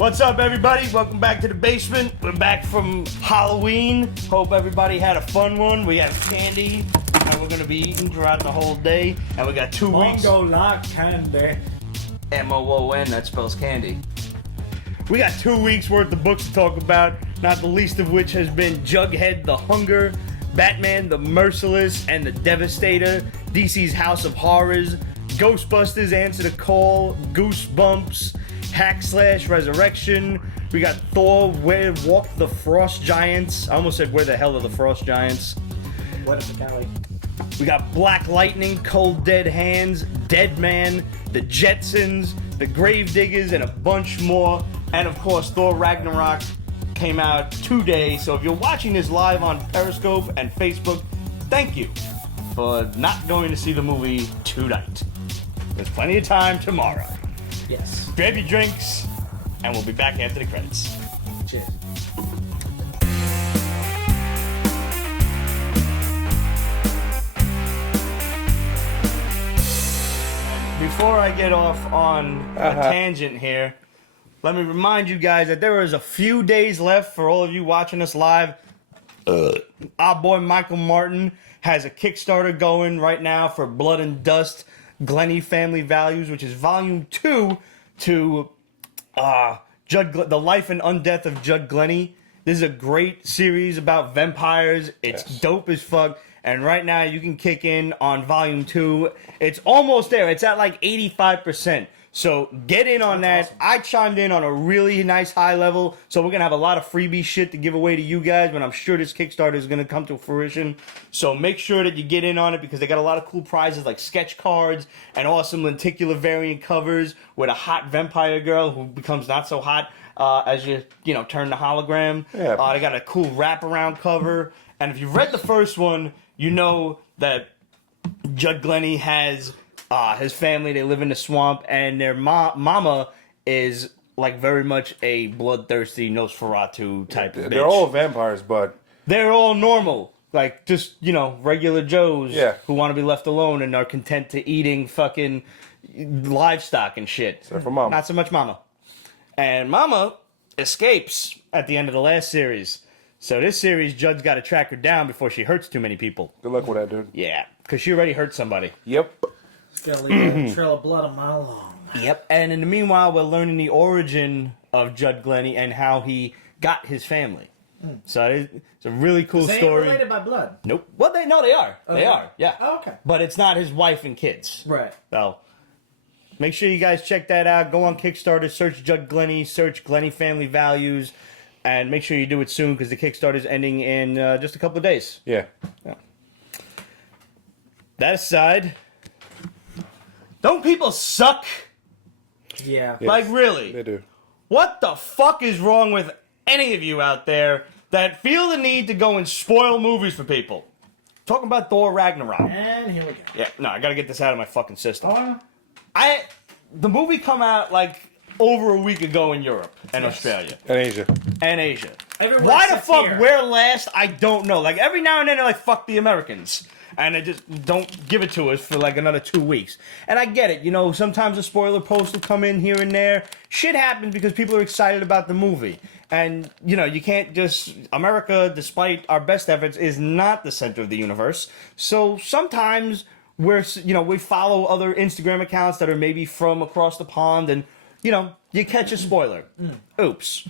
What's up, everybody? Welcome back to the basement. We're back from Halloween. Hope everybody had a fun one. We have candy, and we're gonna be eating throughout the whole day. And we got 2 weeks. Mongo like candy. M-O-O-N, that spells candy. We got 2 weeks worth of books to talk about, not the least of which has been Jughead the Hunger, Batman the Merciless, and the Devastator, DC's House of Horrors, Ghostbusters Answer the Call, Goosebumps, Hack/Slash Resurrection. We got Thor, Where Walk the Frost Giants. I almost said Where the Hell are the Frost Giants. What is the Cali? We got Black Lightning, Cold Dead Hands, Deadman, the Jetsons, the Gravediggers, and a bunch more. And of course, Thor Ragnarok came out today. So if you're watching this live on Periscope and Facebook, thank you for not going to see the movie tonight. There's plenty of time tomorrow. Yes. Grab your drinks, and we'll be back after the credits. Cheers. Before I get off on a tangent here, let me remind you guys that there is a few days left for all of you watching us live. Our boy Michael Martin has a Kickstarter going right now for Blood and Dust, Glennie Family Values, which is volume 2 to the life and undeath of Judd Glennie. This is a great series about vampires. It's dope as fuck. And right now you can kick in on volume 2. It's almost there. It's at like 85%. So get in on that. Awesome. I chimed in on a really nice high level. So we're going to have a lot of freebie shit to give away to you guys. But I'm sure this Kickstarter is going to come to fruition. So make sure that you get in on it because they got a lot of cool prizes like sketch cards and awesome lenticular variant covers with a hot vampire girl who becomes not so hot as you turn the hologram. Yeah. They got a cool wraparound cover. And if you've read the first one, you know that Judd Glennie has his family. They live in the swamp, and their mama is like very much a bloodthirsty Nosferatu type of bitch. They're all vampires, but they're all normal, like just regular Joes who want to be left alone and are content to eating fucking livestock and shit. Except for Mama. Not so much Mama. And Mama escapes at the end of the last series. So this series, Judd's got to track her down before she hurts too many people. Good luck with that, dude. Yeah, because she already hurt somebody. Yep. It's got to leave a trail of blood a mile long. Yep. And in the meanwhile, we're learning the origin of Judd Glennie and how he got his family. So it's a really cool story. They ain't related by blood? Nope. Well, they are. Okay. They are, yeah. Oh, okay. But it's not his wife and kids. Right. So make sure you guys check that out. Go on Kickstarter, search Judd Glennie, search Glennie Family Values. And make sure you do it soon because the Kickstarter is ending in just a couple of days. Yeah. That aside, don't people suck? Yeah. Yes, Like, really? They do. What the fuck is wrong with any of you out there that feel the need to go and spoil movies for people? Talking about Thor Ragnarok. And here we go. Yeah, no, I gotta get this out of my fucking system. Oh, The movie come out like over a week ago in Europe and Australia. And Asia. And Asia. Everyone Why the sits fuck here. we're last? I don't know. Like every now and then they're like, fuck the Americans. And they just don't give it to us for like another 2 weeks. And I get it. Sometimes a spoiler post will come in here and there. Shit happens because people are excited about the movie. And, you can't just... America, despite our best efforts, is not the center of the universe. So sometimes we follow other Instagram accounts that are maybe from across the pond and... you catch a spoiler. Oops.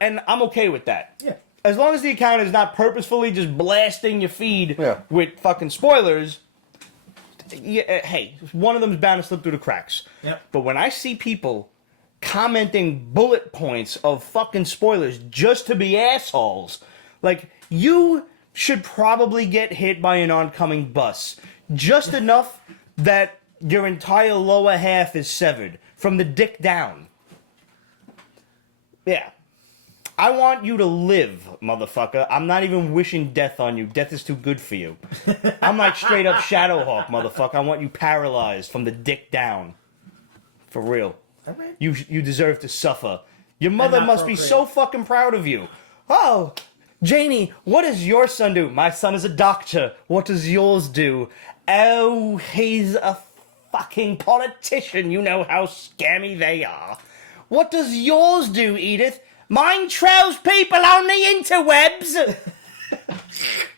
And I'm okay with that. Yeah. As long as the account is not purposefully just blasting your feed with fucking spoilers, hey, one of them is bound to slip through the cracks. Yep. But when I see people commenting bullet points of fucking spoilers just to be assholes, like, you should probably get hit by an oncoming bus. Just enough that your entire lower half is severed. From the dick down. Yeah. I want you to live, motherfucker. I'm not even wishing death on you. Death is too good for you. I'm like straight up Shadowhawk, motherfucker. I want you paralyzed from the dick down. For real. You deserve to suffer. Your mother must be so fucking proud of you. Oh, Janie, what does your son do? My son is a doctor. What does yours do? Oh, he's a fucking politician. You know how scammy they are. What does yours do, Edith? Mine trails people on the interwebs.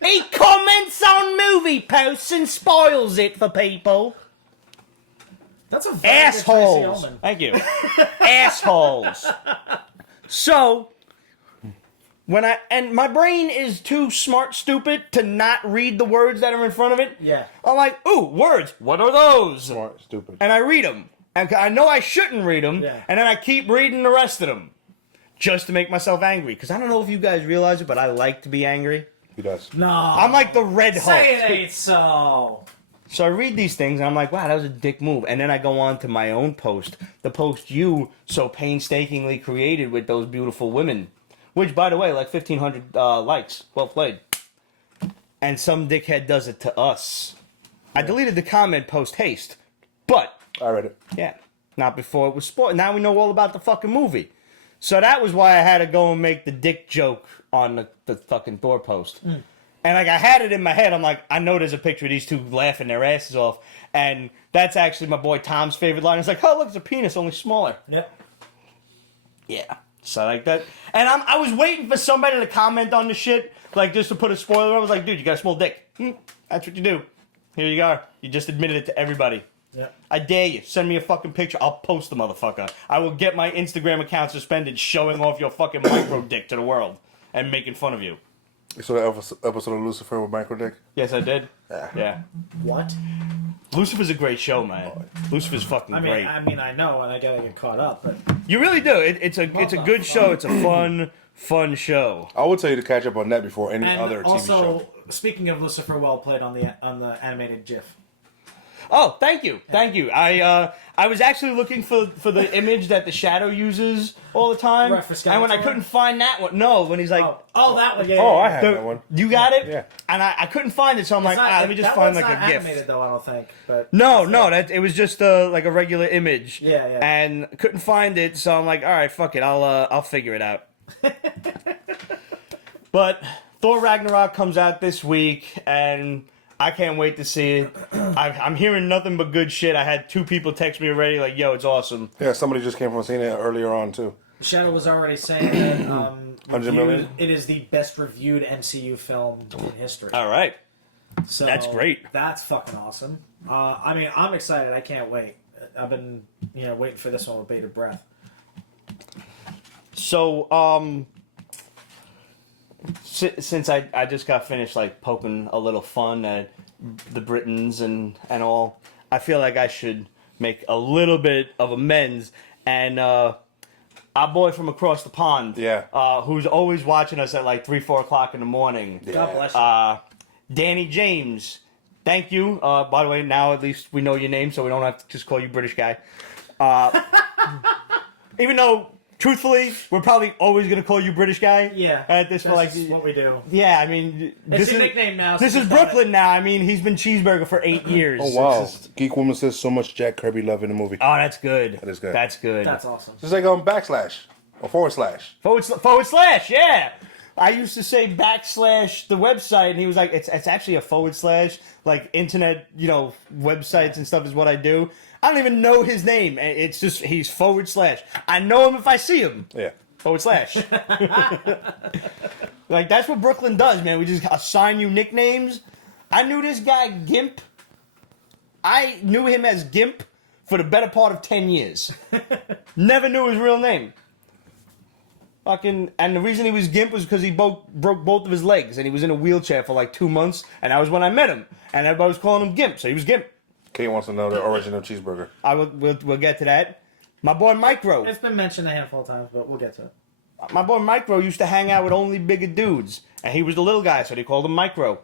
He comments on movie posts and spoils it for people. That's a very good Tracy Assholes. Ullman. Thank you. Assholes. So, and my brain is too smart stupid to not read the words that are in front of it. Yeah. I'm like, ooh, words. What are those? Smart, stupid. And I read them. And I know I shouldn't read them. Yeah. And then I keep reading the rest of them. Just to make myself angry. Because I don't know if you guys realize it, but I like to be angry. He does. No. I'm like the Red Hulk. Say it ain't so. So I read these things and I'm like, wow, that was a dick move. And then I go on to my own post. The post you so painstakingly created with those beautiful women. Which, by the way, like 1,500 likes. Well played. And some dickhead does it to us. I deleted the comment post haste. But, I read it. yeah, not before it was spoiled. Now we know all about the fucking movie. So that was why I had to go and make the dick joke on the fucking Thor post. And like I had it in my head, I'm like, I know there's a picture of these two laughing their asses off. And that's actually my boy Tom's favorite line. It's like, oh, look, it's a penis, only smaller. Yep. Yeah. So like that. And I was waiting for somebody to comment on the shit, like just to put a spoiler. I was like, dude, you got a small dick. That's what you do. Here you go. You just admitted it to everybody. Yep. I dare you. Send me a fucking picture. I'll post the motherfucker. I will get my Instagram account suspended showing off your fucking micro dick to the world and making fun of you. You saw that episode of Lucifer with Micro Dick? Yes, I did. Yeah. What? Lucifer's a great show, man. Lucifer's fucking great. I know, and I gotta get caught up, but You really do. It's a good show. It's a fun show. I would tell you to catch up on that before any and other TV also show. speaking of Lucifer, well played on the animated GIF. Oh, thank you. I was actually looking for the image that the Shadow uses all the time, Right, for and when I Skeletor? couldn't find that one, when he's like, Oh, that one. Yeah. Oh, yeah, I yeah. have that one. you got it, Yeah. and I couldn't find it, so I'm like, It's not- let me just that find one's like a not GIF. animated though, I don't think. But No, that it was just like a regular image. Yeah, yeah. And couldn't find it, so I'm like, all right, fuck it, I'll figure it out. But Thor Ragnarok comes out this week, and I can't wait to see it. I'm hearing nothing but good shit. I had 2 people text me already, like, yo, it's awesome. Yeah, somebody just came from seeing it earlier on, too. Shadow was already saying that 100 million? it is the best reviewed MCU film in history. All right. So That's great. That's fucking awesome. I'm excited. I can't wait. I've been waiting for this one with bated breath. So, since I just got finished, like, poking a little fun at the Britons and all, I feel like I should make a little bit of amends. And our boy from across the pond, who's always watching us at like 3-4 o'clock in the morning, God bless you. Danny James, thank you. By the way, now at least we know your name, so we don't have to just call you British guy. Even though, truthfully, we're probably always going to call you British guy. Yeah. At this, That's just what we do. Yeah, I mean, It's your nickname now. So This is just call it. Brooklyn now. I mean, he's been Cheeseburger for 8 years. Oh, wow. It's just- Geek Woman says so much Jack Kirby love in the movie. oh, that's good. That is good. That's good. That's awesome. Just like on backslash or forward slash. Forward slash, yeah. I used to say backslash the website, and he was like, it's actually a forward slash, like internet, websites and stuff is what I do. I don't even know his name. It's just, he's forward slash. I know him if I see him. Yeah. Forward slash. Like, that's what Brooklyn does, man. We just assign you nicknames. I knew this guy, Gimp. I knew him as Gimp for the better part of 10 years. Never knew his real name. And the reason he was Gimp was because he broke both of his legs, and he was in a wheelchair for like 2 months, and that was when I met him. And everybody was calling him Gimp, so he was Gimp. Kate wants to know the origin of cheeseburger. We'll get to that. My boy Micro. It's been mentioned a handful of times, but we'll get to it. My boy Micro used to hang out with only bigger dudes, and he was the little guy, so they called him Micro.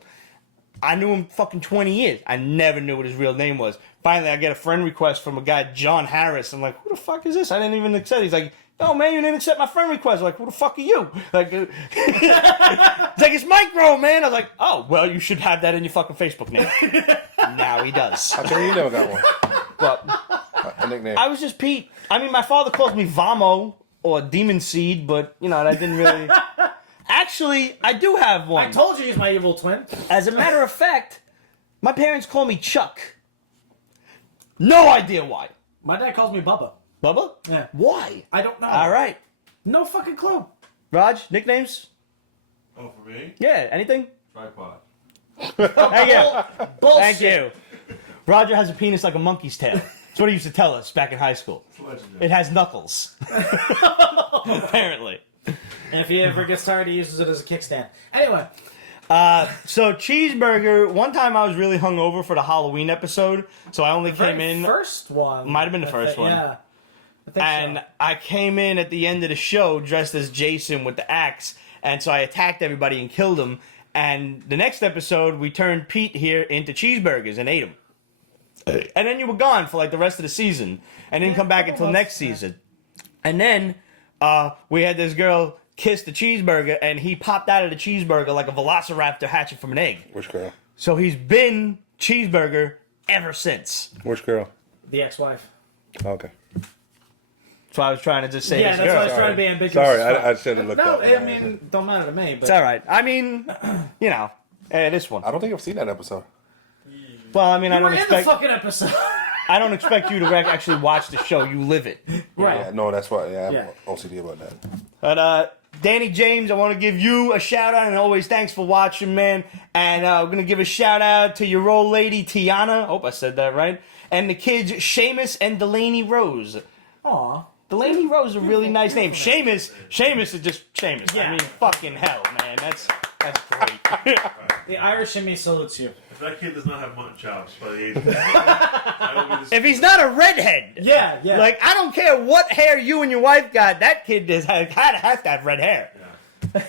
I knew him fucking 20 years. I never knew what his real name was. Finally, I get a friend request from a guy, John Harris. I'm like, who the fuck is this? I didn't even accept it. He's like, oh man, you didn't accept my friend request. I'm like, who the fuck are you? Like, it's like, it's Micro, man. I was like, oh, well, you should have that in your fucking Facebook name. Now he does. How come you never got one? But A nickname. I was just Pete. I mean, my father calls me Vamo or Demon Seed, but, that didn't really... Actually, I do have one. I told you he's my evil twin. As a matter of fact, my parents call me Chuck. No idea why. My dad calls me Bubba. Bubba? Yeah. Why? I don't know. All right. No fucking clue. Raj, nicknames? Oh, for me? Yeah, anything? Tripod. Thank you. Bullshit. Thank you. Roger has a penis like a monkey's tail. That's what he used to tell us back in high school. It's legendary. It has knuckles. Apparently. And if he ever gets tired, he uses it as a kickstand. Anyway. So cheeseburger. One time I was really hungover for the Halloween episode, so I only came in. First one. Might have been the first one. Yeah. I think And so. I came in at the end of the show dressed as Jason with the axe, and so I attacked everybody and killed them. And the next episode, we turned Pete here into cheeseburgers and ate them. And then you were gone for like the rest of the season, and didn't come back until next season. And then we had this girl kiss the cheeseburger, and he popped out of the cheeseburger like a velociraptor hatching from an egg. Which girl? So he's been cheeseburger ever since. Which girl? The ex-wife. Okay. So I was trying to just say Yeah, this that's girl. why I was trying to be ambiguous. Sorry, as fuck. I should have looked No, up. I mean, don't matter to me. But It's all right. I mean, you know, this one. I don't think I've seen that episode. Well, I mean, I we're don't in the expect fucking episode. I don't expect you to actually watch the show. You live it. Right. Yeah, no, that's why. Yeah, I have Yeah. OCD about that. But Danny James, I want to give you a shout out, and always thanks for watching, man. And we're gonna give a shout out to your old lady Tiana. Hope I said that right. And the kids Seamus and Delaney Rose. Aw. Delaney Rose is a really nice name. Seamus is just Seamus. Yeah. I mean, fucking hell, man. That's great. The Irish in me salutes you. If that kid does not have mutton chops by the age of I will be If he's not a redhead. Yeah, yeah. Like, I don't care what hair you and your wife got, that kid has to have red hair. Yeah.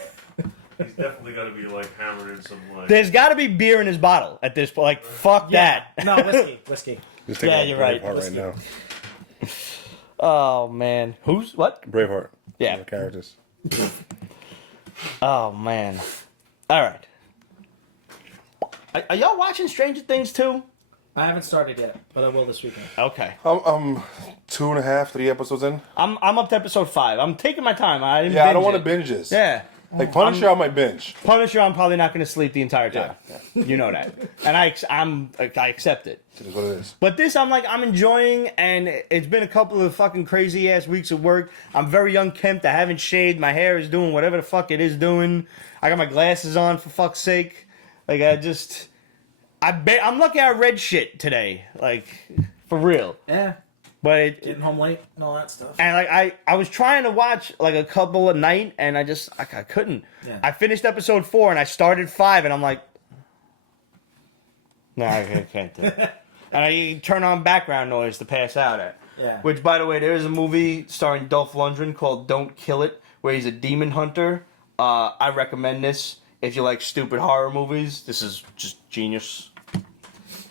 He's definitely got to be like hammered in some like. There's got to be beer in his bottle at this point. Like, fuck yeah. that. No, whiskey. Just Yeah, thinking you're about right. Braveheart Whiskey. now. Oh, man. Who's? What? Braveheart. Yeah. The characters. Oh, man. All right. Are y'all watching Stranger Things too? I haven't started yet, but I will this weekend. Okay. I'm 2.5, 3 episodes in. I'm up to episode 5. I'm taking my time. I didn't Yeah, I don't binge want to it. binge this. Yeah. Like Punisher, I might binge. Punisher, I'm probably not going to sleep the entire time. Yeah. You know that. And I accept it. It is what it is. But this, I'm enjoying, and it's been a couple of fucking crazy ass weeks of work. I'm very unkempt. I haven't shaved. My hair is doing whatever the fuck it is doing. I got my glasses on, for fuck's sake. Like, I'm lucky I read shit today. Like, for real. Yeah. But Getting home late and all that stuff. and like I was trying to watch like a couple a night, and I couldn't. Yeah. I finished episode 4 and I started 5, and I'm like, no, I can't do it. And I turn on background noise to pass out at. Yeah. Which, by the way, there is a movie starring Dolph Lundgren called Don't Kill It, where he's a demon hunter. I recommend this if you like stupid horror movies. This is just genius.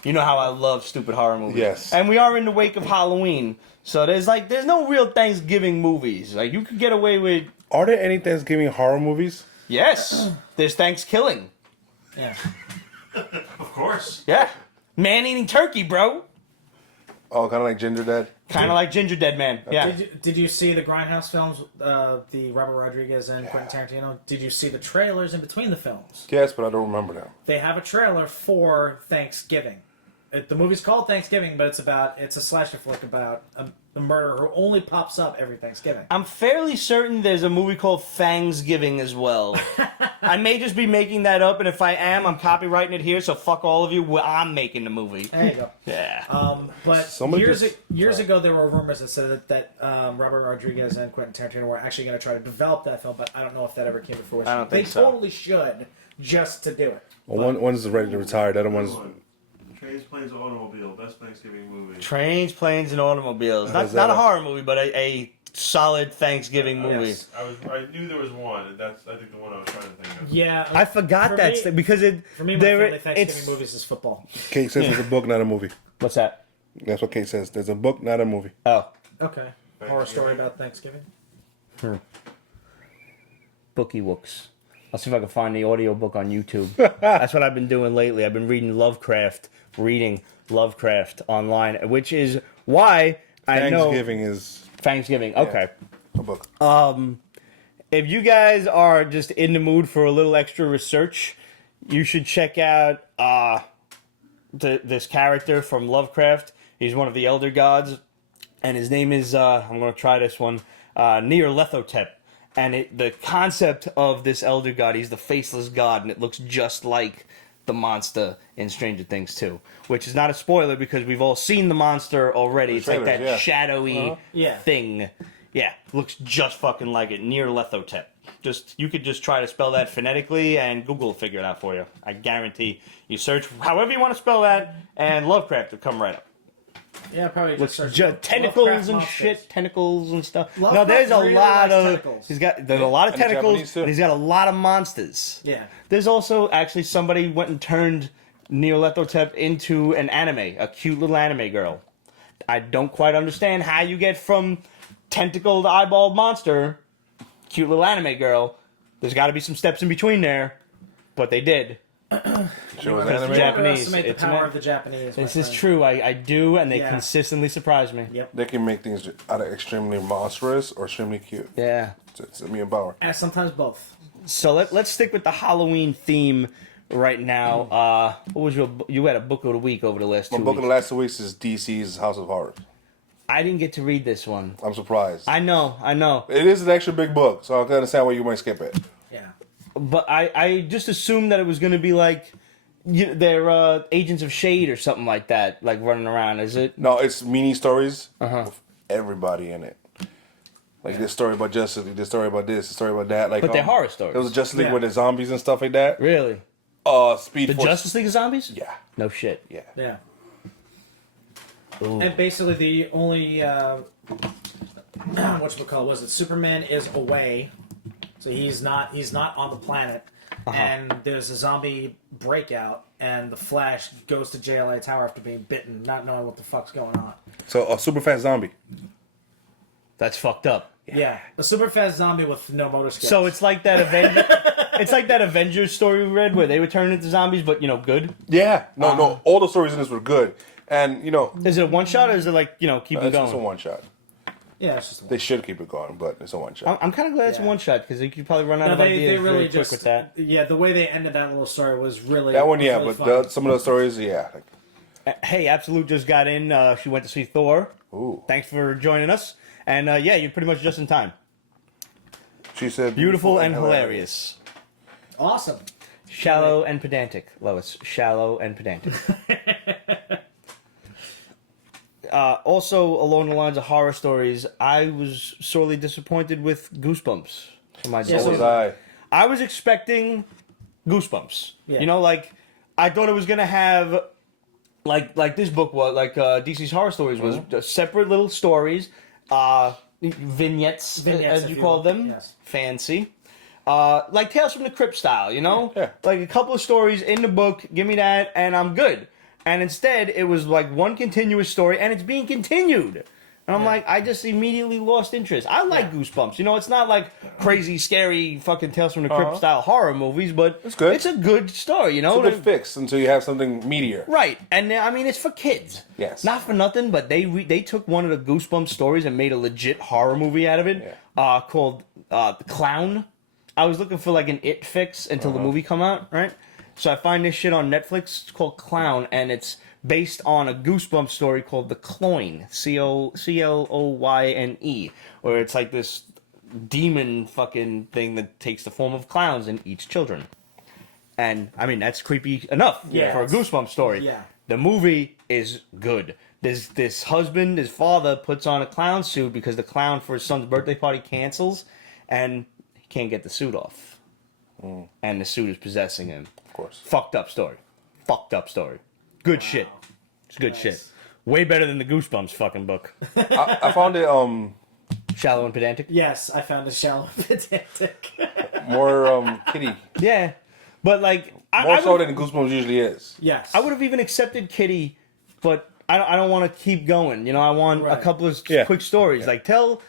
You know how I love stupid horror movies. Yes. And we are in the wake of Halloween. So there's no real Thanksgiving movies. Like, you could get away with... Are there any Thanksgiving horror movies? Yes. There's Thanksgiving. Yeah. Of course. Yeah. Man-eating turkey, bro. Oh, kind of like Ginger Dead? Kind of like Ginger Deadman. Yeah. Did you see the Grindhouse films, the Robert Rodriguez and Quentin Tarantino? Did you see the trailers in between the films? Yes, but I don't remember now. They have a trailer for Thanksgiving. The movie's called Thanksgiving, but it's a slasher flick about a murderer who only pops up every Thanksgiving. I'm fairly certain there's a movie called Thanksgiving as well. I may just be making that up, and if I am, I'm copywriting it here, so fuck all of you. I'm making the movie. There you go. Yeah. But Somebody years ago, there were rumors that said that Robert Rodriguez and Quentin Tarantino were actually going to try to develop that film, but I don't know if that ever came to fruition. I don't think they so. totally should, just to do it. Well, one's ready to retire. The other one's... Trains, Planes, Automobile. Best Thanksgiving movie. Trains, Planes, and Automobiles. How's Not a that? horror movie, but a solid Thanksgiving movie. Yes. I knew there was one, and that's I think the one I was trying to think of. Yeah. I forgot for that me- because it. For me, my there- family Thanksgiving it's- movies is football. Kate says it's a book, not a movie. What's that? That's what Kate says. There's a book, not a movie. Oh, Okay. Horror story about Thanksgiving. Bookie Wooks. I'll see if I can find the audiobook on YouTube. That's what I've been doing lately. I've been reading Lovecraft online, which is why I know Thanksgiving is Thanksgiving. Okay. a book. If you guys are just in the mood for a little extra research, you should check out this character from Lovecraft. He's one of the elder gods, and his name is I'm going to try this one, Nyarlathotep. And the concept of this elder god, he's the faceless god, and it looks just like the monster in Stranger Things 2. Which is not a spoiler because we've all seen the monster already. It's like that shadowy thing. Yeah, looks just fucking like it. Nyarlathotep. You could just try to spell that phonetically, and Google will figure it out for you. I guarantee. You search however you want to spell that, and Lovecraft will come right up. Yeah, probably just search tentacles Lovecraft and monsters. shit, tentacles and stuff. Lovecraft No, there's a really lot likes of tentacles. there's a lot of And the tentacles, Japanese, too. and he's got a lot of monsters. Yeah. There's also actually somebody went and turned Nyarlathotep into an anime, a cute little anime girl. I don't quite understand how you get from tentacled eyeballed monster, cute little anime girl. There's got to be some steps in between there, but they did. Sure was Because anime. the Japanese, Underestimate the it's power an- of the Japanese. This my is friend. true. I do, and they Yeah. consistently surprise me. Yep. They can make things either extremely monstrous or extremely cute. Yeah. It's a mutant power. And sometimes both. So let's stick with the Halloween theme right now. What was you had a book of the week over the last 2 My book in weeks. the last 2 weeks is DC's House of Horrors. I didn't get to read this one. I'm surprised. I know. It is an extra big book, so I can understand why you might skip it. Yeah. But I just assumed that it was going to be like they're Agents of Shade or something like that, like running around. Is it? No, it's mini stories with everybody in it. Like this story about Justice League, this story about this story about that. Like, But they're horror stories. There was a Justice League Yeah. with the zombies and stuff like that. Really? Speed The Force. Justice League of Zombies? Yeah, No shit. yeah. Yeah. Ooh. And basically, the only whatchamacallit was it? Superman is away, so he's not on the planet, and there's a zombie breakout, and the Flash goes to JLA Tower after being bitten, not knowing what the fuck's going on. So a super fast zombie. That's fucked up. Yeah, a super fast zombie with no motor skills. So it's like that it's like that Avengers story we read where they were turned into zombies, but no. Yeah, no. All the stories in this were good, and Is it a one shot or is it like keep it it's going? just a one shot. yeah, it's just They should keep it going, but it's a one shot. I'm kind of glad it's a Yeah. one shot because you could probably run out no, of they ideas really really quick just with that. yeah, the way they ended that little story was really That one, yeah, really but fun. some of those stories, yeah. Like, Hey, Absolute just got in. She went to see Thor. ooh, Thanks for joining us. And yeah, you're pretty much just in time. she said Beautiful and hilarious. Awesome. Shallow and pedantic, Lois. Shallow and pedantic. Also, along the lines of horror stories, I was sorely disappointed with Goosebumps for my Yeah, So so was I. I was expecting Goosebumps. Yeah. You know, like I thought it was gonna have like this book was like DC's Horror Stories was separate little stories, vignettes, Vignettes, as if you you call will. them, Yes. fancy. Like Tales from the Crypt style, you know? Yeah. Like a couple of stories in the book, give me that, and I'm good. And instead, it was like one continuous story, and it's being continued. And I'm like, I just immediately lost interest. I like Goosebumps. You know, it's not like crazy, scary, fucking Tales from the Crypt style horror movies, but It's good. It's a good story, you know? It's a good fix until you have something meatier. Right, and I mean it's for kids. Yes. Not for nothing, but they took one of the Goosebumps stories and made a legit horror movie out of it. Called The Clown. I was looking for like an It fix until the movie come out, right? So I find this shit on Netflix. It's called Clown, and it's based on a Goosebumps story called The Cloyne, Cloyne, where it's like this demon fucking thing that takes the form of clowns and eats children. And I mean that's creepy enough for a Goosebumps story. Yeah. The movie is good. This husband, his father, puts on a clown suit because the clown for his son's birthday party cancels, and he can't get the suit off. And the suit is possessing him. Of course. Fucked up story. Good shit. It's good Nice. shit. Way better than the Goosebumps fucking book. I found it Shallow and pedantic. Yes, I found a shallow pedantic. more kiddie. Yeah, but like More I so would, than Goosebumps usually is. Yes. I would have even accepted Kitty, but I don't want to keep going. You know, I want a Right. couple of Yeah. quick stories. Like tell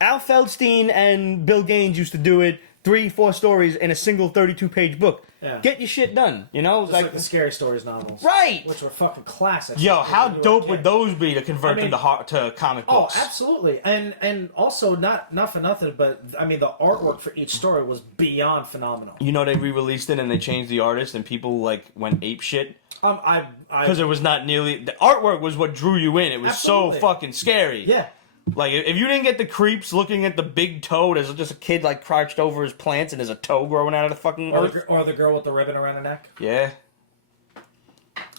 Al Feldstein and Bill Gaines used to do it. 3-4 stories in a single 32-page book. Yeah. Get your shit done, you know? Just like the Scary Stories novels. Right! Which were fucking classics. Yo, how When you were a dope kid. would those be to convert I mean- them to comic Oh, books? absolutely. And also, not for nothing, but, I mean, the artwork for each story was beyond phenomenal. You know, they re-released it and they changed the artist and people, like, went ape shit. Because it was not nearly... The artwork was what drew you in. It was Absolutely. so fucking scary. Yeah. Like, if you didn't get the creeps looking at the big toe, there's just a kid, like, crouched over his plants and there's a toe growing out of the fucking earth. Or the girl with the ribbon around her neck. Yeah.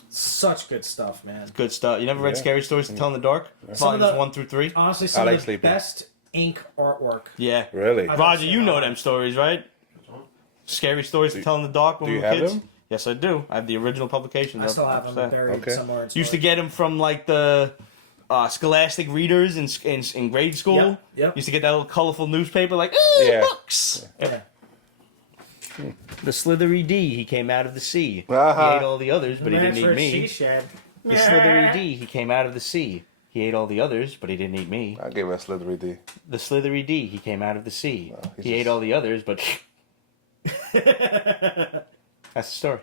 Such good stuff, man. Good stuff. You never read Scary Stories to Tell in the Dark? Some of Volumes the- 1 through 3? Honestly, some like of the sleeping. best ink artwork. Yeah. Really? I've Roger, seen you that. know them stories, right? Scary Stories to Tell in the Dark when do we you were have kids? them? Yes, I do. I have the original publications. I still have them upstairs. buried Okay. somewhere in Used to storage. get them from, like, the Scholastic readers in grade school. Yep. Used to get that little colorful newspaper, like, ooh, Yeah. books! Yeah. The slithery D, he came out of the sea. Uh-huh. He ate all the others, but he didn't eat me. She shed. The slithery D, he came out of the sea. He ate all the others, but he didn't eat me. I gave it a slithery D. The slithery D, he came out of the sea. he's He ate just- all the others, but that's the story.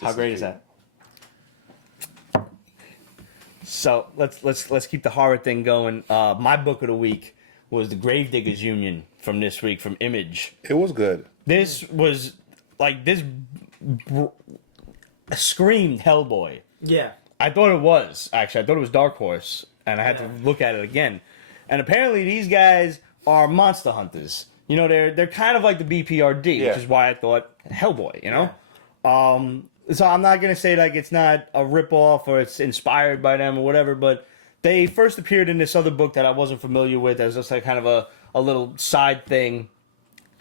How great is that? So let's keep the horror thing going. My book of the week was the Gravediggers Union from this week from Image. It was good. This was like screamed Hellboy. Yeah. I thought it was, actually. I thought it was Dark Horse, and I had to look at it again. And apparently these guys are monster hunters. You know, they're kind of like the BPRD, Yeah. which is why I thought Hellboy, you know? So I'm not going to say, like, it's not a ripoff or it's inspired by them or whatever, but they first appeared in this other book that I wasn't familiar with as just, like, kind of a little side thing.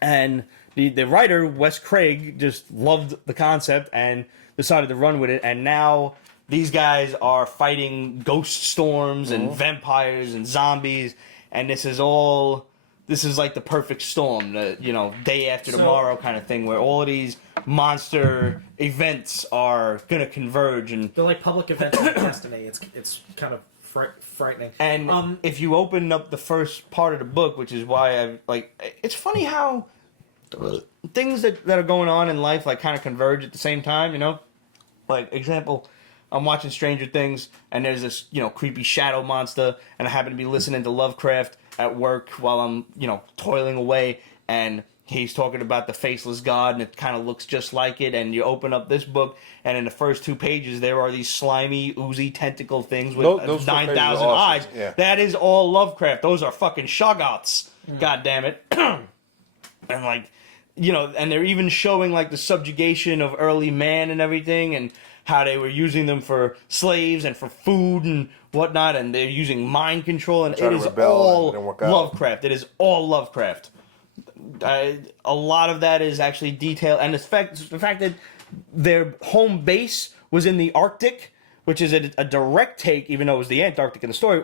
And the writer, Wes Craig, just loved the concept and decided to run with it. And now these guys are fighting ghost storms and vampires and zombies. And this is like the perfect storm, the, you know, day after tomorrow kind of thing, where all of these monster events are going to converge. And They're like public events in Destiny. It's kind of frightening. And if you open up the first part of the book, which is why I like, it's funny how things that are going on in life like kind of converge at the same time, you know? Like, example, I'm watching Stranger Things, and there's this, you know, creepy shadow monster, and I happen to be listening to Lovecraft at work while I'm, you know, toiling away, and he's talking about the faceless god, and it kind of looks just like it, and you open up this book, and in the first 2 pages, there are these slimy, oozy tentacle things with Those 9,000 pages are eyes. awesome, yeah. That is all Lovecraft. Those are fucking Shoggouts. God damn it. And, like, you know, and they're even showing, like, the subjugation of early man and everything, and how they were using them for slaves and for food and whatnot, and they're using mind control, and Trying it to is rebel and it all didn't work out. Lovecraft. It is all Lovecraft. A lot of that is actually detailed, and the fact that their home base was in the Arctic, which is a direct take, even though it was the Antarctic in the story,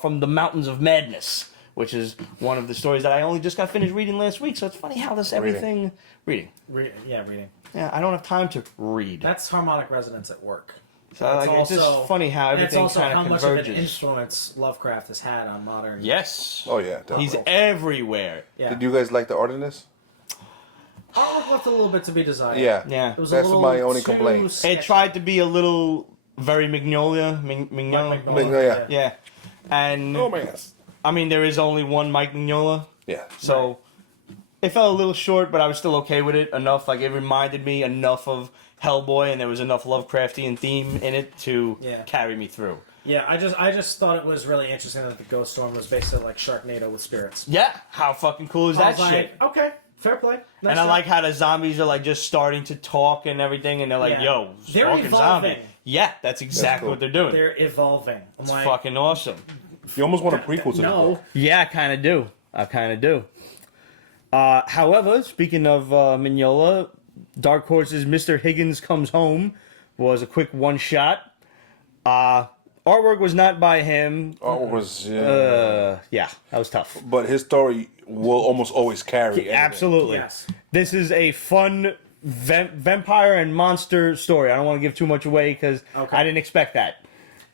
from the Mountains of Madness, which is one of the stories that I only just got finished reading last week. So it's funny how this everything reading. Reading. Yeah, I don't have time to read. That's harmonic resonance at work. So like, it's just funny how And it's everything also kind how of much of an converges. influence Lovecraft has had on modern. Yes. Oh yeah, definitely. He's everywhere. Yeah. Did you guys like the art in this? left a little bit to be desired. Yeah. Yeah. It was That's a little my only too complaint. sketchy. It tried to be a little very Magnolia. Mignola. Magnolia. Yeah. And Oh man. I mean, there is only one Mike Mignola. Yeah. So it fell a little short, but I was still okay with it enough. Like, it reminded me enough of Hellboy, and there was enough Lovecraftian theme in it to carry me through. Yeah, I just thought it was really interesting that the Ghost Storm was basically like Sharknado with spirits. Yeah, how fucking cool is I that was shit? like, okay, fair play. Nice And I job. like how the zombies are like just starting to talk and everything, and they're like, Yeah. "Yo, They're fucking evolving. zombie." Yeah, that's exactly cool. what they're doing. they're evolving. I'm It's like, fucking awesome. You almost want a prequel to this no. book. Yeah, I kind of do. However, speaking of Mignola, Dark Horse's Mr.Higgins Comes Home was a quick one-shot. Artwork was not by him. Art was Yeah, that was tough. but his story will almost always carry. anything. Absolutely. Yes. This is a fun vampire and monster story. I don't want to give too much away because Okay. I didn't expect that.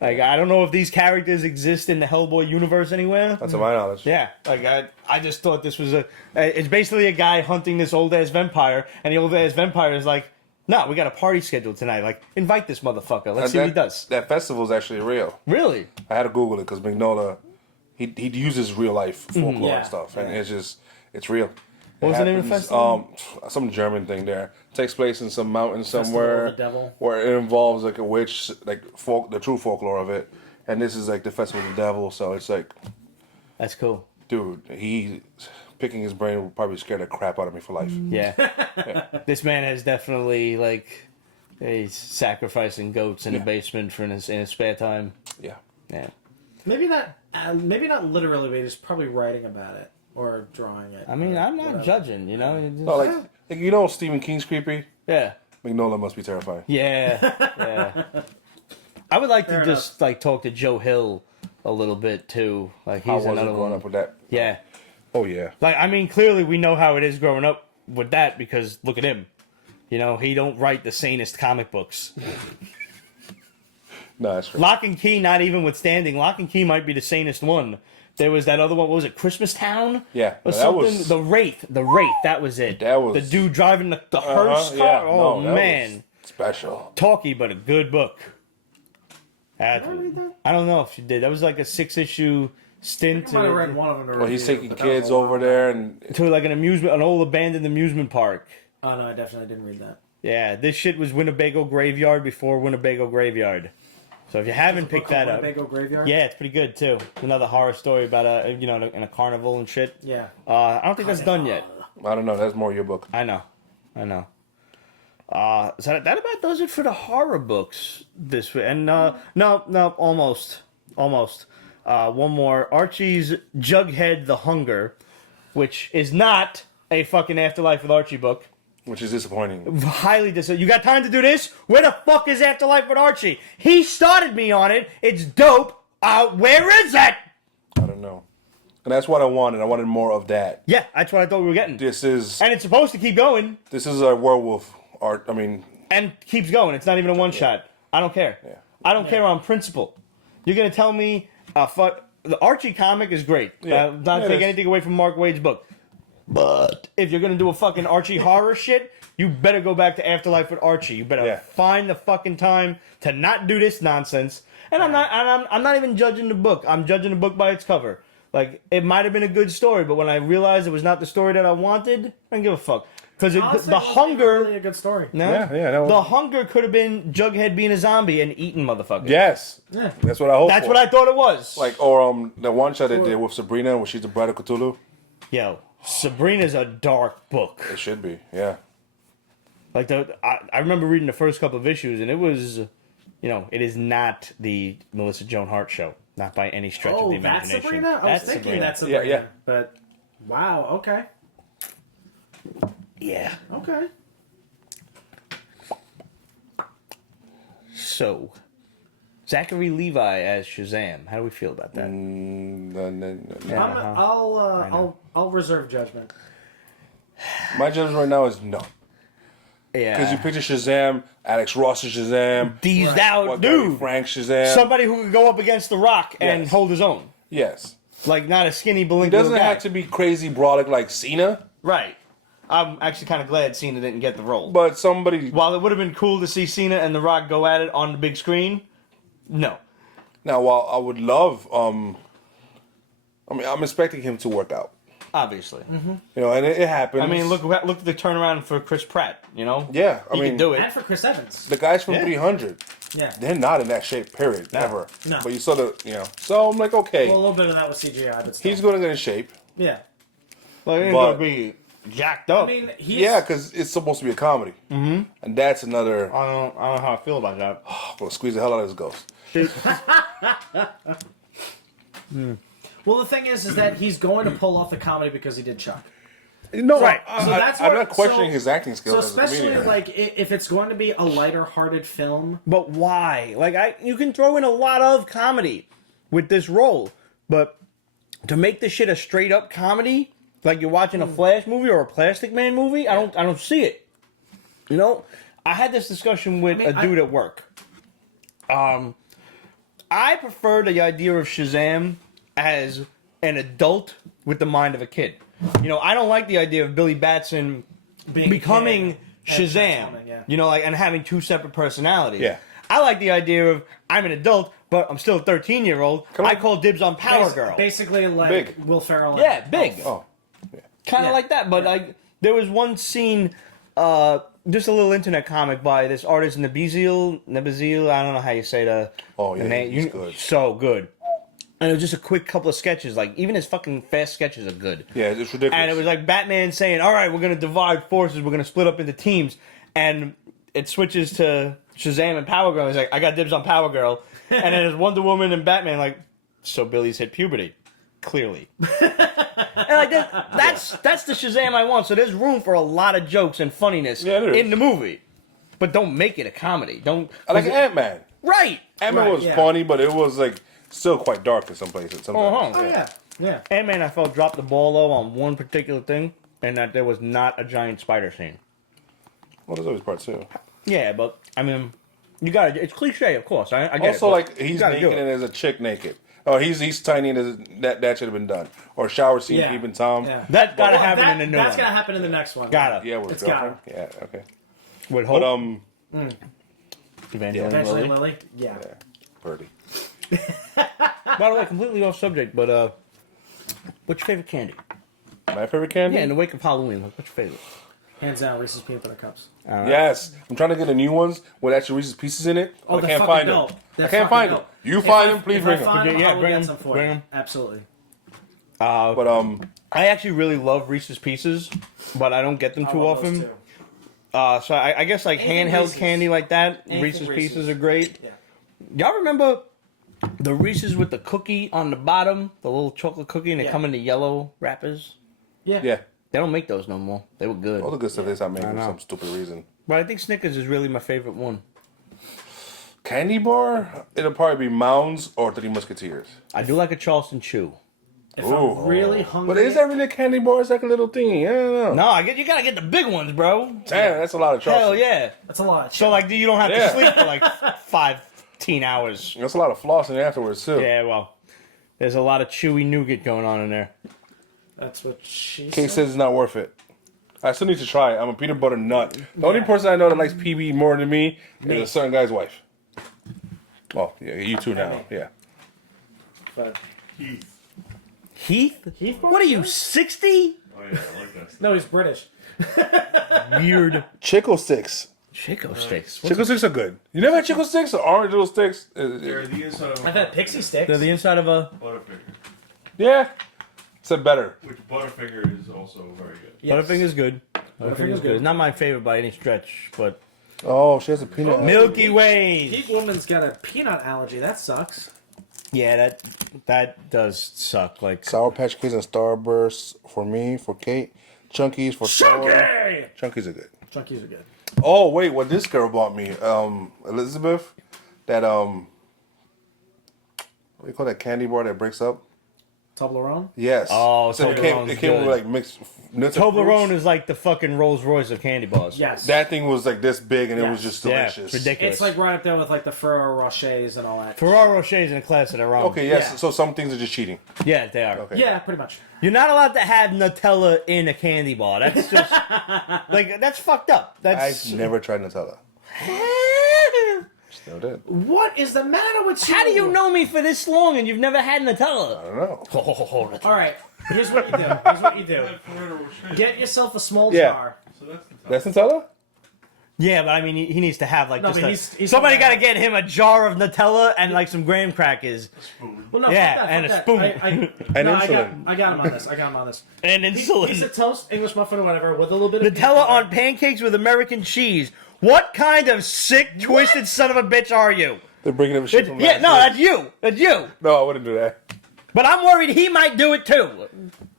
Like, I don't know if these characters exist in the Hellboy universe anywhere. That's to my knowledge. Yeah, like I just thought this was it's basically a guy hunting this old ass vampire, and the old ass vampire is like, no, we got a party scheduled tonight. Like, invite this motherfucker. Let's see what he does. That festival is actually real. Really? I had to Google it because Mignola, he uses real life folklore Yeah. and stuff, and it's real. What was the name of the festival? Some German thing there. Takes place in some mountain Festival somewhere of the Devil. where it involves like a witch, like the true folklore of it. And this is like the Festival of the Devil, so it's like, That's cool. dude, he picking his brain will probably scare the crap out of me for life. Yeah. This man has definitely, like, he's sacrificing goats in the basement in his spare time. Yeah. Yeah. Maybe not literally, but he's probably writing about it or drawing it. I mean, or I'm not whatever. judging, you know? It just- No, like you know, Stephen King's creepy. yeah. Mignola must be terrifying. Yeah. Yeah. I would like to Fair just, like, talk to Joe Hill a little bit, too. Like, How he's was it another growing one. up with that? Yeah. Oh yeah. Like, I mean, clearly we know how it is growing up with that because look at him. You know, he don't write the sanest comic books. No, that's true. Lock and Key, not even withstanding, Lock and Key might be the sanest one. There was that other one, what was it, Christmas Town? Yeah, Or that something? was- The Wraith, that was it. That was- The dude driving the hearse car? Yeah, Oh, no, that man. was special. Talky, but a good book. Did I read that? I don't know if you did. That was like a 6-issue stint I might have read one of them. to Well, he's review, taking but that was kids a while over back. there, and to like an old abandoned amusement park. Oh no, I definitely didn't read that. Yeah, this shit was Winnebago Graveyard before Winnebago Graveyard. So if you haven't picked that up, Winnebago Graveyard. yeah, it's pretty good too. Another horror story about in a carnival and shit. Yeah. I don't think that's done yet. I don't know. That's more your book. I know. So that about does it for the horror books this week. And no, almost. One more. Archie's Jughead the Hunger, which is not a fucking Afterlife with Archie book. Which is disappointing. Highly disappointing. You got time to do this? Where the fuck is Afterlife with Archie? He started me on it. It's dope. Where is it? I don't know. And that's what I wanted. I wanted more of that. Yeah, that's what I thought we were getting. This is And it's supposed to keep going, a werewolf art. I mean, and keeps going. It's not even a one shot. I don't care. Yeah. I don't care on principle. You're gonna tell me, the Archie comic is great. Yeah. Not Yeah, it take is. anything away from Mark Waid's book. But if you're gonna do a fucking Archie horror shit, you better go back to Afterlife with Archie. You better find the fucking time to not do this nonsense. And I'm not even judging the book. I'm judging the book by its cover. Like, it might have been a good story, but when I realized it was not the story that I wanted, I don't give a fuck. Because Honestly, the it wasn't hunger. really a good story. No? Yeah, that was- The hunger could have been Jughead being a zombie and eating motherfuckers. yes. Yeah. That's what I hope. That's what I thought it was. like. Or the one shot they did with Sabrina, where she's the bride of Cthulhu. Yo, Sabrina's a dark book. It should be. Yeah. Like, I remember reading the first couple of issues, and it was, it is not the Melissa Joan Hart show. Not by any stretch of Oh, the that's imagination. Sabrina? I was That's thinking Sabrina. that's Sabrina. Yeah. But, wow, okay. Yeah. Okay. So, Zachary Levi as Shazam. How do we feel about that? I'll reserve judgment. My judgment right now is no. Yeah. Because you picture Shazam, Alex Ross is Shazam, Deezed out, what, Gary dude. Frank Shazam. Somebody who could go up against The Rock and Yes. hold his own. Yes. Like, not a skinny, He belligerent doesn't guy. have to be crazy brolic like Cena, Right. I'm actually kind of glad Cena didn't get the role. but somebody. While it would have been cool to see Cena and The Rock go at it on the big screen, no. Now, while I would love, I'm expecting him to work out. Obviously. You know, and it happens. I mean, look at the turnaround for Chris Pratt, Yeah, I He mean, can do it. And for Chris Evans. the guys from Yeah. 300, Yeah. they're not in that shape, period, ever. No. But you sort of, so I'm like, okay, Well, a little bit of that was CGI, but still. he's going to get in shape. Yeah. Like, he's But- going to be jacked up. I mean, he's... Yeah, because it's supposed to be a comedy. Mm-hmm. And that's another, I don't know how I feel about that. I'm going to squeeze the hell out of this ghost. Well, the thing is that he's going to pull off the comedy because he did Chuck. No, Right. So that's I'm what- not questioning so- his acting So skills as a especially, comedian. like, if it's going to be a lighter-hearted film... But why? Like, you can throw in a lot of comedy with this role, but to make this shit a straight up comedy, like you're watching a Flash movie or a Plastic Man movie, I don't see it. I had this discussion with a dude at work. I prefer the idea of Shazam as an adult with the mind of a kid. You know, I don't like the idea of Billy Batson becoming Shazam. Yeah. You know, like and having two separate personalities. Yeah. I like the idea of I'm an adult, but I'm still a 13-year-old. I call dibs on Power Girl. Basically, like Big. Will Ferrell. Yeah, big. Oh, Kind of Yeah. like that. But like, there was one scene, just a little internet comic by this artist Nebizil. I don't know how you say the Oh, yeah, the name. he's good. So good. And it was just a quick couple of sketches. Like even his fucking fast sketches are good. yeah, it's ridiculous. And it was like Batman saying, "All right, we're gonna divide forces. We're gonna split up into teams." And it switches to Shazam and Power Girl. He's like, "I got dibs on Power Girl." And then there's Wonder Woman and Batman. Like, so Billy's hit puberty, clearly. And like that's the Shazam I want. So there's room for a lot of jokes and funniness there is. in the movie, but don't make it a comedy. Don't. I like Ant-Man. Right. Ant-Man Right, was yeah. funny, but it was like still quite dark in some places. Sometimes. Oh yeah. Yeah. Ant-Man, I felt dropped the ball though on one particular thing, and that there was not a giant spider scene. Well, there's always part two. Yeah, but I mean, you got to. It's cliche, of course. I get Also, it. like but you he's gotta do naked it. and there's a chick naked. Oh, he's tiny and that should have been done. Or shower scene, Yeah. even Tom. Yeah. That gotta Well, happen in the new That's one. gonna happen in the next one. Gotta. Yeah, with It's girlfriend. Yeah, okay. With hope. But Evangeline Eventually, Lilly. Lily. Yeah. Birdie. By the way, completely off subject, but what's your favorite candy? My favorite candy. Yeah, in the wake of Halloween, what's your favorite? Hands down, Reese's peanut butter cups. Yes, I'm trying to get the new ones with actual Reese's Pieces in it. Oh, I they're can't fucking find dope. them. They're I can't fucking find them. dope. You If find I- them, please if bring I find them. them, Yeah, I will bring get them, some for bring you. them. Absolutely. But I actually really love Reese's Pieces, but I don't get them I too love those often. too. So I guess like Anything handheld Reese's. candy like that, Anything Reese's Reese's. Pieces are great. Yeah. Y'all remember the Reese's with the cookie on the bottom, the little chocolate cookie, and they Yeah. come in the yellow wrappers? Yeah. yeah, They don't make those no more. They were good. all the good stuff they start making I for know. some stupid reason. But I think Snickers is really my favorite one. Candy bar? It'll probably be Mounds or Three Musketeers. I do like a Charleston Chew. If Ooh. I'm really hungry. But is that really a candy bar? It's like a little thingy. I don't know. No, you gotta get the big ones, bro. Damn, that's a lot of Charleston. Hell yeah. That's a lot. So like, you don't have Yeah. to sleep for like 15 hours. That's a lot of flossing afterwards too. Yeah, well, there's a lot of chewy nougat going on in there. That's what she Kate said. says it's not worth it. I still need to try it. I'm a peanut butter nut. The only person I know that likes PB more than me is a certain guy's wife. Well, yeah, you two now. Yeah. But Heath. Heath? What are you, 60? Oh yeah, I like that. no, he's British. Weird. Chickle sticks. Chico sticks. Chickle sticks are good. You never had chickle sticks or orange little sticks? They're the inside of I've had pixie sticks. They're the inside of a... Butterfinger, Yeah. Said better. which Butterfinger is also very good. Yes. Butterfinger's good. Butterfinger's good. It's not my favorite by any stretch, but... Oh, she has a peanut. Milky Ways! Pete Woman's got a peanut allergy. That sucks. Yeah, that does suck. Like, Sour Patch Kids and Starbursts for me, for Kate. Chunkies for Thor. Chunky! Chunkies are good. Chunkies are good. Oh, wait, what this girl bought me, Elizabeth, that, what do you call that candy bar that breaks up? Toblerone? Yes. Oh, so it Toblerone's came with good. like mixed nuts and Toblerone fruits. is like the fucking Rolls Royce of candy bars. Yes. That thing was like this big and it was Yes. just Yeah, delicious. it's ridiculous. It's like right up there with like the Ferrero Rochers and all that. Ferrero Rocher's in a class of their own. Okay, yes. Yeah. So some things are just cheating. Yeah, they are. Okay. Yeah, pretty much. You're not allowed to have Nutella in a candy bar. That's just... like, that's fucked up. That's... I've never tried Nutella. Still did. What is the matter with you? How do you know me for this long and you've never had Nutella? I don't know. All right, here's what you do. Here's what you do. Ferrero Rocher. Get yourself a small Yeah. jar. So that's the top. That's Nutella? Yeah, but I mean, he needs to have like No, just but a, he's somebody gonna got to get him a jar of Nutella and like some graham crackers Well, no, Yeah, fuck that, and fuck a spoon. that. And no, insulin. I got him on this. I got him on this. and insulin. Piece of toast, English muffin or whatever, with a little bit of Nutella peanut on butter. pancakes with American cheese. What kind of sick, twisted son of a bitch are you? They're bringing up shit from Yeah, last no, week. that's you. That's you. No, I wouldn't do that. But I'm worried he might do it too.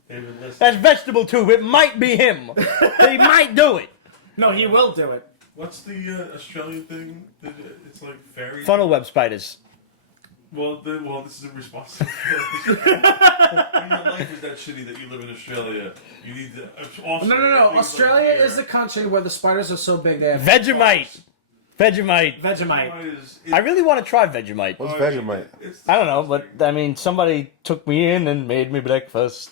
David, listen. That's vegetable tube. It might be him. He might do it. No, he will do it. What's the Australian thing? It's like fairy. Funnel web spiders. Well, this is a response. When your life is that shitty that you live in Australia, you need to. No. Australia is the country where the spiders are so big they have. Vegemite. Vegemite. Vegemite. I really want to try Vegemite. What's Vegemite? I don't know, but I mean, somebody took me in and made me breakfast.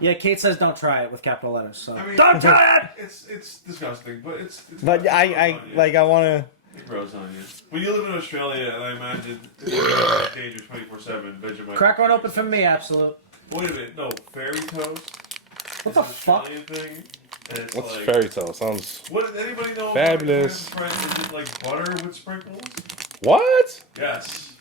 Yeah, Kate says don't try it with capital letters. So I mean, Don't try it! It's disgusting, but it's But I want to. It grows on you. When you live in Australia, and I imagine it's dangerous 24/7, Vegemite. crack one open for me, Absolute. Wait a minute, no, fairy toast. What the It's an fuck? Australian thing. And it's What's like, fairy tale? Sounds What does anybody know? Fabulous. About is it like butter with sprinkles? what? Yes.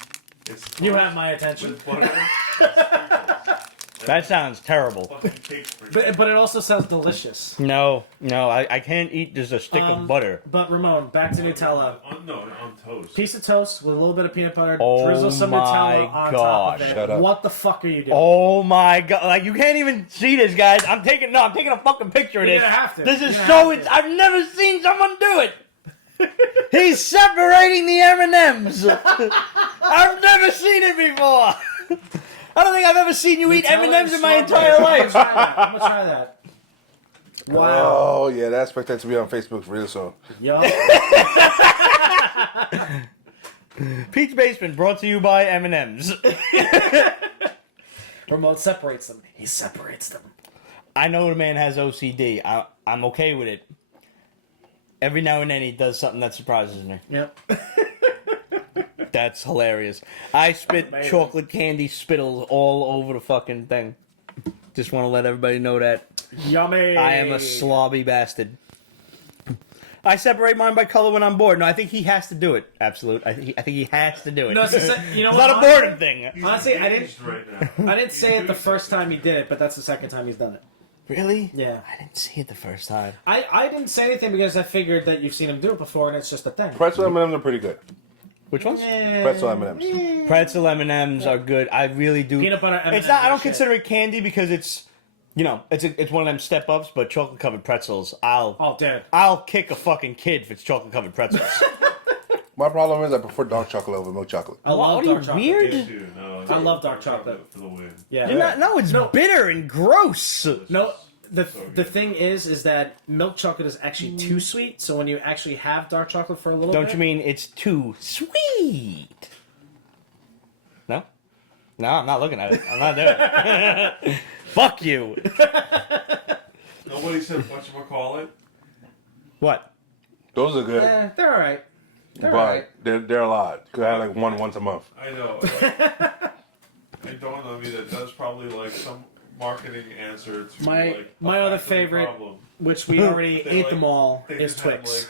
It's You toast have my attention. with butter and sprinkles. That sounds terrible. Fucking cake sprinkles. But it also sounds delicious. No, I can't eat just a stick of butter. But Ramon, back to Nutella. On toast. Piece of toast with a little bit of peanut butter. Oh drizzle some my Nutella on top of gosh. it. Shut up. What the fuck are you doing? Oh my god! Like you can't even see this, guys. I'm taking a fucking picture of You're this. gonna have to. This is You're so. gonna have to. I've never seen someone do it. He's separating the M&Ms. I've never seen it before. I don't think I've ever seen you eat Nutella M&Ms and in my strawberry. entire life. I'm gonna try that. Wow. Oh yeah, I expect that to be on Facebook real soon. Yo. Pete's Basement brought to you by M&Ms. Ramon separates them. He separates them. I know the man has OCD. I'm okay with it. Every now and then he does something that surprises me. Yep. That's hilarious. I spit Amazing. chocolate candy spittles all over the fucking thing. Just want to let everybody know that. Yummy. I am a slobby bastard. I separate mine by color when I'm bored. No, I think he has to do it. Absolute. I think he has to do it. No, it's you know It's what? not a boredom thing. He's Honestly, I didn't- engaged right now. I didn't say it the first time he did it, but that's the second time he's done it. Really? Yeah. I didn't see it the first time. I didn't say anything because I figured that you've seen him do it before and it's just a thing. Pretzel M&Ms are pretty good. Which ones? Pretzel M&Ms. Pretzel M&Ms are good. I really do. Peanut butter M&Ms It's not. I are don't shit. consider it candy because it's, it's one of them step ups. But chocolate covered pretzels, Oh, dude. I'll kick a fucking kid if it's chocolate covered pretzels. My problem is I prefer dark chocolate over milk chocolate. I love What are you, dark chocolate. weird? Me too, no, I love dark chocolate. for the win. Yeah. You're not. No, it's bitter and gross. No, the thing is that milk chocolate is actually too sweet. So when you actually have dark chocolate for a little Don't bit, you mean it's too sweet? No, I'm not looking at it. I'm not doing it. Fuck you. Nobody said whatchamacallit. What? Those are good, they're all right. They're all but right. they're a lot. Could have like one once a month. I know. It dawned on me that that's probably like some marketing answer to My like a other factory favorite, problem. which we already They, ate like, them all, They is just had, Twix.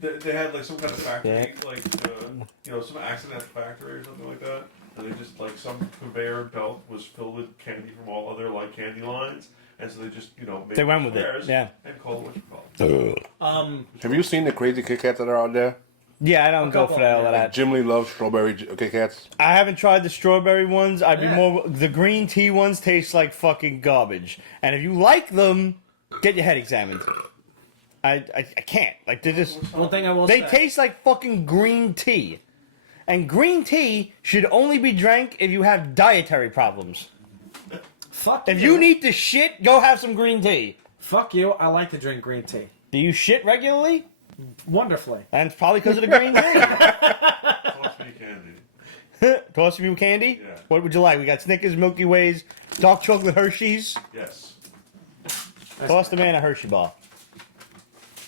they had like some kind of factory, Yeah. like some accident at the factory or something like that, and they just like some conveyor belt was filled with candy from all other like candy lines, and so they just made They went with it, squares yeah. and called it what you call it. Have you seen the crazy Kit Kats that are out there? Yeah, I don't go for that, all of that. Jim Lee loves strawberry Kit Kats. I haven't tried the strawberry ones. I'd be Yeah. more. The green tea ones taste like fucking garbage. And if you like them, get your head examined. I can't. Like they're just. One thing I will They say. taste like fucking green tea. And green tea should only be drank if you have dietary problems. Fuck If you need to shit, go have some green tea. Fuck you. I like to drink green tea. Do you shit regularly? Wonderfully. And it's probably because of the green tea. Toss me candy. Toss you candy? Yeah. What would you like? We got Snickers, Milky Ways, dark chocolate Hershey's. Yes. Toss the man a Hershey bar.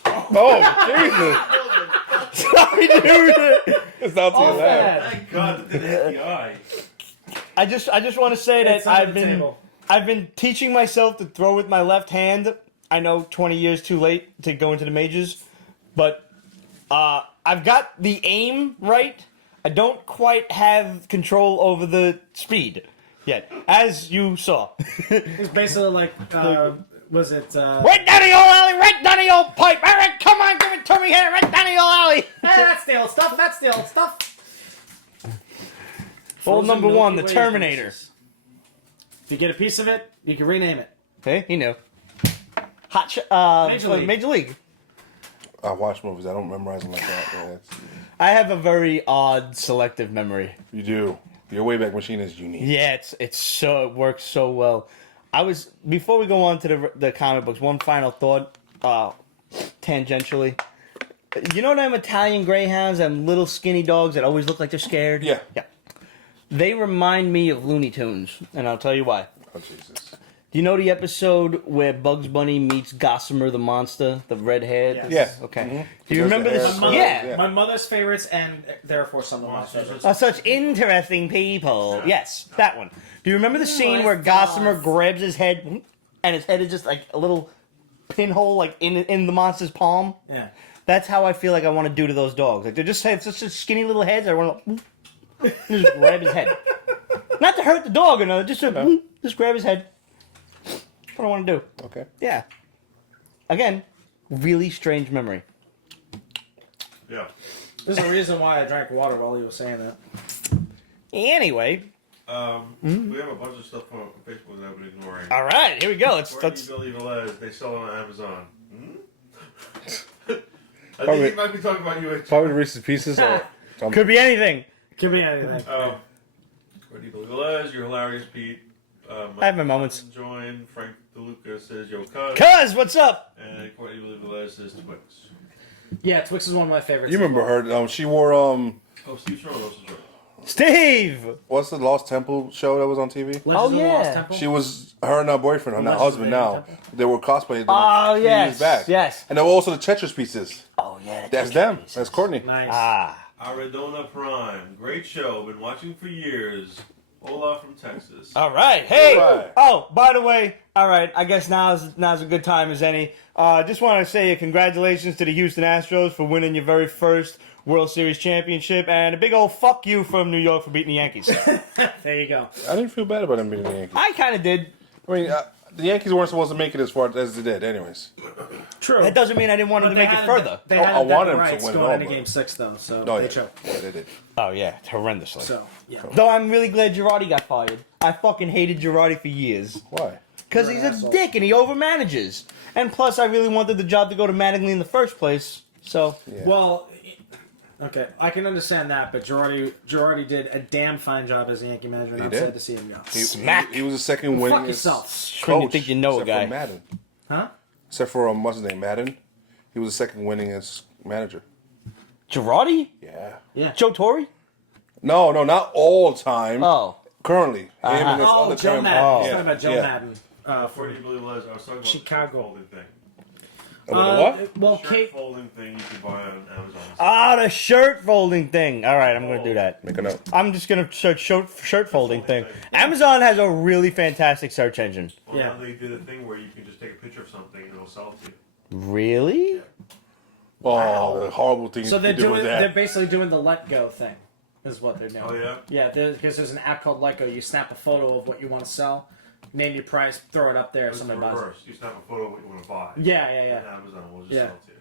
Oh Sorry, dude. Jesus! It's not too Off loud. that. Thank God that didn't hit the eye. I just want to say It's that under the table. I've been teaching myself to throw with my left hand. I know 20 years too late to go into the majors, but I've got the aim right. I don't quite have control over the speed yet, as you saw. It's basically like, was it? Right down the old alley, right down the old pipe. All right, come on, give it to me here, right down the old alley. That's the old stuff. That's the old stuff. Old Frozen number Milky one, the Way Terminator. delicious. If you get a piece of it, you can rename it. Hey, he knew. Major League. I watch movies. I don't memorize them like that. Yeah, I have a very odd selective memory. you do. Your Wayback Machine is unique. Yeah, it works so well. Before we go on to the comic books, one final thought, tangentially. You know them Italian Greyhounds, them little skinny dogs that always look like they're scared? Yeah. Yeah. They remind me of Looney Tunes, and I'll tell you why. Oh Jesus. Do you know the episode where Bugs Bunny meets Gossamer the monster, the redhead? Yes. Yeah. Okay. Mm-hmm. Do you remember this? My, mother, Yeah. my mother's favorites, and therefore some of my favorites. Such interesting people. Yes, that one. Do you remember the scene my where Gossamer God. grabs his head, and his head is just like a little pinhole, like in the monster's palm? Yeah. That's how I feel like I want to do to those dogs. Like they just have such skinny little heads. I want to just grab his head, not to hurt the dog or nothing. Just grab his head. That's what I want to do. Okay. Yeah. Again, really strange memory. Yeah. There's a reason why I drank water while he was saying that. Anyway, We have a bunch of stuff on Facebook that I've been ignoring. all right, here we go. Let's. Courtney Billy Velez, they sell it on Amazon. I Probably- think he might be talking about you. Probably Reese's Pieces or something. Could be anything. Could be anything. Courtney Billy Velez, you're hilarious, Pete. I have my moments. Join. Frank DeLuca says, yo, cuz. Cuz, what's up? And Courtney Billy Velez says, Twix. Yeah, Twix is one of my favorites. You remember her? She wore Oh, Steve Strong was right. Steve. what's the Lost Temple show that was on TV? Legends Oh, of the yeah. Lost Temple? She was her and her boyfriend, her now Legends of husband the now. Temple? They were cosplaying. Oh, few yes, years back. yes. And they were also the Tetris pieces. Oh yeah. That's them. That's Courtney. Nice. Ah. Arizona Prime. Great show. Been watching for years. Hola from Texas. All right. Hey. Right. Oh, by the way, all right. I guess now's a good time as any. Just want to say congratulations to the Houston Astros for winning your very first World Series championship, and a big old fuck you from New York for beating the Yankees. There you go. I didn't feel bad about them beating the Yankees. I kind of did. I mean, the Yankees weren't supposed to make it as far as they did, anyways. True. That doesn't mean I didn't want them to make it further. They Oh, had I the wanted them to rights win going all, into but- Game 6, though, so Oh, they yeah. choked. Yeah, they did. Oh yeah, horrendously. So, yeah. Though I'm really glad Girardi got fired. I fucking hated Girardi for years. Why? Because You're he's an a asshole. dick and he overmanages. And plus, I really wanted the job to go to Mattingly in the first place. So, Yeah. Well, okay, I can understand that, but Girardi did a damn fine job as a Yankee manager, and He I'm did. sad to see him go. Smack. He was the second Fuck winningest yourself. Shouldn't you think you know a except guy? for Madden. Huh? Except for, what's his name, Madden? He was the second winningest manager. Girardi? Yeah. Yeah. Joe Torre? No, not all time. Oh. Currently. Him and this Oh, other Joe term. Madden. Oh. He's talking about Joe Yeah. Madden. Courtney Billy Velez, I was talking about Chicago. the shirt folding thing. What? Well, Shirt Kate. folding thing you can buy on Amazon. Ah, the shirt folding thing. All right, I'm going to do that. Make a note. I'm just going to search shirt folding thing. Amazon has a really fantastic search engine. Well, Yeah. now they did a thing where you can just take a picture of something and it'll sell it to you. Really? Oh, the horrible things So you they're can do with they're that. basically doing the Let Go thing, is what they're doing. Oh, yeah? Yeah, because there's an app called Let Go. You snap a photo of what you want to sell, name your price, throw it up there, if It's the somebody buys it. reverse. You snap a photo of what you want to buy. Yeah. And Amazon will just Yeah. sell it to you.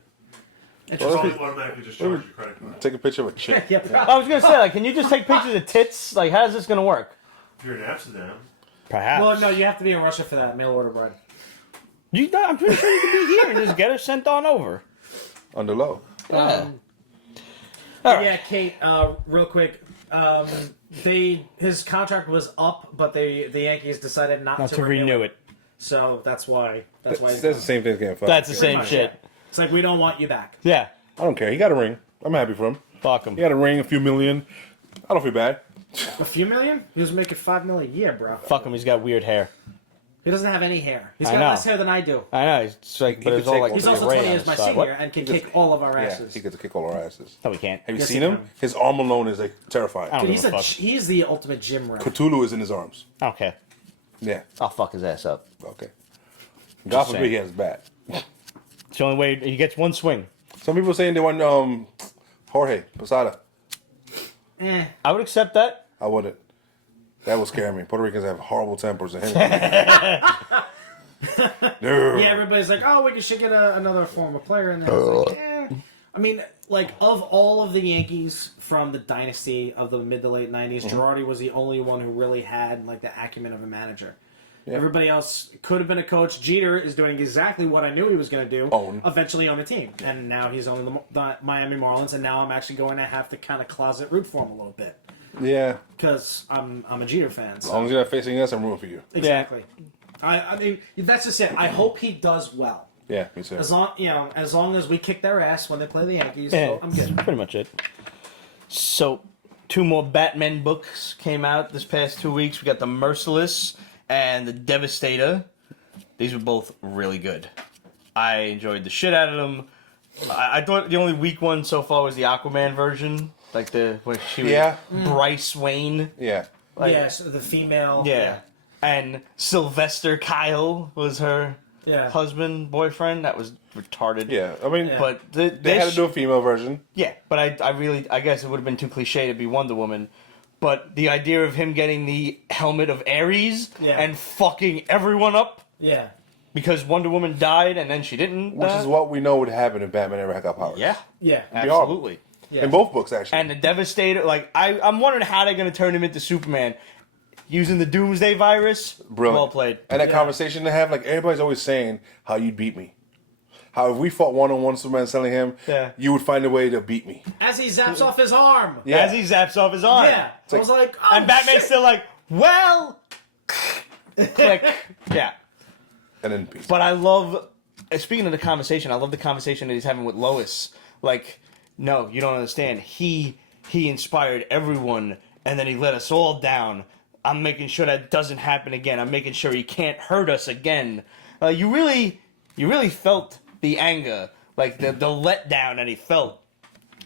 Interesting. Well, Probably automatically just charge your credit card. Take a picture of a chick. Yeah, I was going to say, like, can you just take pictures of tits? Like, how's this going to work? If you're in Amsterdam, Perhaps. Well, no, you have to be in Russia for that mail order bread. I'm pretty sure you can be here and just get her sent on over. Under low. Yeah. All right. Yeah, Kate. Real quick. His contract was up, but the Yankees decided not Not to to renew it. So that's why. That's why. That's the same thing as getting fired. That's the same much, shit. It's like we don't want you back. Yeah. I don't care. He got a ring. I'm happy for him. Fuck him. He got a ring, a few million. I don't feel bad. A few million? He was making $5 million a year, bro. Fuck him. He's got weird hair. He doesn't have any hair. He's I got know. less hair than I do. I know. He's like, He but could it's all take like all He's the also gray 20 on years the my side. senior What? and can kick all of our Yeah, asses. he could kick all our asses. No, we can't. Have you Yes, seen he him? can. His arm alone is like terrifying. I don't Dude, give a fuck. he's the ultimate gym rat. Cthulhu is in his arms. I don't care. Yeah. I'll fuck his ass up. Okay. God forbid saying. he has his bat. It's the only way he gets one swing. Some people saying they want Jorge Posada. I would accept that. I wouldn't. That would scare me. Puerto Ricans have horrible tempers. And Yeah, everybody's like, oh, we should get another former player in there. It's like, I mean, like, of all of the Yankees from the dynasty of the mid to late 90s, Girardi was the only one who really had, like, the acumen of a manager. Yeah. Everybody else could have been a coach. Jeter is doing exactly what I knew he was going to do. Own. Eventually on the team. And now he's owning the Miami Marlins, and now I'm actually going to have to kind of closet root for him a little bit. yeah. Because I'm a Jeter fan. As So. long as you're not facing us, I'm rooting for you. Exactly. I mean, that's just it. I hope he does well. Yeah, me too. As long as we kick their ass when they play the Yankees, Yeah, so I'm good. pretty much it. So, 2 more Batman books came out this past 2 weeks. We got the Merciless and the Devastator. These were both really good. I enjoyed the shit out of them. I thought the only weak one so far was the Aquaman version, like when she was Bryce Wayne. Yeah. Like, Yes, the female. Yeah. And Sylvester Kyle was her husband, boyfriend. That was retarded. Yeah, I mean, But they had to do a female version. Yeah, but I guess it would have been too cliche to be Wonder Woman. But the idea of him getting the helmet of Ares and fucking everyone up Yeah. because Wonder Woman died and then she didn't. Which is what we know would happen if Batman ever got powers. Yeah, Yeah. absolutely. Yeah. In both books, actually. And the Devastator, like I'm wondering how they're gonna turn him into Superman using the Doomsday virus. Brilliant. Well played. And that conversation they have, like, everybody's always saying how you'd beat me. How if we fought one-on-one Superman selling him, you would find a way to beat me. As he zaps off his arm. Yeah. As he zaps off his arm. Yeah. I was like, oh, And Batman's shit. still like, well, click. Yeah. And then peace. But I love, speaking of the conversation, I love the conversation that he's having with Lois. Like, no, you don't understand. He inspired everyone, and then he let us all down. I'm making sure that doesn't happen again. I'm making sure he can't hurt us again. You really felt the anger, like the letdown that he felt,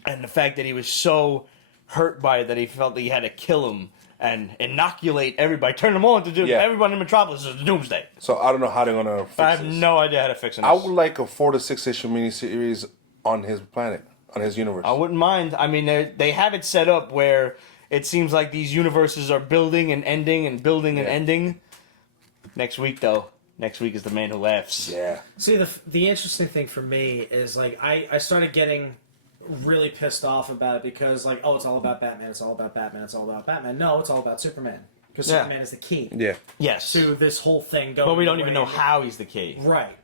and the fact that he was so hurt by it that he felt that he had to kill him and inoculate everybody, turn them all into everyone in Metropolis is Doomsday. So I don't know how they're going to fix I have this. no idea how to fix it. I would like a 4 to 6 issue miniseries on his planet, on his universe. I wouldn't mind. I mean, they have it set up where it seems like these universes are building and ending and building and ending. Next week, though. Next week is The Man Who Laughs. Yeah. See, the interesting thing for me is, like, I started getting really pissed off about it because, like, oh, it's all about Batman, it's all about Batman, it's all about Batman. No, it's all about Superman. Because Superman is the key Yeah. Yes. to this whole thing going. But we don't the even way know how he's the key. Right.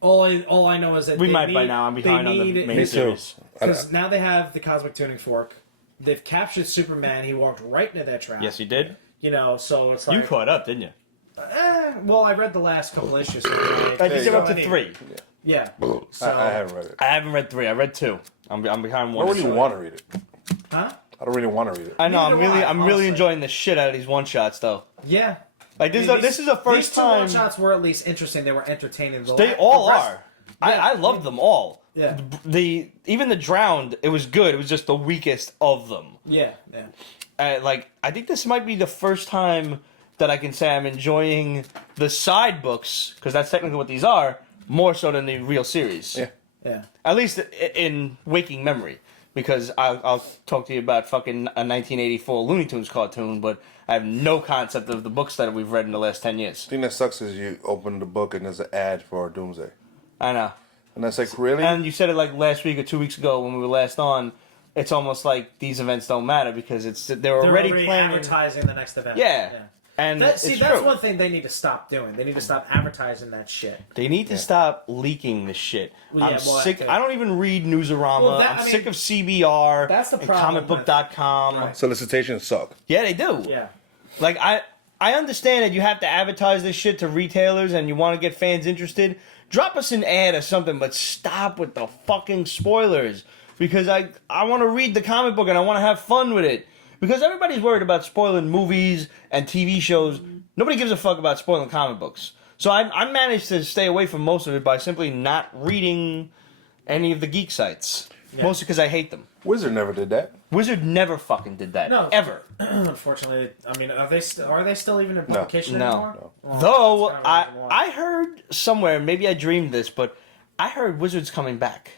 All I know is that We they might need, by now. I'm behind on the main Me too. series. Because now they have the Cosmic Tuning Fork. They've captured Superman. He walked right into their trap. Yes, he did. You know, so it's like... You caught up, didn't you? well, I read the last couple issues. I think they're up to 3. Yeah. So, I haven't read it. I haven't read 3. I read 2. I'm behind I 1. don't really want to read it. Huh? I don't really want to read it. I know. I'm Neither do I, really honestly. enjoying the shit out of these one shots, though. Yeah. Like this is the first these two time. one-shots were at least interesting. They were entertaining. They all the rest- are. I love them all. Yeah. Even the Drowned, it was good. It was just the weakest of them. Yeah. Yeah. I think this might be the first time that I can say I'm enjoying the side books, because that's technically what these are, more so than the real series. Yeah. Yeah. At least in waking memory, because I'll talk to you about fucking a 1984 Looney Tunes cartoon, but I have no concept of the books that we've read in the last 10 years. The thing that sucks is you open the book and there's an ad for Doomsday. I know. And that's like, really? And you said it like last week or 2 weeks ago when we were last on. It's almost like these events don't matter because they're already planning. advertising the next event. Yeah. And That's it's that's true. one thing they need to stop doing. They need to stop advertising that shit. They need to stop leaking this shit. Well, yeah, I'm well, sick. that- I don't even read Newsarama. Well, that- I'm I mean, sick of CBR. that's the and problem comicbook.com. Right. Solicitations suck. Yeah, they do. Yeah. Like I understand that you have to advertise this shit to retailers and you want to get fans interested. Drop us an ad or something, but stop with the fucking spoilers. Because I want to read the comic book and I want to have fun with it. Because everybody's worried about spoiling movies and TV shows. Nobody gives a fuck about spoiling comic books. So I managed to stay away from most of it by simply not reading any of the geek sites. Yeah. Mostly because I hate them. Wizard never did that. Wizard never fucking did that. No. Ever. Unfortunately, I mean, are they still even in publication No. anymore? No. Well, Though that's kinda the reason why. I heard somewhere, maybe I dreamed this, but I heard Wizard's coming back.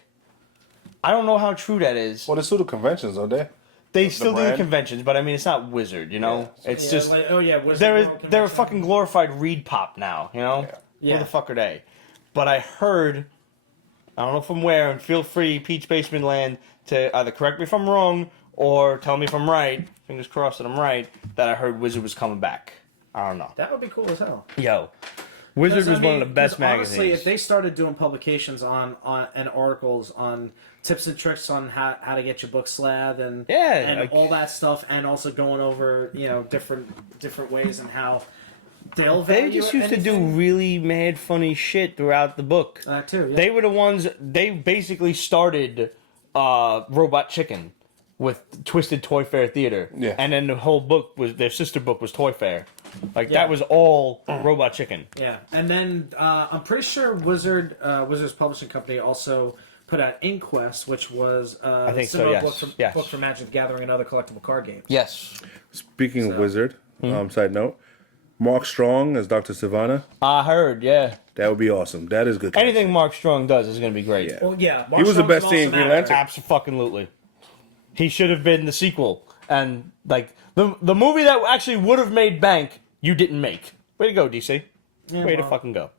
I don't know how true that is. Well, they still do conventions, don't they? They still do the brand? conventions, but I mean, it's not Wizard, you know? Yeah. It's Yeah, just, like, oh yeah, Wizard they're World a Convention. fucking glorified Reed Pop now, you know? Yeah. Who the fuck are they? But I heard, I don't know from where, and feel free, Peach Basement Land, to either correct me if I'm wrong, or tell me if I'm right, fingers crossed that I'm right, that I heard Wizard was coming back. I don't know. That would be cool as hell. Yo. Wizard 'Cause, was I mean, one of the best 'cause honestly, magazines. if they started doing publications on and articles on tips and tricks on how to get your book slab and Yeah, like- all that stuff, and also going over different ways and how they'll They value just used to do anything. really mad, funny shit throughout the book. Too. Yeah. They were the ones. They basically started Robot Chicken with Twisted Toy Fair Theater. Yeah. And then the whole book was their sister book was Toy Fair. Like Yeah. that was all Robot Chicken. Yeah, and then I'm pretty sure Wizard's publishing company also put out Inquest, which was I think so, similar yes. book, from, Yes. book for Magic the Gathering and other collectible card games. Yes. Speaking of Wizard, side note, Mark Strong as Dr. Savannah. I heard, yeah. That would be awesome. That is good. Anything casting. Mark Strong does is going to be great. Yeah. Well, yeah, Mark He was the Strong's best an thing in awesome Green actor. Lantern. Absolutely. He should have been the sequel. And, like, the movie that actually would have made bank, you didn't make. Way to go, DC. Yeah, Way to well, fucking go.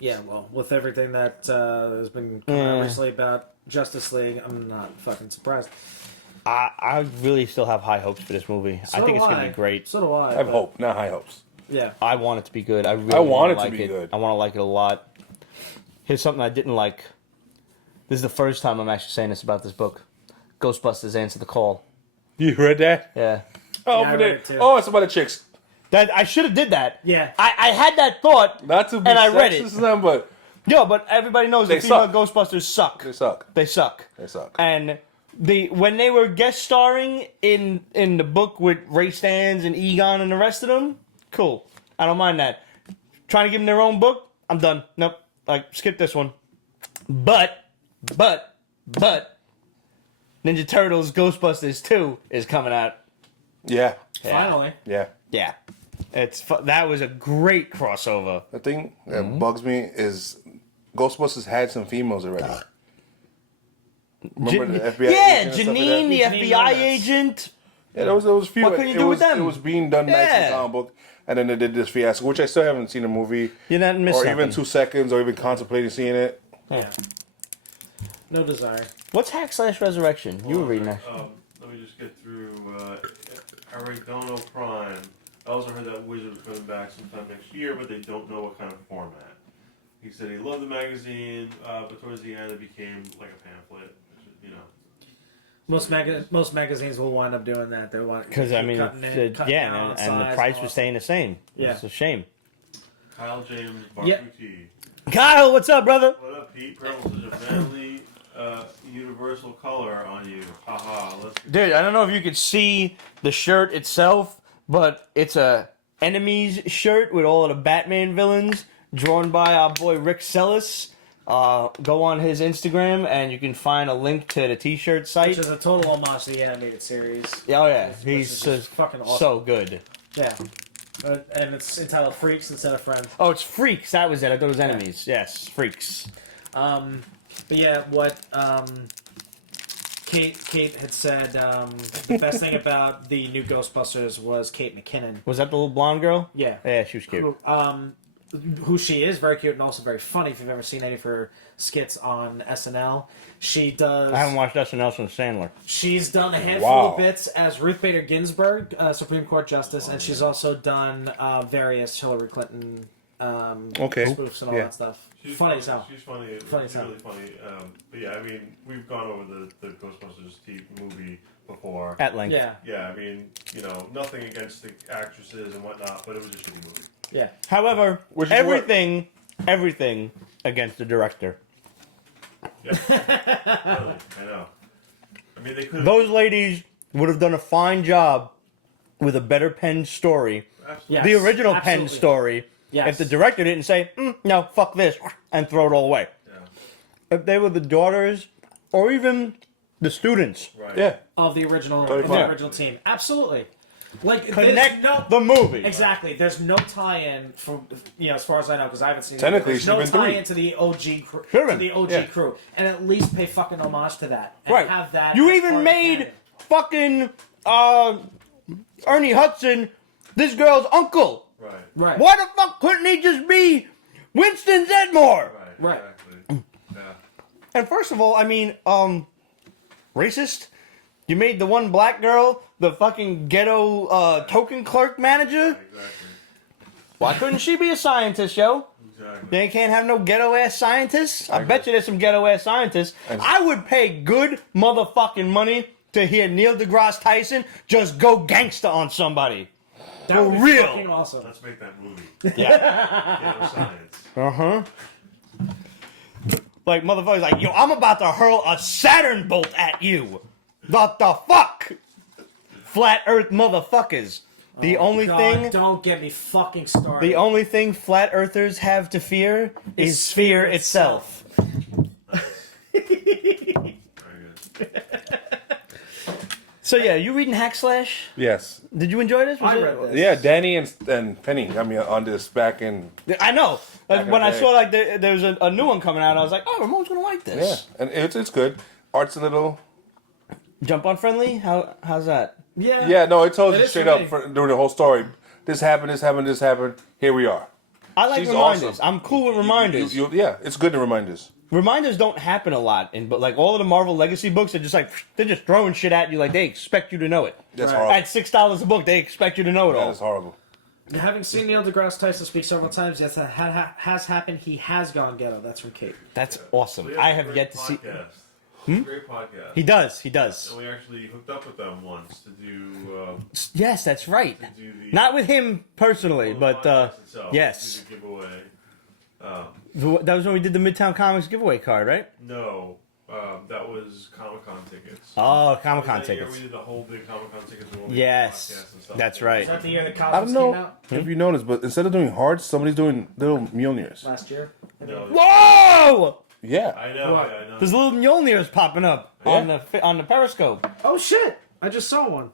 Yeah, well, with everything that has been coming out recently about Justice League, I'm not fucking surprised. I really still have high hopes for this movie. I think it's going to be great. So do I. I have but- hope, not high hopes. Yeah. I want it to be good. I really I want wanna it to like be good. I want to like it a lot. Here's something I didn't like. This is the first time I'm actually saying this about this book. Ghostbusters Answer the Call. You read that? Yeah. Oh, Yeah, I for read the- it too. oh, it's about the chicks. That I should have did that. Yeah. I had that thought. Not to be And I read sexist it. or something, but Yo, but everybody knows They the female suck. Ghostbusters suck. they suck. They suck. They suck. And when they were guest starring in the book with Ray Stans and Egon and the rest of them, cool. I don't mind that. Trying to give them their own book, I'm done. Nope. Like, skip this one. But Ninja Turtles Ghostbusters 2 is coming out. Yeah. Finally. Yeah. Yeah. That was a great crossover. The thing that bugs me is Ghostbusters had some females already. Remember the FBI Yeah, agent and stuff like Janine, the that? Janine FBI Gomez. agent. Yeah, there was a few. What can you it do was, with them? It was being done nice in Yeah. the comic book, and then they did this fiasco, which I still haven't seen the movie, You're not missing or even 2 seconds, or even contemplating seeing it. Yeah. No desire. What's Hack/Resurrection? You were reading that. Let me just get through Aragono Prime. I also heard that Wizard was coming back sometime next year, but they don't know what kind of format. He said he loved the magazine, but towards the end it became like a pamphlet. You know. Most magazines will wind up doing that. They want Because, I mean, cutting and the size, price all was that. staying the same. Yeah. It's a shame. Kyle James, Yeah. Barbuti. Kyle, what's up, brother? What up, Pete? Pearl, such a family, universal color on you. Haha. Let's Dude, I don't know if you could see the shirt itself, but it's a enemies shirt with all of the Batman villains drawn by our boy Rick Sellis. Go on his Instagram and you can find a link to the t-shirt site. Which is a total homage to the animated series. Oh yeah, Which he's is just fucking awesome. so good. Yeah. And it's entitled Freaks instead of Friends. Oh, it's Freaks. That was it. I thought it was enemies. Yes, Freaks. But yeah, what Kate had said, the best thing about the new Ghostbusters was Kate McKinnon. Was that the little blonde girl? Yeah. Yeah, she was cute. Who she is, very cute and also very funny. If you've ever seen any of her skits on SNL, she does. I haven't watched SNL since Sandler. She's done a handful Wow. of bits as Ruth Bader Ginsburg, Supreme Court Justice, and she's also done various Hillary Clinton Okay. spoofs and all Yeah. that stuff. She's Funny as hell. She's funny. Funny as She's hell. really funny. But yeah, I mean, we've gone over the Ghostbusters movie before. At length. Yeah, Yeah, I mean, you know, nothing against the actresses and whatnot, but it was a shitty movie. yeah. However, Which is everything against the director. Yeah, really, I know. I mean, they could. Those ladies would have done a fine job with a better penned story. Yes, The original absolutely. penned story. Yes. If the director didn't say, no, fuck this, and throw it all away. Yeah, If they were the daughters, or even the students, right. Yeah. Of the original, Totally of the fine. original team, absolutely. Like connect there's no the movie. exactly. There's no tie-in from as far as I know because I haven't seen. Technically, it. it There's should've no been tie-in to the OG crew. Should've To been. the OG Yeah. crew, and at least pay fucking homage to that. And Right. Have that. You as even part of the made canon. fucking Ernie Hudson this girl's uncle. Right. Right. Why the fuck couldn't he just be Winston Zedmore? Right. Exactly. Yeah. And first of all, I mean, racist? You made the one black girl the fucking ghetto token clerk manager? Exactly. Why couldn't she be a scientist, yo? Exactly. They can't have no ghetto-ass scientists? I bet you there's some ghetto-ass scientists. I would pay good motherfucking money to hear Neil deGrasse Tyson just go gangster on somebody. That For would be real. fucking awesome. Let's make that movie. Yeah. Get no science. Like, motherfuckers like, yo, I'm about to hurl a Saturn bolt at you. What the fuck? Flat Earth motherfuckers. The only God, thing... don't get me fucking started. The only thing flat earthers have to fear is fear itself. Very good. So yeah, you reading Hack Slash? Yes. Did you enjoy this? I read this. Yeah, Danny and Penny got me on this back in. I know. Back in When the I day. saw like there was a new one coming out, I was like, oh, Ramon's gonna like Yeah, this. and it's good. Art's a little. Jump on friendly? How's that? Yeah. Yeah, no, it tells It you is straight for me. up during the whole story. This happened, this happened, this happened. Here we are. I like She's reminders. awesome. I'm cool with reminders. Yeah, it's good to reminders. Reminders don't happen a lot, but like all of the Marvel Legacy books are just like they're just throwing shit at you like they expect you to know it. That's Right. horrible. At $6 a book, they expect you to know it That all. is horrible. Having seen Neil deGrasse Tyson speak several times, yes, that has happened. He has gone ghetto. That's from Kate. That's awesome. We I a have great yet to see. podcast. Great podcast. He does. And we actually hooked up with them once to do. Yes, that's right. To do the, Not with him personally, the but podcast itself, yes. to do the giveaway. That was when we did the Midtown Comics giveaway card, right? No, that was Comic-Con tickets. Oh, Comic Con That year tickets. We did the whole big Comic-Con tickets. And Yes, podcasts and stuff. that's right. Is that the year the I Cosmos don't came know out? if you noticed, but instead of doing hearts, somebody's doing little Mjolnirs. Last year? No, Whoa! Yeah. I know. What? I know. There's little Mjolnirs popping up on the Periscope. Oh shit! I just saw one.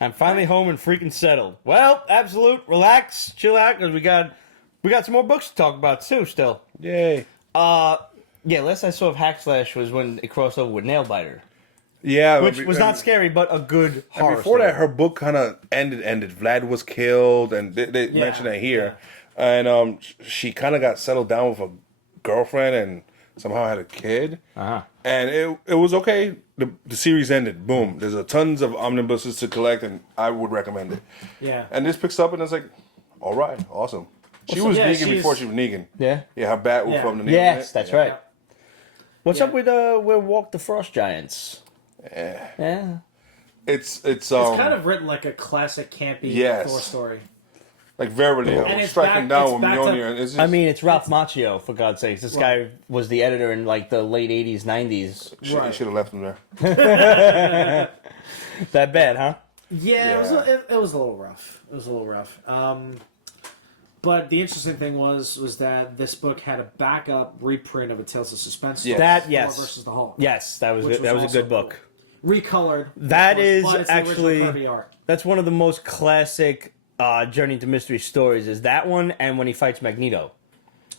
I'm finally home and freaking settled. Well, absolute, relax, chill out, because we got some more books to talk about too. Still, Yay. yeah. Last I saw of Hack Slash was when it crossed over with Nailbiter, Yeah. which was not scary, but a good horror. Before story. that, her book kind of ended. Vlad was killed, and they mentioned that here. And she kind of got settled down with a girlfriend and somehow had a kid. Uh-huh. And it was okay. The series ended. Boom. There's tons of omnibuses to collect, and I would recommend it. Yeah. And this picks up, and it's like, all right, awesome. She was yeah, Negan she's- before she was Negan. Yeah. Yeah, her bat was Yeah. from the Negan. Yes, that's right. Yeah. What's Yeah. up with Walk the Frost Giants? Yeah. It's It's kind of written like a classic campy Yes. Thor story. like Verily. I And was it's striking back- down it's with back to- Mjolnir. And it's just, I mean, it's Ralph Macchio, for God's sakes. This Right. guy was the editor in like the late '80s, '90s. Right. should have left him there. That bad, huh? Yeah, Yeah. It was a little rough. It was a little rough. But the interesting thing was that this book had a backup reprint of a Tales of Suspense. Yes. story, That Thor yes, versus the Hulk. yes, that was Which good. That was a also good book. Recolored. That of course, is but it's the original actually Kirby art. that's one of the most classic Journey to Mystery stories. Is that one and when he fights Magneto,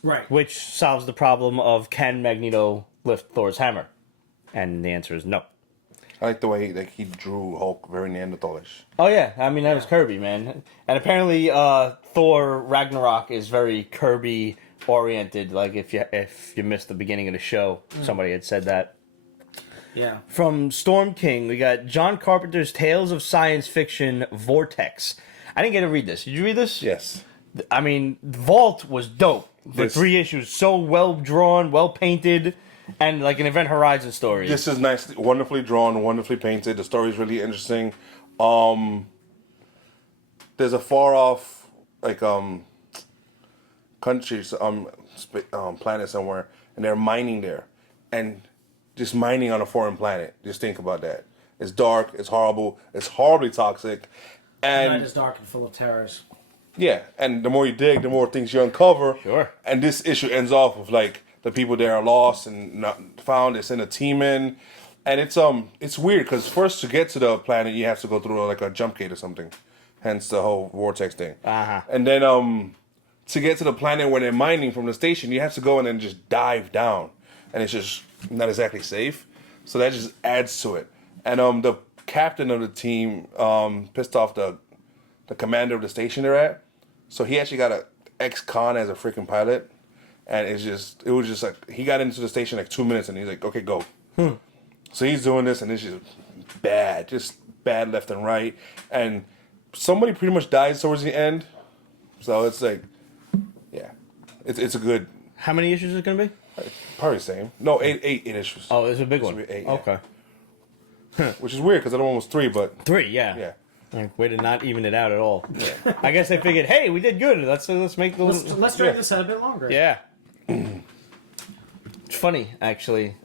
Right. which solves the problem of can Magneto lift Thor's hammer, and the answer is no. I like the way he drew Hulk very Neanderthalish. Oh yeah, I mean that was Kirby, man, and apparently Thor Ragnarok is very Kirby oriented. Like if you missed the beginning of the show, somebody had said that. Yeah. From Storm King, we got John Carpenter's Tales of Science Fiction Vortex. I didn't get to read this. Did you read this? Yes. I mean, Vault was dope. The This- 3 issues, so well drawn, well painted, and like an Event Horizon story. This is nice, wonderfully drawn, wonderfully painted. The story is really interesting. There's a far off country, planet somewhere, and they're mining there, and just mining on a foreign planet. Just think about that. It's dark. It's horrible. It's horribly toxic, The night and is dark and full of terrors. yeah, and the more you dig, the more things you uncover. Sure. And this issue ends off with like the people there are lost and not found. They send a team in, and it's weird because first to get to the planet you have to go through like a jump gate or something, hence the whole vortex thing. Uh-huh. And then to get to the planet where they're mining from the station, you have to go in and just dive down, and it's just not exactly safe. So that just adds to it. And the captain of the team pissed off the commander of the station they're at. So he actually got a ex-con as a freaking pilot. And it was just like, he got into the station like 2 minutes and he's like, okay, go. So he's doing this and it's just bad left and right. And somebody pretty much dies towards the end. So it's like, yeah, it's a good, How many issues is it going to be? probably the same. No, eight issues. Oh, it's a big This one. will be 8, yeah. Okay. Which is weird because the other one was 3, but 3, yeah. yeah. Like, way to not even it out at all. I guess they figured, hey, we did good. Let's make the Let's drag this out a bit longer. Yeah. It's funny, actually.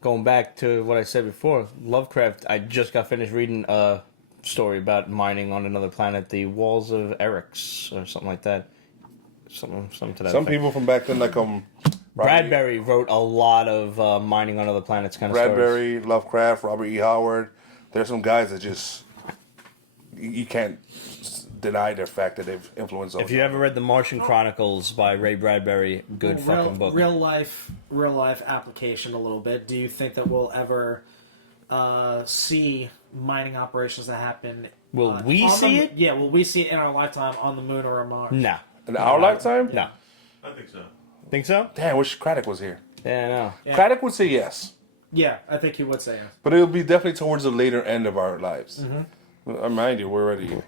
Going back to what I said before, Lovecraft. I just got finished reading a story about mining on another planet, the Walls of Eryx, or something like that. Something to that. Some effect. people from back then, like Bradbury wrote a lot of mining on other planets kind of stories. Bradbury, Lovecraft, Robert E. Howard. There's some guys that just you can't deny their fact that they've influenced. If you ever read The Martian Chronicles by Ray Bradbury, good fucking book. Real life application a little bit. Do you think that we'll ever see mining operations that happen? Will we see it? Yeah, will we see it in our lifetime on the moon or on Mars? No. in our lifetime? No. I think so. Think so? Damn, wish Craddock was here. Yeah, I know. Yeah. Craddock would say yes, Yeah, I think he would say yes. but it would be definitely towards the later end of our lives. I mind you, we're already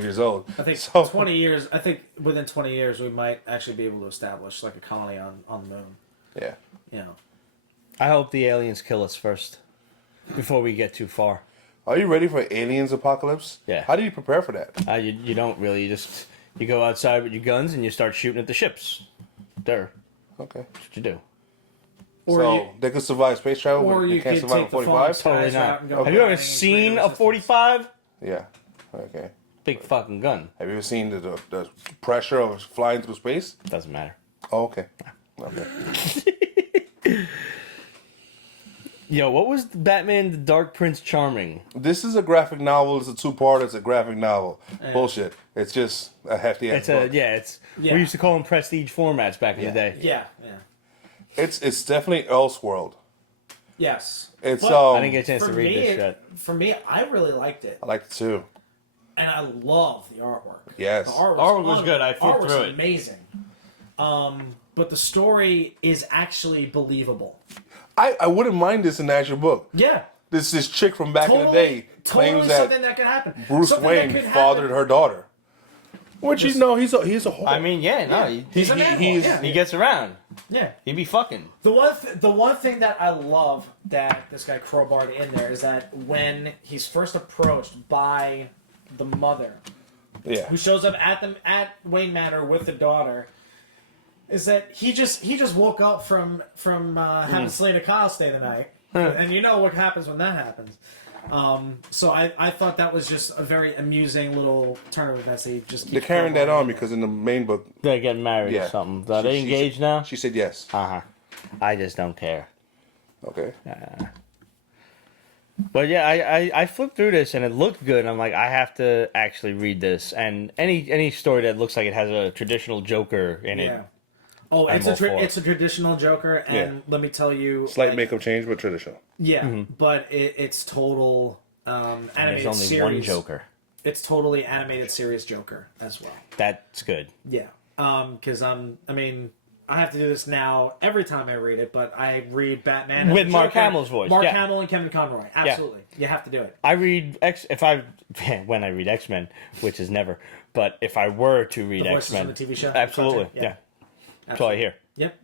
years old. I think So- 20 years. I think within 20 years we might actually be able to establish like a colony on the moon. Yeah. You know. I hope the aliens kill us first. Before we get too far. Are you ready for aliens apocalypse? Yeah. How do you prepare for that? You don't really. You go outside with your guns and you start shooting at the ships. There. Okay. That's what you do. Or so you- they could survive space travel, Or but they you can't could survive a take the 45? phone Totally guys not. out and go Have you mining ever and seen radio a systems. 45? Yeah. Okay. Big fucking gun. Have you ever seen the pressure of flying through space? Doesn't matter. Oh, okay. Okay. Yo, what was Batman the Dark Prince Charming? This is a graphic novel. It's a two-part. It's a graphic novel. Bullshit. It's just a hefty ass book. Yeah. We used to call them prestige formats back in the day. Yeah, yeah. It's definitely Elseworld. Yes. It's But I didn't get a chance to read this shit. For me, I really liked it. I like it too. And I love the artwork. Yes. The art Artwork was good. I flipped art was through it. amazing. But the story is actually believable. I wouldn't mind this in the actual book. Yeah. This chick from back in the day claims totally that something that could happen. Bruce Something that Wayne could fathered happen. her daughter. Which Just- you know he's a whore. I mean, yeah, no. He's an animal, yeah. He gets around. Yeah. He be fucking. The one thing that I love that this guy crowbarred in there is that when he's first approached by the mother, yeah. who shows up at Wayne Manor with the daughter, is that he just woke up from having Selena Kyle stay the night, and you know what happens when that happens. So I thought that was just a very amusing little turn of events. They just They're carrying that on because in the main book, They're getting married Yeah. or something. Are She- they she- engaged now? she said yes. Uh-huh. I just don't care. Okay. But yeah, I flipped through this and it looked good. And I'm like, I have to actually read this. And any story that looks like it has a traditional Joker in it. Yeah. Oh, I'm all for it. it's a traditional Joker, and Yeah. let me tell you, Slight like, makeup change, but traditional. Yeah, but it's total And animated there's only series. one Joker. It's totally animated series Joker as well. That's good. Yeah, because I mean, I have to do this now every time I read it, but I read Batman and With the Mark Joker, Hamill's voice, Mark yeah. Hamill and Kevin Conroy. Absolutely, you have to do it. I read when I read X-Men, which is never. But if I were to read The voices X-Men, from the TV show? absolutely, Cartoon? yeah. That's all I hear. Yep.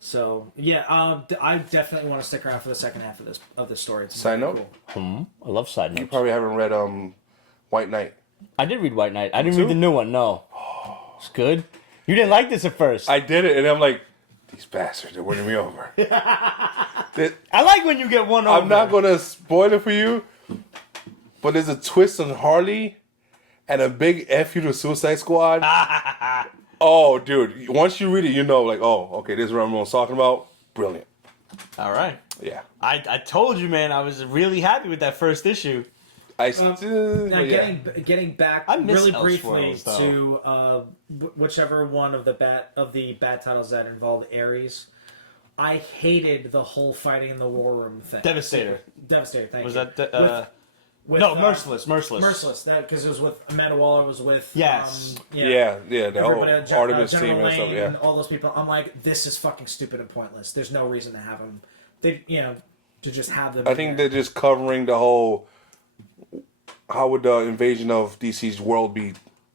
So yeah, I definitely want to stick around for the second half of this story. It's Side very note? cool. I love side You notes. probably haven't read White Knight. I did read White Knight. I didn't read the new one. No, it's good. You didn't like this at first. I did it, and I'm like, these bastards, they're winning me over. I like when you get one over. I'm not going to spoil it for you, but there's a twist on Harley and a big F you to Suicide Squad. Oh, dude. Once you read it, you know, like, oh, okay, this is what Ramon's talking about. Brilliant. All right. Yeah. I told you, man. I was really happy with that first issue. I still, Now, yeah. getting back I miss really briefly Elseworlds, though. to whichever one of the bad titles that involved Ares, I hated the whole fighting in the war room thing. Devastator. Devastator. Thank Was you. that With, no, Merciless. Merciless. That because it was with Amanda Waller. Was with Yes. Yeah, the whole everybody, Artemis General team and Lane stuff, yeah. and all those people. I'm like, this is fucking stupid and pointless. There's no reason to have them. They, to just have them. I think they're just covering the whole. How would the invasion of DC's world be?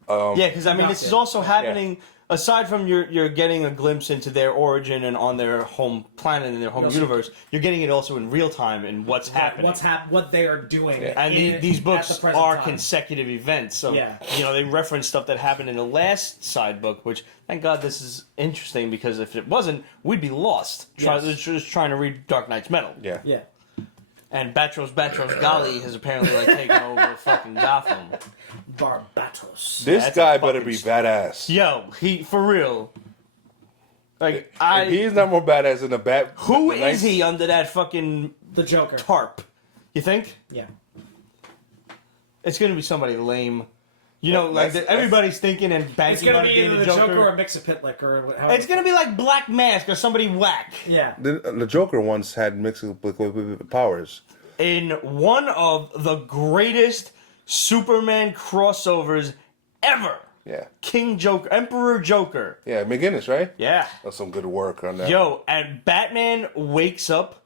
Yeah, because I mean, this is also happening aside from you're getting a glimpse into their origin and on their home planet and their home universe, you're getting it also in real time in what's happening. What they are doing. And these books are consecutive events. So, they reference stuff that happened in the last side book, which, thank God this is interesting, because if it wasn't, we'd be lost. Just trying to read Dark Knight's Metal. Yeah. And Batros Gali has apparently taken over fucking Gotham. Barbatos. This guy better be badass. Yo, he for real. He's not more badass than the Bat. Who is he under that fucking the Joker tarp? You think? Yeah. It's gonna be somebody lame. Everybody's thinking and banking it's gonna on be being either the Joker or a Mix-a-Pitlick or it's gonna be like Black Mask or somebody whack. Yeah. The Joker once had mixed powers. In one of the greatest Superman crossovers ever. Yeah. Emperor Joker. Yeah, McGinnis, right? Yeah. That's some good work on that. Yo, and Batman wakes up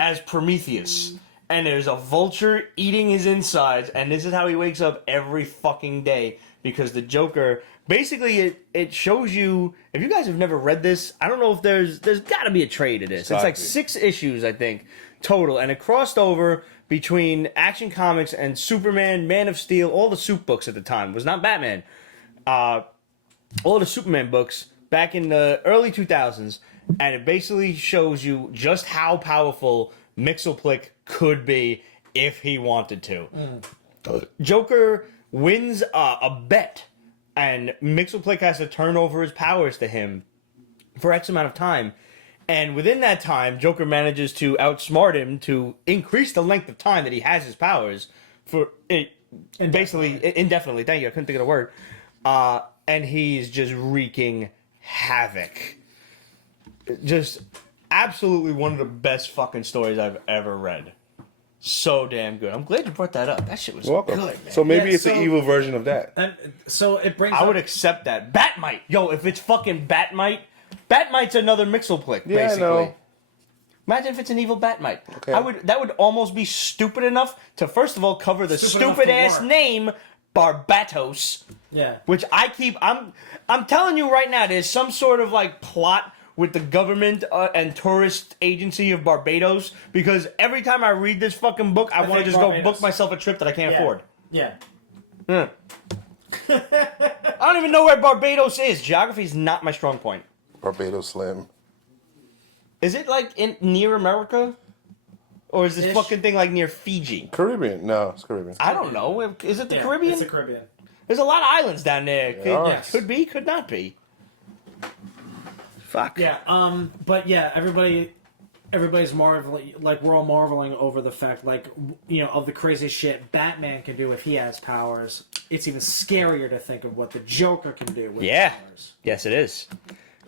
as Prometheus. And there's a vulture eating his insides, and this is how he wakes up every fucking day. Because the Joker, basically, it shows you. If you guys have never read this, I don't know if there's got to be a trade of this. It's like 6 issues, I think, total, and it crossed over between Action Comics and Superman, Man of Steel, all the Soup books at the time. It was not Batman. All the Superman books back in the early 2000s, and it basically shows you just how powerful Mxyzptlk could be if he wanted to. Joker wins a bet, and Mxyzptlk has to turn over his powers to him for X amount of time. And within that time, Joker manages to outsmart him to increase the length of time that he has his powers for indefinitely. Thank you, I couldn't think of the word. And he's just wreaking havoc. Just absolutely one of the best fucking stories I've ever read. So damn good. I'm glad you brought that up. That shit was good, man. So maybe it's an evil version of that. And so it brings. I would accept that. Batmite. Yo, if it's fucking Batmite, Batmite's another Mxyzptlk, basically. Yeah, I know. Imagine if it's an evil Batmite. Okay. That would almost be stupid enough to first of all cover the stupid ass name Barbatos. Yeah. Which I'm telling you right now, there's some sort of plot with the government and tourist agency of Barbados, because every time I read this fucking book, I want to just go book myself a trip that I can't afford. Yeah. I don't even know where Barbados is. Geography is not my strong point. Barbados Slim. Is it near America? Or is this fucking thing near Fiji? Caribbean. No, it's Caribbean. I don't know. Is it the Caribbean? It's the Caribbean. There's a lot of islands down there. Could be, could not be. Fuck. Yeah, but yeah, everybody's marveling, we're all marveling over the fact, of the crazy shit Batman can do if he has powers. It's even scarier to think of what the Joker can do with powers. Yes, it is.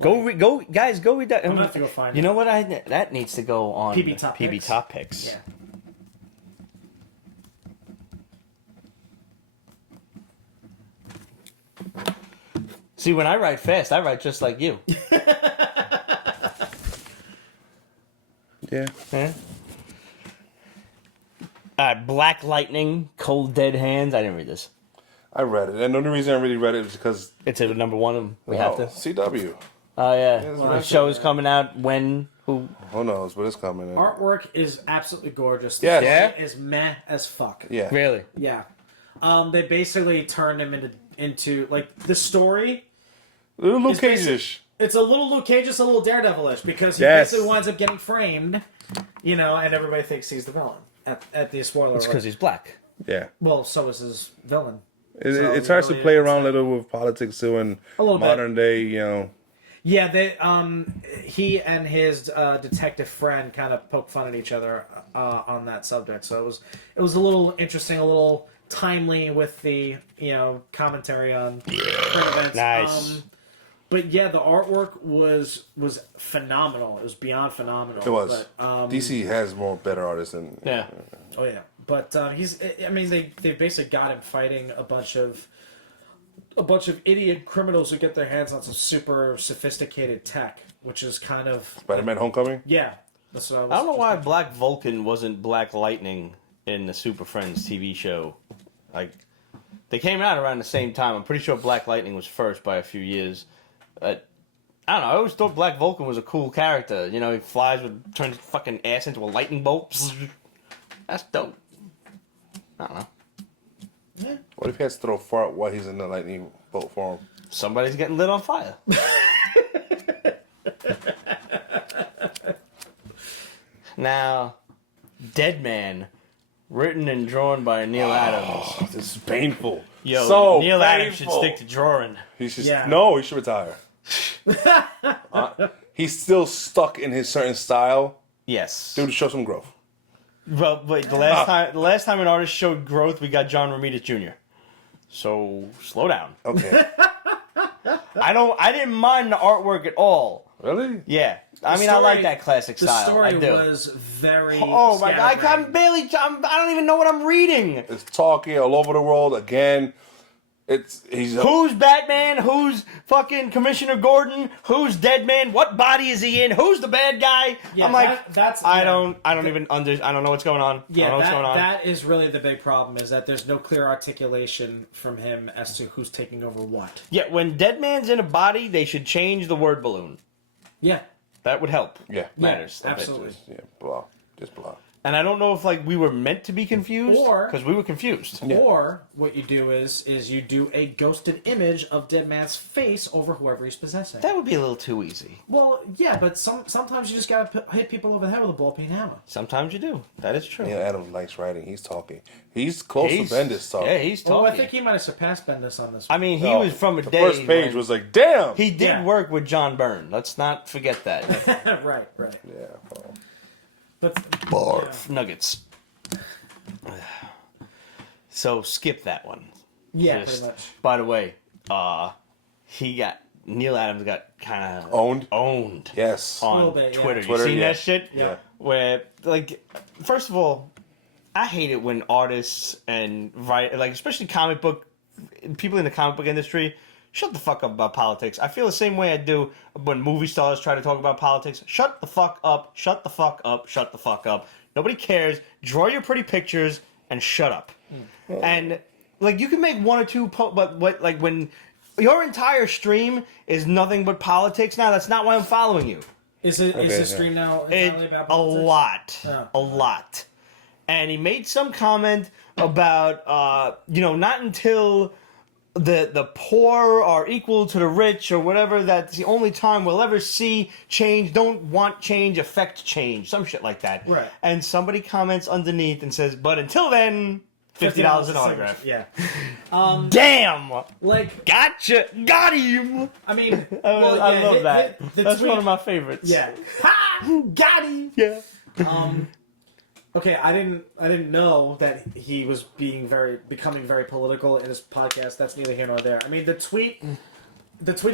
Go read that. I'm gonna have to go find You know what? That needs to go on PB Top Picks. Yeah. See, when I write fast, I write just like you. Yeah. Black Lightning, Cold Dead Hands. I didn't read this. I read it, and the only reason I really read it is because it's a number one. We have to. CW. Oh yeah, the show is coming out when? Who knows? But it's coming. Artwork is absolutely gorgeous. Yes. Yeah. Is meh as fuck. Yeah. Really? Yeah. They basically turned him into the story. A little Luke Cage-ish. It's a little Luke Cage, a little Daredevil-ish, because he basically winds up getting framed, and everybody thinks he's the villain. At the spoiler. It's because he's black. Yeah. Well, so is his villain. It starts to play around a little with politics too, and modern day, Yeah, he and his detective friend kind of poke fun at each other on that subject. So it was a little interesting, a little timely with the commentary on current events. Nice. But yeah, the artwork was phenomenal. It was beyond phenomenal. It was. But, DC has better artists than. Yeah. Oh yeah, but they basically got him fighting a bunch of idiot criminals who get their hands on some super sophisticated tech, which is kind of Spider-Man: Homecoming. Yeah, that's what I don't know why Black Vulcan wasn't Black Lightning in the Super Friends TV show. They came out around the same time. I'm pretty sure Black Lightning was first by a few years. I don't know. I always thought Black Vulcan was a cool character. You know, he flies with turns fucking ass into a lightning bolt. That's dope. I don't know. Yeah. What if he has to throw a fart while he's in the lightning bolt form? Somebody's getting lit on fire. Now, Deadman, written and drawn by Neil Adams. This is painful. Yo, so Neil painful. Adams should stick to drawing. He should. Yeah. No, he should retire. He's still stuck in his certain style. Yes. Dude, show some growth. Well, wait, the last time an artist showed growth, we got John Romita Jr. So slow down. Okay. I didn't mind the artwork at all. Really? Yeah. I mean, I story- like that classic The style. story I do. was very. Oh my god, scatterbrained. I don't even know what I'm reading. It's talking all over the world again. Who's Batman? Who's fucking Commissioner Gordon? Who's Deadman? What body is he in? Who's the bad guy? Yeah, I'm like, that's. I yeah. don't I don't know what's going on. I Yeah, don't know what's going on. that is really the big problem, is that there's no clear articulation from him as to who's taking over what. Yeah, when Deadman's in a body, they should change the word balloon. Yeah. That would help. Yeah. Matters. Yeah, absolutely. Yeah, blah. Just blah. And I don't know if we were meant to be confused, Or- because we were confused. Yeah. Or what you do is you do a ghosted image of Deadman's face over whoever he's possessing. That would be a little too easy. Well, yeah, but sometimes you just gotta hit people over the head with a ball peen hammer. Sometimes you do. That is true. Yeah, Adam likes writing. He's talking. He's close to Bendis talking. Yeah, he's talking. Well, I think he might have surpassed Bendis on this I one. mean, he No, was from a the day. first page when was like, damn. he did Yeah. work with John Byrne. Let's not forget that. right. Yeah. Well, But Barf. Nuggets. So skip that one. yeah, Just- pretty much. By the way, Neil Adams got kind of owned yes. on little bit, yeah. Twitter. Twitter, You seen yeah. that shit? Yeah. Where first of all, I hate it when artists and especially comic book people in the comic book industry shut the fuck up about politics. I feel the same way I do when movie stars try to talk about politics. Shut the fuck up. Shut the fuck up. Shut the fuck up. Nobody cares. Draw your pretty pictures and shut up. And you can make one or two, but when your entire stream is nothing but politics now, that's not why I'm following you. Is the stream now entirely about A politics? lot. And he made some comment about, not until the poor are equal to the rich or whatever, that's the only time we'll ever see change, don't want change, affect change, some shit like that. Right. And somebody comments underneath and says, but until then, $50 an autograph. Yeah. Damn! Gotcha. Got him! I mean, I love that. The That's tweet, one of my favorites. Yeah. Ha! Got him. Yeah. Okay, I didn't know that he was becoming very political in his podcast. That's neither here nor there. I mean, the tweet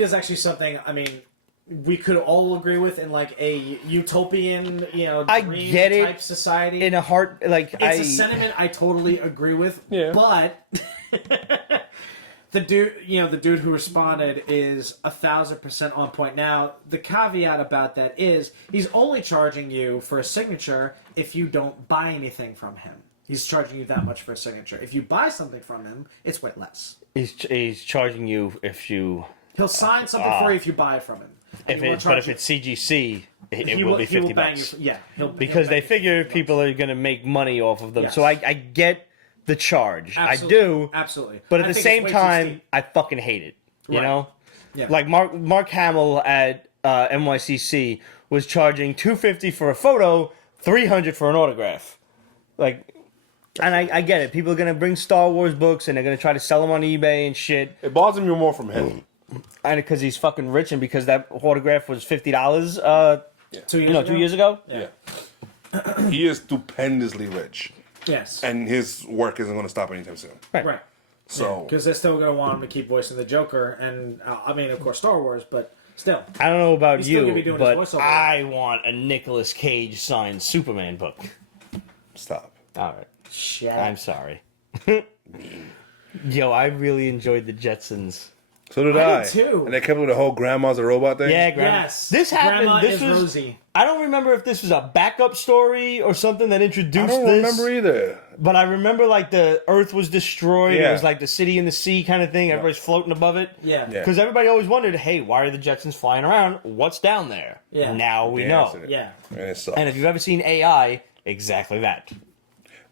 is actually something. I mean, we could all agree with in a utopian, I dream get it. type society. In a heart, It's a sentiment I totally agree with. Yeah. But the dude who responded is 1,000% on point. Now, the caveat about that is he's only charging you for a signature if you don't buy anything from him. He's charging you that much for a signature. If you buy something from him, it's way less. He's charging you if you. He'll sign something for you if you buy it from him. But if it's CGC, it will be he will $50. bang you. He'll Because they bang you figure $50. people are going to make money off of them. Yes. So I get the charge. Absolutely. I do. Absolutely. But at I the think same it's way too time, steep. I fucking hate it. You Right. know? Yeah. Like Mark Hamill at NYCC was charging $250 for a photo, $300 for an autograph. And I get it. People are going to bring Star Wars books and they're going to try to sell them on eBay and shit. It bothers me more from him. And because he's fucking rich and because that autograph was $50 2 years ago? 2 years ago. Yeah. He is stupendously rich. Yes. And his work isn't going to stop anytime soon. Right. So, Because they're still going to want him to keep voicing the Joker, and of course, Star Wars, but still. I don't know about He's still gonna be you, doing but his voiceover. I want a Nicolas Cage signed Superman book. stop. All right. Shit. I'm sorry. Yo, I really enjoyed the Jetsons So did I I. did too. And they kept with the whole grandma's a robot thing. Yeah, Grandma. Yes. This happened. Grandma This is was. Rosie. I don't remember if this was a backup story or something that introduced I don't this. remember either. But I remember like the Earth was destroyed. Yeah. It was like the city in the sea kind of thing. Everybody's floating above it. Yeah. Yeah. Because everybody always wondered, hey, why are the Jetsons flying around? What's down there? Yeah. Now we The know. answer. Yeah. And it sucks. And if you've ever seen AI, exactly that.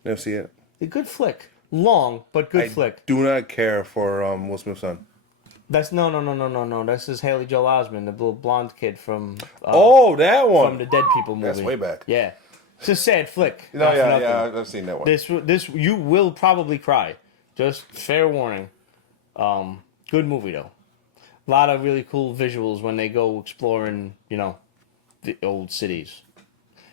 Never see it. A good flick. Long, but good I flick. do not care for Will Smith's son. That's no. This is Haley Joel Osment, the little blonde kid from That one. from the Dead People movie. That's way back. Yeah. It's a sad flick. No, Not for yeah, nothing. I've seen that one. This you will probably cry. Just fair warning. Good movie though. A lot of really cool visuals when they go exploring, the old cities.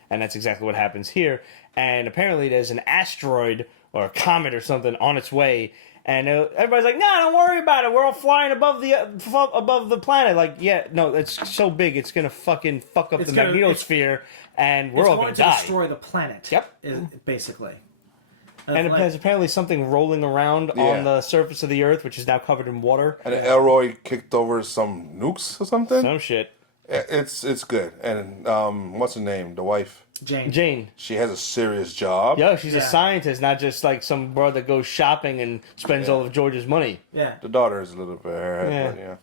And that's exactly what happens here. And apparently there's an asteroid or a comet or something on its way. And everybody's like, "No, don't worry about it. We're all flying above the planet." Like, yeah, no, it's so big, it's gonna fucking fuck up the magnetosphere, and we're all gonna die. Destroy the planet. Yep. Basically. And there's apparently something rolling around on the surface of the Earth, which is now covered in water. And Elroy kicked over some nukes or something. Some shit. It's good. And what's her name? The wife. Jane. She has a serious job. Yo, she's a Yeah. scientist, not just like some bro that goes shopping and spends all of George's money. Yeah. The daughter is a little bit airhead, Yeah. but yeah.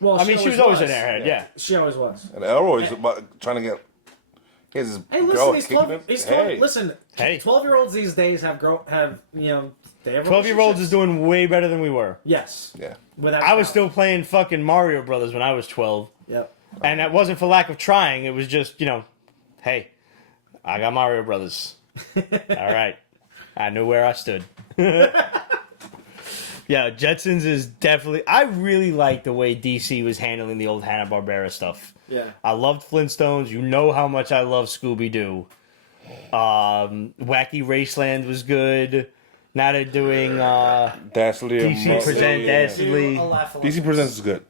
Well, I mean, she was always an airhead, yeah. She always was. And Elroy's about trying to get. He has his Hey, girl listen, these kicking 12, him. these 12 Hey, listen, Hey. 12-year-olds these days they have 12-year-olds is doing way better than we were. Yes. yeah. Without I was doubt. still playing fucking Mario Brothers when I was 12. Yep. And that wasn't for lack of trying. It was just, hey, I got Mario Brothers. All right. I knew where I stood. Yeah, Jetsons is definitely... I really like the way DC was handling the old Hanna-Barbera stuff. Yeah. I loved Flintstones. You know how much I love Scooby-Doo. Wacky Raceland was good. Now they're doing Dastardly and DC Muttley, present yeah. Dastardly. DC Presents is good.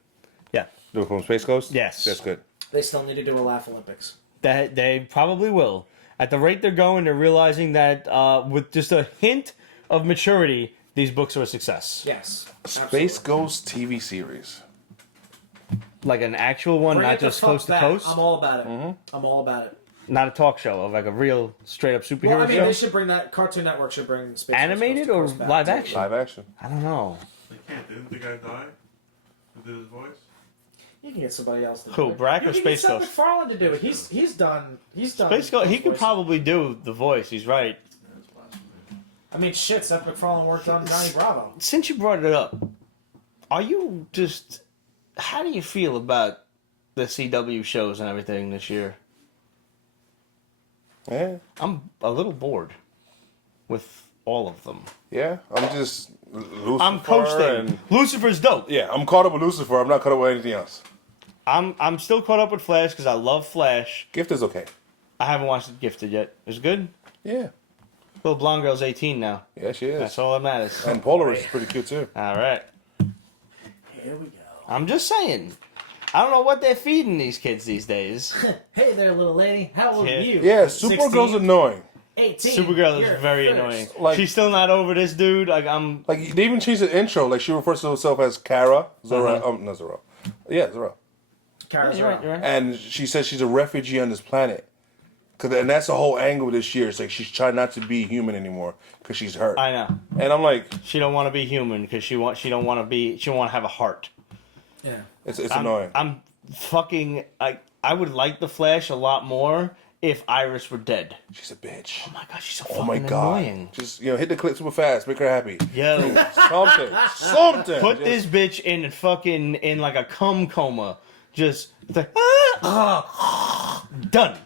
Yeah, The from Space Coast? Yes. That's good. They still need to do a Laugh Olympics. that they probably will. At the rate they're going, they're realizing that with just a hint of maturity, these books are a success. Yes. Space Ghost TV series. Like an actual one, Bring not it the just fuck coast to back. coast. I'm all about it. I'm all about it. Not a talk show of like a real straight up superhero Well, I mean, show. they should bring that. Cartoon Network should bring Space Animated Ghost or Coast back. live action? Live action. I don't know. They can't. Didn't the guy die? Who did his voice? You can get somebody else to Who, do it. Brack or You can Space get Seth Ghost? MacFarlane to do it. He's done. Space Ghost, he could voices. probably do the voice. He's right. That's blasphemy. I mean, shit. Seth MacFarlane worked on Johnny Bravo. Since you brought it up, are you just? How do you feel about the CW shows and everything this year? Yeah. I'm a little bored with all of them. Yeah. I'm just Lucifer. I'm coasting. and- Lucifer's dope. Yeah, I'm caught up with Lucifer. I'm not caught up with anything else. I'm still caught up with Flash because I love Flash. Gift is okay. I haven't watched it Gifted yet. It's good. Yeah. Little blonde girl's 18 now. Yeah, she is. That's all that matters. And Polar is pretty cute too. All right. Here we go. I'm just saying. I don't know what they're feeding these kids these days. Hey there, little lady. How old Yeah. are you? Yeah, Supergirl's 16? annoying. 18. Supergirl You're is very first. annoying. Like- She's still not over this dude. Like I'm. Like they even changed the intro. Like she refers to herself as Kara Zora. Not Zora. Yeah, Zora. Kara You're right. Zor-El. You're right. And she says she's a refugee on this planet. And that's the whole angle this year. It's like she's trying not to be human anymore because she's hurt. I know. And I'm like, She don't want to be human because she don't want to be. She want to have a heart. Yeah. it's annoying. I'm fucking. I would like the Flash a lot more if Iris were dead. She's a bitch. Oh my god, she's so Oh fucking my god. annoying. Just hit the clip super fast, make her happy. Yo, Something. put this bitch in like a cum coma. Just like done.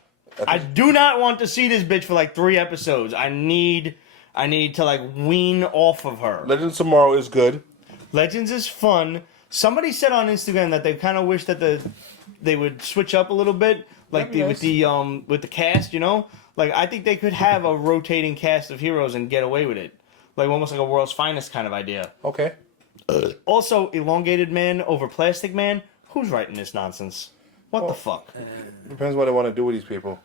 I do not want to see this bitch for like 3 episodes. I need to like wean off of her. Legends Tomorrow is good. Legends is fun. Somebody said on Instagram that they kind of wish that they would switch up a little bit, like That'd be with the cast. Like I think they could have a rotating cast of heroes and get away with it, like almost like a World's Finest kind of idea. Okay. Also, Elongated Man over Plastic Man. Who's writing this nonsense? What the fuck? Depends what they want to do with these people.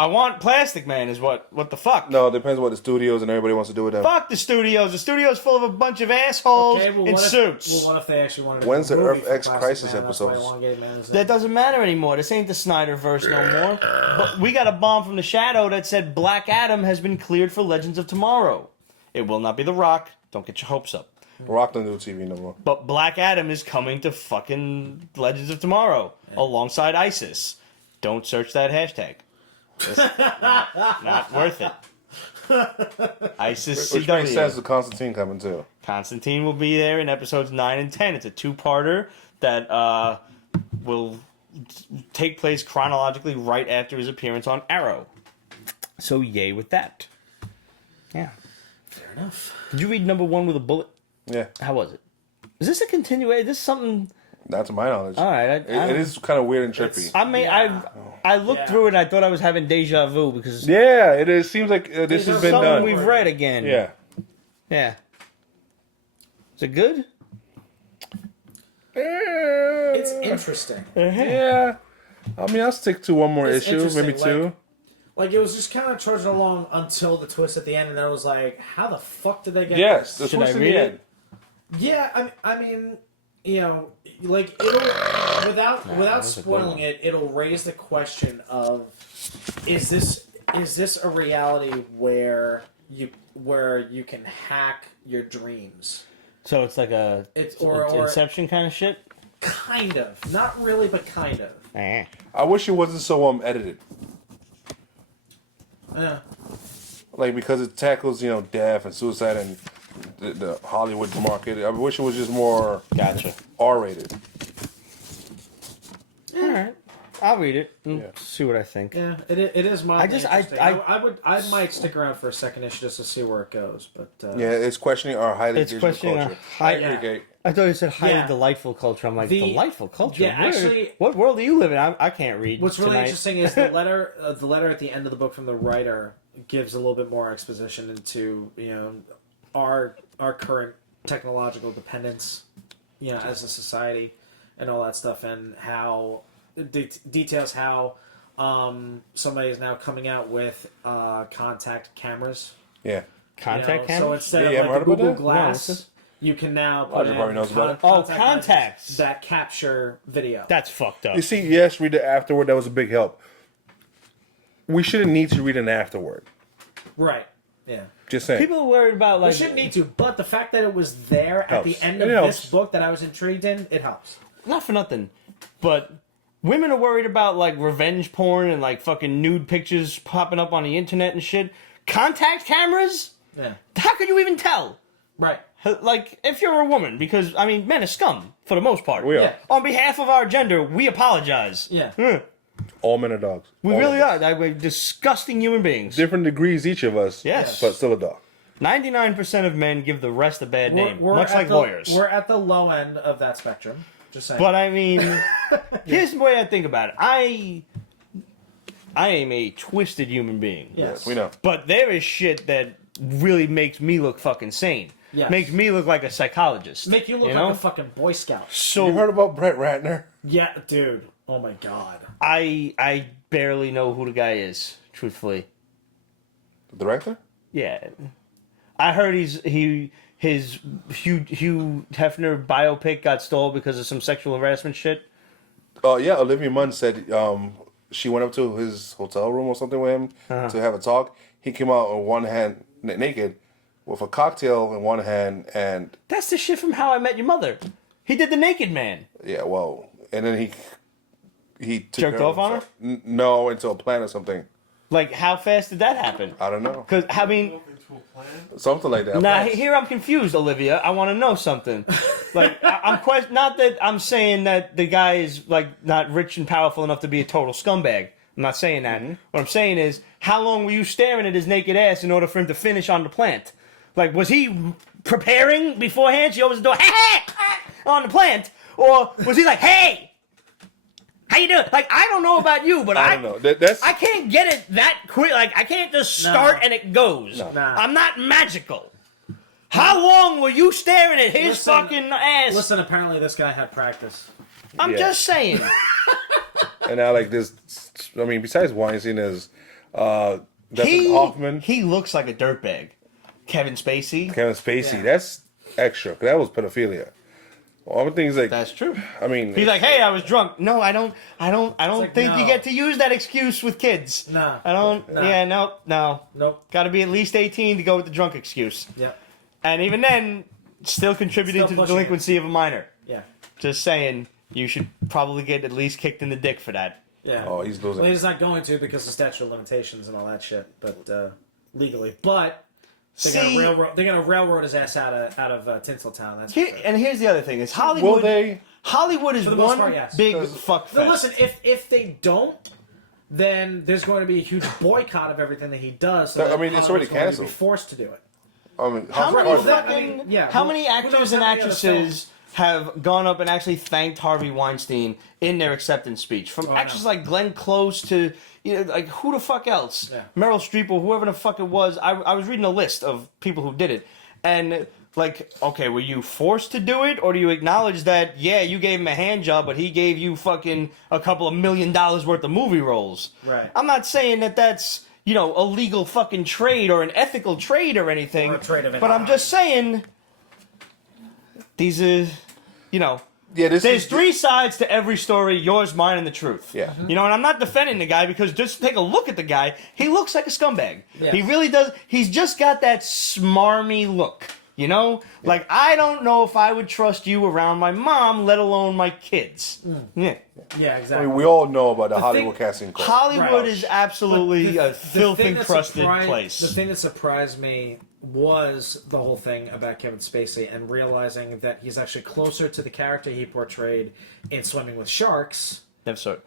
I want Plastic Man. Is what the fuck? No, it depends what the studios and everybody wants to do with them. Fuck the studios. The studio's full of a bunch of assholes in suits. Well, what if they actually wanted to When's do a the movie Earth for X Plastic Crisis Man? That's why episodes? Elongated Man is That doesn't matter anymore. This ain't the Snyderverse no more. But we got a bomb from the Shadow that said Black Adam has been cleared for Legends of Tomorrow. It will not be The Rock. Don't get your hopes up. Rock don't do TV no more. But Black Adam is coming to fucking Legends of Tomorrow alongside ISIS. Don't search that hashtag. It's not worth it. ISIS Which makes CW. sense with Constantine coming too. Constantine will be there in episodes 9 and 10. It's a two-parter that will take place chronologically right after his appearance on Arrow. So yay with that. Yeah. Fair enough. Did you read number 1 with a bullet? Yeah, How was it? Is this a continuation? Is this something... not to my knowledge. All right. It is kind of weird and trippy. It's- I mean, Yeah. I looked through it and I thought I was having deja vu because Yeah, it is. Seems like this These has are been something done. we've read again. Yeah. Yeah. Is it good? It's interesting. Yeah. I mean, I'll stick to one more It's issue, maybe interesting, two. Like, it was just kind of trudging along until the twist at the end, and then it was like, how the fuck did they get Yes, the this? Should twist I in read the it? end. Yeah, I mean, you know, like, it'll, without that's a good one. spoiling it, it'll raise the question of, is this a reality where you can hack your dreams? So it's like a It's Inception kind of shit? kind of, not really, but kind of. Eh. I wish it wasn't so edited. Yeah. Like, because it tackles, death and suicide and the Hollywood market. I wish it was just more Gotcha. R-rated. All right. I'll read it and Yeah. see what I think. Yeah, it is mildly I interesting. I might stick around for a second issue just to see where it goes, but Yeah, it's questioning our highly It's digital questioning our culture. high- I agree. I thought you said highly Yeah. delightful culture. I'm like, The- delightful culture? yeah, Where- actually- what world do you live in? I can't read what's really tonight. interesting is the letter. The letter at the end of the book from the writer gives a little bit more exposition into our current technological dependence, as a society, and all that stuff, and how details how somebody is now coming out with contact cameras. Yeah. Contact So cameras? instead Yeah, you of haven't like heard the about Google that? No, what's Glass, this? you can now put Roger in probably knows about it. Oh, contact contacts. lenses that capture video. That's fucked up. You see, yes, read it afterward. That was a big help. We shouldn't need to read an afterword. Right. Yeah. Just saying. People are worried about We like shouldn't need to, but the fact that it was there at the Helps. end It of helps. this book that I was intrigued in, it helps. not for nothing, but women are worried about like revenge porn and like fucking nude pictures popping up on the internet and shit. Contact cameras? Yeah. How could you even tell? Right. Like, if you're a woman, because, I mean, men are scum, for the most part. We are. Yeah. On behalf of our gender, we apologize. Yeah. All men are dogs. We All really of us. are. We're disgusting human beings. Different degrees, each of us. Yes. But still a dog. 99% of men give the rest a bad name, much at like the, lawyers. We're at the low end of that spectrum. Just saying. But, I mean, here's the way I think about it. I am a twisted human being. yes. We know. But there is shit that really makes me look fucking sane. Yes. Makes me look like a psychologist. Make you look know? like a fucking Boy Scout. So You heard about Brett Ratner? Yeah, dude. Oh my god. I barely know who the guy is, truthfully. The director? Yeah, I heard his Hugh Hefner biopic got stalled because of some sexual harassment shit. Oh, yeah. Olivia Munn said she went up to his hotel room or something with him to have a talk. He came out on one hand naked with a cocktail in one hand and That's the shit from How I Met Your Mother. He did the Naked Man. yeah, well, and then he took Jerked her off on her? No, into a plant or something. Like, how fast did that happen? I don't know. Because I mean, Open to a plan? Something like that. now here I'm confused, Olivia. I want to know something. Like, I'm not that I'm saying that the guy is like not rich and powerful enough to be a total scumbag. I'm not saying that. What I'm saying is, how long were you staring at his naked ass in order for him to finish on the plant? Like, was he preparing beforehand? She opens the door, hey, on the plant, or was he like, hey, how you doing? Like, I don't know about you, but I don't know. That's I can't get it that quick. Like, I can't just start and it goes. No. Nah. I'm not magical. How long were you staring at his Listen- fucking ass? Listen, apparently this guy had practice. I'm Yeah. just saying. and now like this. I mean, besides Weinstein, there's Dustin Hoffman, He looks like a dirtbag. Kevin Spacey. Kevin Spacey. Yeah. That's extra. 'Cause that was pedophilia. All the things like That's true. I mean, He's like, hey, I was drunk. No, I don't like, think you no. get to use that excuse with kids. No. I don't. No. Yeah, no. Nope. Got to be at least 18 to go with the drunk excuse. Yep. And even then, still contributing Still to the pushing delinquency of a minor. Yeah. Just saying, you should probably get at least kicked in the dick for that. Yeah. oh, he's losing. Well, he's not going to because of statute of limitations and all that shit, but legally. But they're gonna railroad his ass out of Tinseltown. That's for sure. And here's the other thing: is Hollywood. Will they? Hollywood is For the most one part, yes. big fuck fest. No, listen. If they don't, then there's going to be a huge boycott of everything that he does. So I mean, it's already Hollywood's going to canceled. be forced to do it. I mean, How many hard is that? fucking? I mean, yeah, how who- many who knows actors how and many other actresses have gone up and actually thanked Harvey Weinstein in their acceptance speech? From Oh, I actors know. like Glenn Close to like who the fuck else? Yeah. Meryl Streep or whoever the fuck it was. I was reading a list of people who did it, and like, okay, were you forced to do it, or do you acknowledge that you gave him a hand job, but he gave you fucking a couple of $1 million worth of movie roles? Right. I'm not saying that that's a legal fucking trade or an ethical trade or anything. Or a trade of but I'm just saying, these are, yeah, there's three sides to every story: yours, mine, and the truth. Yeah. And I'm not defending the guy because just take a look at the guy. He looks like a scumbag. Yeah. He really does. He's just got that smarmy look. Like, I don't know if I would trust you around my mom, let alone my kids. Yeah. Yeah, I exactly. mean, we all know about the The Hollywood thing- casting call. Hollywood Right. is absolutely a filth thing that encrusted surprised- place. The thing that surprised me was the whole thing about Kevin Spacey and realizing that he's actually closer to the character he portrayed in Swimming with Sharks. Never saw it.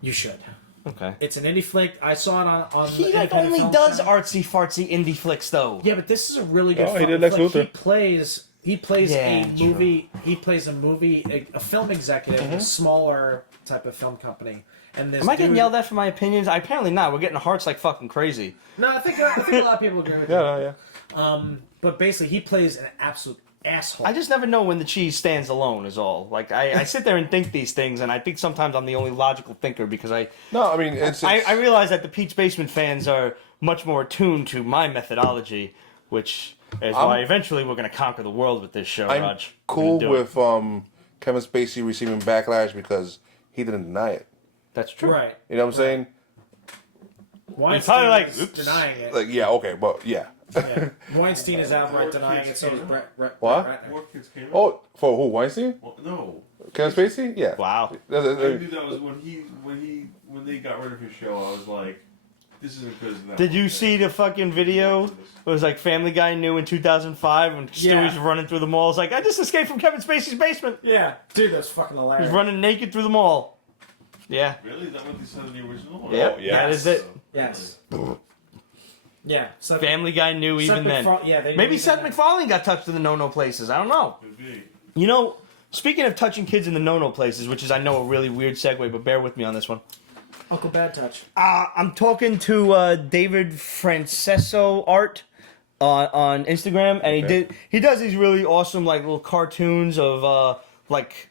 You should. Okay. It's an indie flick. I saw it on He the like Independent only Film does Center. artsy fartsy indie flicks though. Yeah, but this is a really good. Oh, he fucking did Lex flick. Luthor. He plays Yeah, a true. movie. He plays a movie, a film executive, in a smaller type of film company. And this Am I getting dude- yelled at for my opinions? Apparently not. We're getting hearts like fucking crazy. No, I think a lot of people agree with Yeah, you. yeah. But basically, he plays an absolute asshole. I just never know when the cheese stands alone is all. Like, I sit there and think these things, and I think sometimes I'm the only logical thinker because No, I mean, it's I realize that the Pete's Basement fans are much more attuned to my methodology, which is why eventually we're going to conquer the world with this show, I'm Raj. We're cool gonna do it. with Kevin Spacey receiving backlash because he didn't deny it. That's true. right. You know what I'm saying? Weinstein probably like, is oops. denying it. Like, yeah, okay, but yeah. Yeah. Weinstein is outright denying it. So is Brett. What? Ratner. More kids came out. Oh, for who? Weinstein? Well, no. Kevin Spacey? Yeah. Wow. I knew that was when they got rid of his show. I was like, this isn't because of that. Did you see the fucking video? It was like Family Guy knew in 2005 when Stewie's running through the mall. It's like, I just escaped from Kevin Spacey's basement. Yeah, dude, that's fucking hilarious. He's running naked through the mall. Yeah. Really? Is that what they said in the original? Yep. Oh, yeah. That is it. Yes. Yeah. So Family Guy knew even then. They Maybe knew Seth even then. MacFarlane got touched in the no-no places. I don't know. Could be. Speaking of touching kids in the no-no places, which is, I know, a really weird segue, but bear with me on this one. Uncle Bad Touch. I'm talking to David Francesco Art on Instagram, and he does these really awesome like little cartoons of like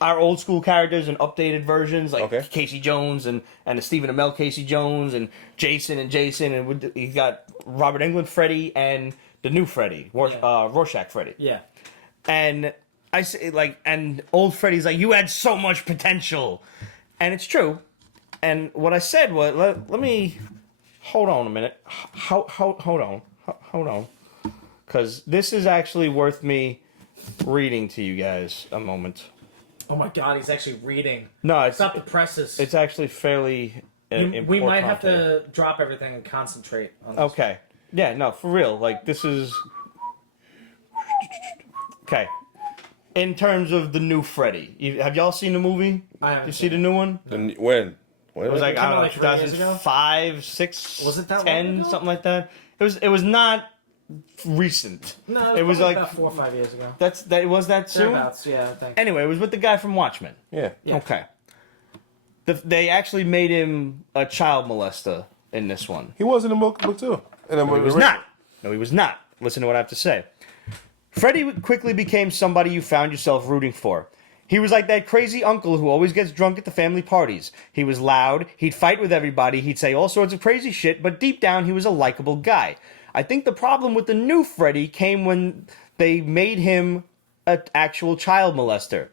our old school characters and updated versions, like Casey Jones and the Stephen Amell Casey Jones and Jason, and he's got Robert Englund Freddy and the new Freddy, Rorschach Freddy. Yeah. And I say and old Freddy's like, you had so much potential, and it's true. And what I said was, let me hold on a minute. Hold on, because this is actually worth me reading to you guys a moment. Oh my God, he's actually reading. No, it's Stop the presses. it's actually fairly important. we might have to drop everything and concentrate on this. Okay. Yeah, no, for real. Like, this is... Okay. In terms of the new Freddy, have y'all seen the movie? I haven't You see seen the it. new one? When? It was like, Came I out don't know, like 3 years ago? 2005, 6, Was it that long 10, ago? something like that. It was not recent. No, It was probably like- about 4 or 5 years ago. Was that soon? Thereabouts, yeah, I think. Anyway, it was with the guy from Watchmen. Yeah. Yeah. Okay. They actually made him a child molester in this one. He was in the book too. And No, he was not. No, he was not. Listen to what I have to say. Freddy quickly became somebody you found yourself rooting for. He was like that crazy uncle who always gets drunk at the family parties. He was loud, he'd fight with everybody, he'd say all sorts of crazy shit, but deep down he was a likable guy. I think the problem with the new Freddy came when they made him an actual child molester.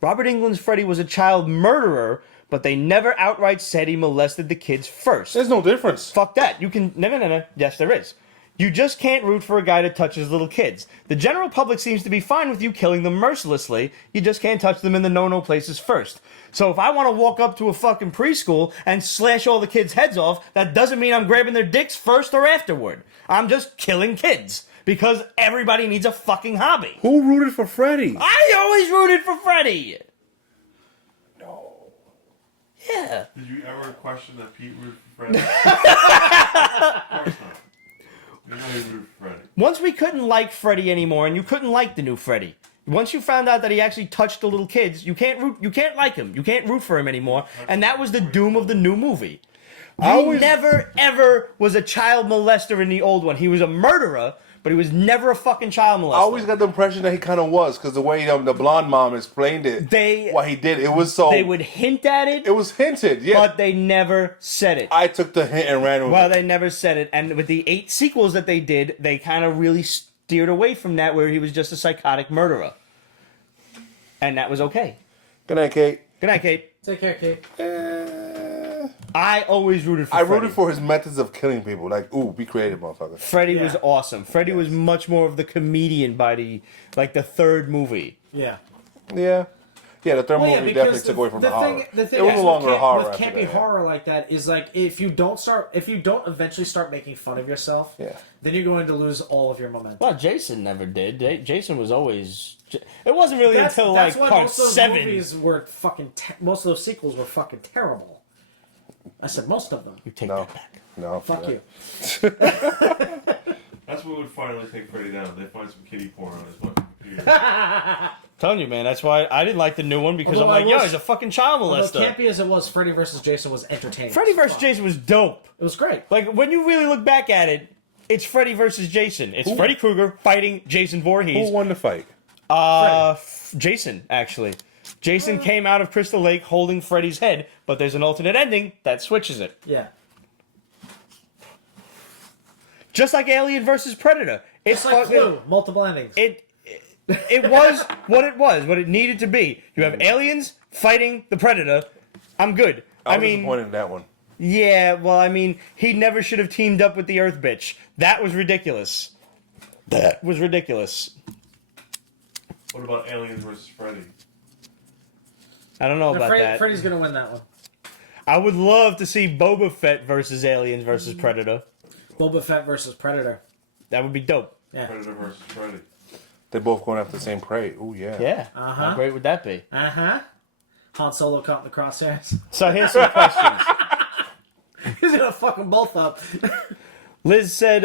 Robert Englund's Freddy was a child murderer, but they never outright said he molested the kids first. There's no difference. Fuck that. You can... No. Yes, there is. You just can't root for a guy that touches little kids. The general public seems to be fine with you killing them mercilessly. You just can't touch them in the no-no places first. So if I want to walk up to a fucking preschool and slash all the kids' heads off, that doesn't mean I'm grabbing their dicks first or afterward. I'm just killing kids. Because everybody needs a fucking hobby. Who rooted for Freddy? I always rooted for Freddy. No. Yeah. Did you ever question that Pete rooted for Freddy? Of course not. You know he rooted for Freddy. Once we couldn't like Freddy anymore, and you couldn't like the new Freddy. Once you found out that he actually touched the little kids, you can't like him. You can't root for him anymore. And that was the doom of the new movie. He never, ever was a child molester in the old one. He was a murderer, but he was never a fucking child molester. I always got the impression that he kind of was, because the way the blonde mom explained it, what he did, it was so... They would hint at it. It was hinted, yeah. But they never said it. I took the hint and ran with it. Well, they never said it. And with the 8 sequels that they did, they kind of really steered away from that, where he was just a psychotic murderer. And that was okay. Good night, Kate. Good night, Kate. Take care, Kate. I always rooted for I Freddy. rooted for his methods of killing people. Like, ooh, be creative, motherfucker. Freddy was awesome. Freddy was much more of the comedian by the third movie. Yeah. Yeah. Yeah, the third movie definitely took away from the horror. The thing it was no longer a horror. With campy horror like that is like if you don't eventually start making fun of yourself, then you're going to lose all of your momentum. Well, Jason never did. Jason was always. It wasn't really until like part 7. Movies were fucking. Most of those sequels were fucking terrible. I said most of them. You take that back. No, fuck you. That's what would finally take Freddy down. They find some kiddie porn on his fucking computer. Telling you, man, that's why I didn't like the new one, because I'm like, yo, he's a fucking child molester. Campy as it was, Freddy vs. Jason was entertaining. Freddy vs. Jason was dope. It was great. Like, when you really look back at it, it's Freddy versus Jason. It's Freddy Krueger fighting Jason Voorhees. Who won the fight? Jason, actually. Jason came out of Crystal Lake holding Freddy's head, but there's an alternate ending that switches it. Yeah. Just like Alien versus Predator. It's like Clue, multiple endings. It was what it needed to be. You have aliens fighting the Predator. I'm good. I was disappointed in that one. Yeah, well, I mean, he never should have teamed up with the Earth bitch. That was ridiculous. That was ridiculous. What about Aliens versus Freddy? I don't know about that. Freddy's gonna win that one. I would love to see Boba Fett versus Aliens versus Predator. Boba Fett versus Predator. That would be dope. Yeah. Predator versus Freddy. They're both going after the same prey. Ooh, yeah. Yeah. How great would that be? Han Solo caught in the crosshairs. So here's some questions. He's gonna fuck them both up. Liz said,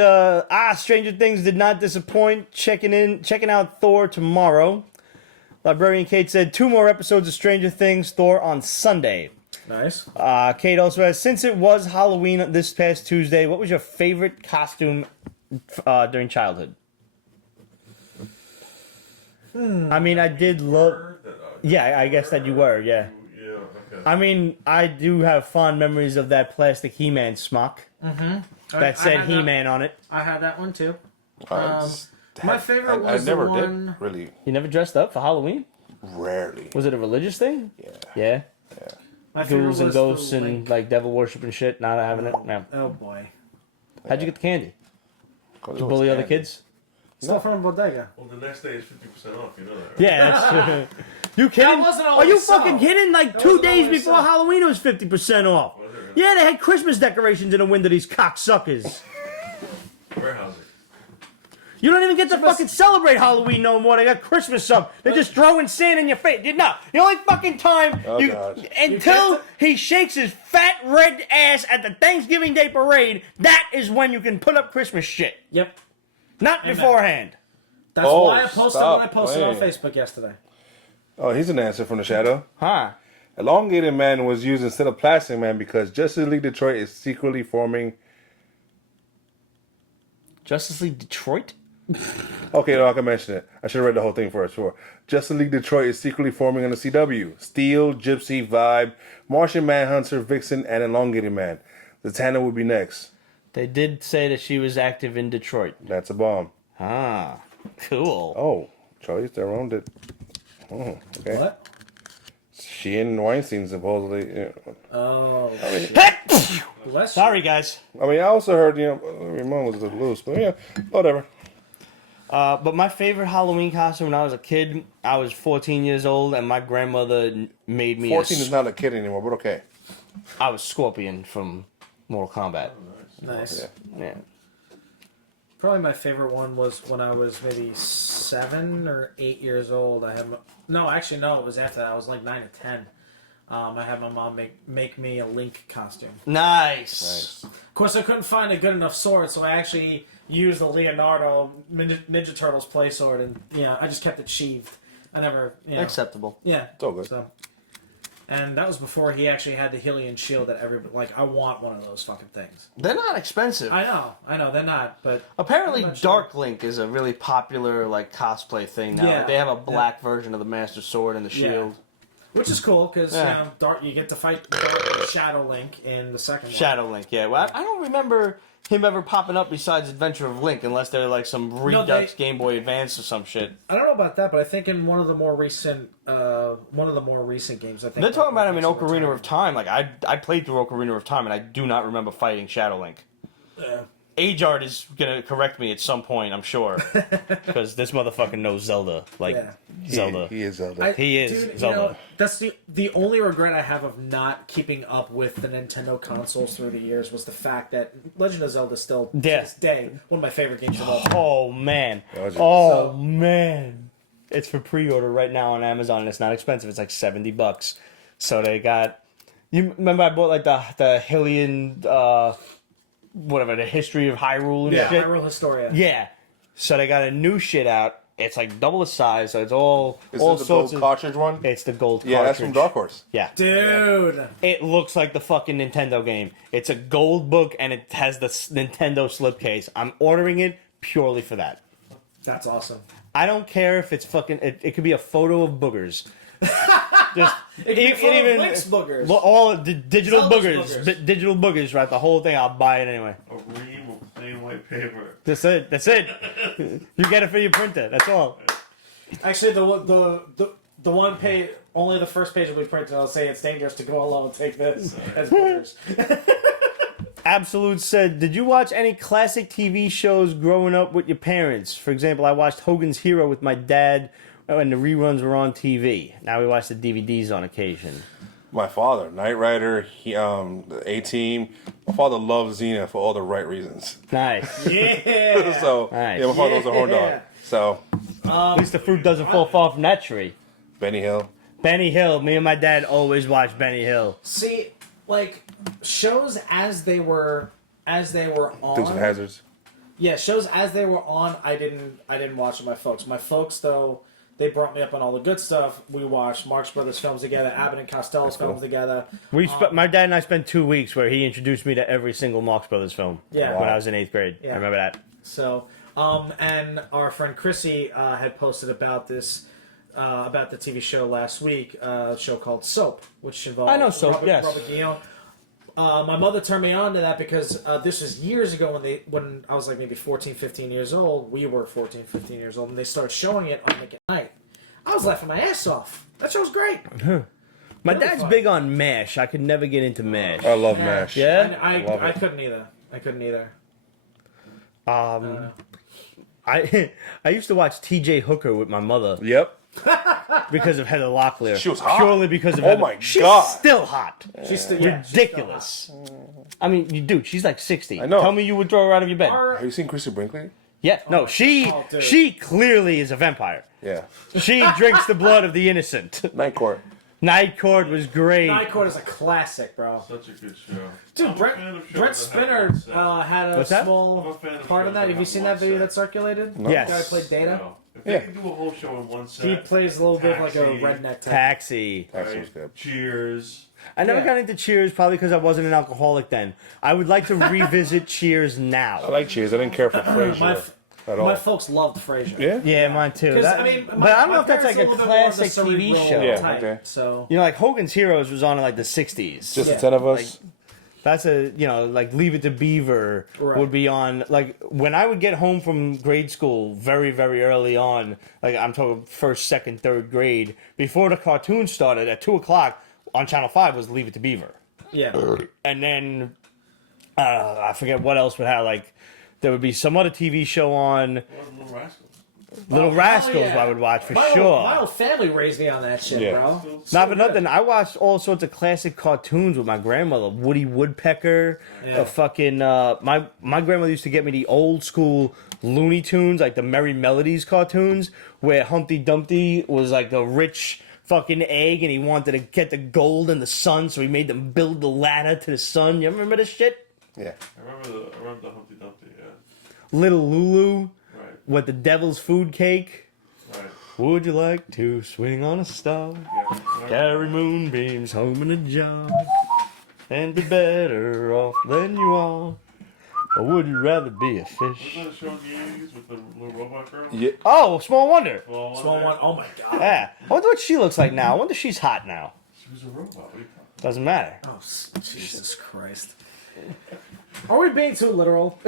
Stranger Things did not disappoint. Checking out Thor tomorrow. Librarian Kate said 2 more episodes of Stranger Things, Thor on Sunday. Nice. Kate also has, since it was Halloween this past Tuesday, what was your favorite costume during childhood? I mean, I did love... Yeah, I guess that you were, yeah. Yeah, okay. I mean, I do have fond memories of that plastic He-Man smock. That said He-Man on it. I had that one too. My favorite was I never the one... did, really. You never dressed up for Halloween? Rarely. Was it a religious thing? Yeah. Yeah? My favorite Ghouls and was ghosts the and Link. like devil worship and shit, not having it? No. Oh boy. How'd you get the candy? Did Did you bully other kids? Still from Bodega. Well, the next day is 50% off, you know that, right? Yeah, that's true. You kidding? wasn't Are always you so. fucking kidding? Like That 2 wasn't days always before so. Halloween, it was 50% off. Was it really? Yeah, they had Christmas decorations in the window, these cocksuckers. Warehousing. You don't even get to fucking celebrate Halloween no more. They got Christmas up. They're just throwing sand in your face. No, the only fucking time until he shakes his fat red ass at the Thanksgiving Day parade, that is when you can put up Christmas shit. Yep. Not beforehand. That's why I posted what I posted on playing. Facebook yesterday. Oh, here's an answer from the shadow. Huh? Elongated Man was used instead of Plastic Man because Justice League Detroit is secretly forming... Justice League Detroit? Okay, no, I can mention it. I should have read the whole thing first. Sure. Justice League Detroit is secretly forming on the CW. Steel, Gypsy, Vibe, Martian Manhunter, Vixen, and Elongated Man. The Zatanna will be next. They did say that she was active in Detroit. That's a bomb. Ah, cool. Oh, Charlize Theron did. Oh, okay. What? She and Weinstein supposedly. Oh, bless you. Sorry, guys. I mean, I also heard, Ramon was a little loose, but yeah, whatever. But my favorite Halloween costume when I was a kid, I was 14 years old, and my grandmother made me 14 is not a kid anymore, but okay. I was Scorpion from Mortal Kombat. Nice. Yeah. Probably my favorite one was when I was maybe 7 or 8 years old. It was after that. I was like 9 or 10. I had my mom make me a Link costume. Nice. Of course, I couldn't find a good enough sword, so I actually used the Leonardo Ninja Turtles play sword, and I just kept it sheathed. I never, Acceptable. Yeah. It's all good. So, and that was before he actually had the Hylian shield that everybody, like, I want one of those fucking things. They're not expensive. I know, they're not, but... Apparently, I'm not Dark Link is a really popular cosplay thing now. Yeah. They have a black version of the Master Sword and the shield. Which is cool, because, Yeah. you get to fight Shadow Link in the second one. Shadow Link, yeah. Well, I don't remember him ever popping up besides Adventure of Link, unless they're like some Redux Game Boy Advance or some shit. I don't know about that, but I think in one of the more recent games, I think They're talking about him in Link's Ocarina retired. of Time. Like I played through Ocarina of Time, and I do not remember fighting Shadow Link. Yeah. Ajard is gonna correct me at some point, I'm sure, because this motherfucker knows Zelda. Like Zelda. He is Zelda. He is Dude, Zelda. that's the only regret I have of not keeping up with the Nintendo consoles through the years was the fact that Legend of Zelda is still to Yeah. this day one of my favorite games of all time. Oh man. Legend. Oh So- man. It's for pre-order right now on Amazon, and it's not expensive. It's like $70. So they got. You remember I bought like the Hylian, whatever, the history of Hyrule and shit. Hyrule Historia. Yeah. So they got a new shit out. It's like double the size, so it's all Is all this the sorts gold of. cartridge one? It's the gold Yeah, cartridge. that's from Dark Horse. Yeah. Dude. It looks like the fucking Nintendo game. It's a gold book and it has the Nintendo slipcase. I'm ordering it purely for that. That's awesome. I don't care if it's fucking. It could be a photo of boogers. Just It can be a photo of Link's boogers. all the digital Zelda's boogers, boogers. Digital boogers, right? The whole thing. I'll buy it anyway. A ream of plain white paper. That's it. That's it. You get it for your printer. That's all. Actually, the one page, only the first page will be printed. I'll say it's dangerous to go alone and take this as boogers. Absolute said, did you watch any classic TV shows growing up with your parents? For example, I watched Hogan's Hero with my dad when the reruns were on TV. Now we watch the DVDs on occasion. My father, Knight Rider, the A-Team. My father loves Xena for all the right reasons. Nice. Yeah. So, Nice. yeah, my father was a horn dog. Yeah. So, At least the fruit doesn't fall far from that tree. Benny Hill. Benny Hill. Me and my dad always watched Benny Hill. See, like shows as they were on. Dukes of Hazzards. Yeah, shows as they were on. I didn't watch with my folks. My folks though, they brought me up on all the good stuff. We watched Marx Brothers films together, Abbott and Costello's films together. My dad and I spent 2 weeks where he introduced me to every single Marx Brothers film. Yeah. When I was in 8th grade. Yeah. I remember that. So, and our friend Chrissy had posted about this. About the TV show last week, a show called Soap, which involved I know Soap, yes. Robert Guillaume. My mother turned me on to that because this was years ago when I was like maybe 14, 15 years old. We were 14, 15 years old, and they started showing it on Nick at Night. I was laughing my ass off. That show was great. My Really dad's fun. big on MASH. I could never get into MASH. I love MASH. Yeah? I Love it. couldn't either. I couldn't either. I used to watch T.J. Hooker with my mother Yep. because of Heather Locklear. She was hot. Purely because of Oh Heather. my She's God. still hot. She's still Ridiculous. I mean, dude, she's like 60. I know. Tell me you would throw her out of your bed. Have you seen Chrissy Brinkley? Yeah, no, she clearly is a vampire. Yeah. She drinks the blood of the innocent. Night Court. Night Court was great. Night Court is a classic, bro. Such a good show. Dude, I'm a Brent fan of shows Brent that Spinner have one set. had a What's that? I'm small a fan of part in shows that. Have you have seen one that video set. that circulated? Yes. The guy played Data. No. If Yeah. they can do a whole show in one set. He plays a little bit of like a Taxi. redneck type. Taxi. That right? was good. Cheers. I never Yeah. got into Cheers probably because I wasn't an alcoholic then. I would like to revisit Cheers I now. like Cheers. I didn't care for Frasier. at all. My folks loved Frasier. Yeah? Yeah, mine too. Because That- I mean, but I don't know if that's like a parents are little bit more of the classic TV cerebral show. Yeah, type, okay. So You know, like Hogan's Heroes was on in like the 60s. Just Yeah. the 10 of us? That's a, you know, like Leave It to Beaver Right. would be on. Like, when I would get home from grade school very, very early on, like I'm talking first, second, third grade, before the cartoon started at 2 o'clock on Channel 5 was Leave It to Beaver. yeah. And then, I forget what else would have, like, there would be some other TV show on. Little Rascals. Little Rascals yeah. I would watch for My sure. my old family raised me on that shit, Yeah. bro. Not for good. nothing. I watched all sorts of classic cartoons with my grandmother. Woody Woodpecker. Yeah. My grandmother used to get me the old school Looney Tunes, like the Merry Melodies cartoons, where Humpty Dumpty was like the rich fucking egg, and he wanted to get the gold in the sun, so he made them build the ladder to the sun. You remember this shit? Yeah. I remember the Humpty Dumpty. Yeah. Little Lulu Right. with the devil's food cake. Right. Would you like to swing on a star? Yeah. Carry moonbeams home in a jar and be better off than you are. Or would you rather be a fish? Was that a show in the 80s with the little robot girl? Yeah. Oh, Small Wonder. Well, Small one. Oh my god. Yeah. I wonder what she looks like now. I wonder if she's hot now. She was a robot. What are you talking Doesn't matter. Oh Jesus Christ. Are we being too literal?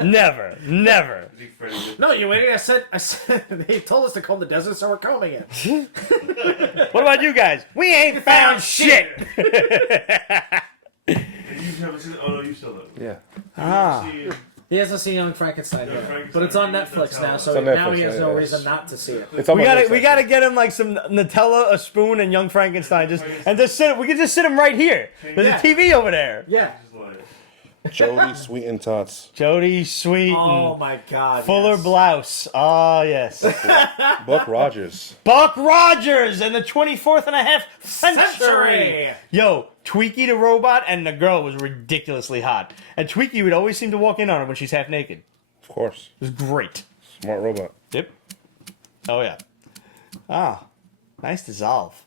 Never. Never. about? I think Freddy did. No, you waiting. I said. They told us to comb the desert, so we're combing it. What about you guys? We ain't found shit. You haven't seen. Oh no, you still don't. Yeah. Ah. You see, He hasn't seen Young Frankenstein yet, Frankenstein, but it's on that's Netflix how- now, so It's on now Netflix, he has yeah, no yes. reason not to see it. It's on We my gotta, list, we actually. gotta get him like some Nutella, a spoon, and Young Frankenstein. We can just sit him right here. There's Yeah. a TV over there. Yeah. just like, Jody Sweet and Tots. Jody Sweet. Oh my God. Fuller yes. blouse. Oh, yes. Buck Rogers. Buck Rogers in the 24th and a half century. Century. Yo, Tweaky the robot and the girl was ridiculously hot. And Tweaky would always seem to walk in on her when she's half naked. Of course. It was great. Smart robot. Yep. Oh, yeah. Ah, nice dissolve.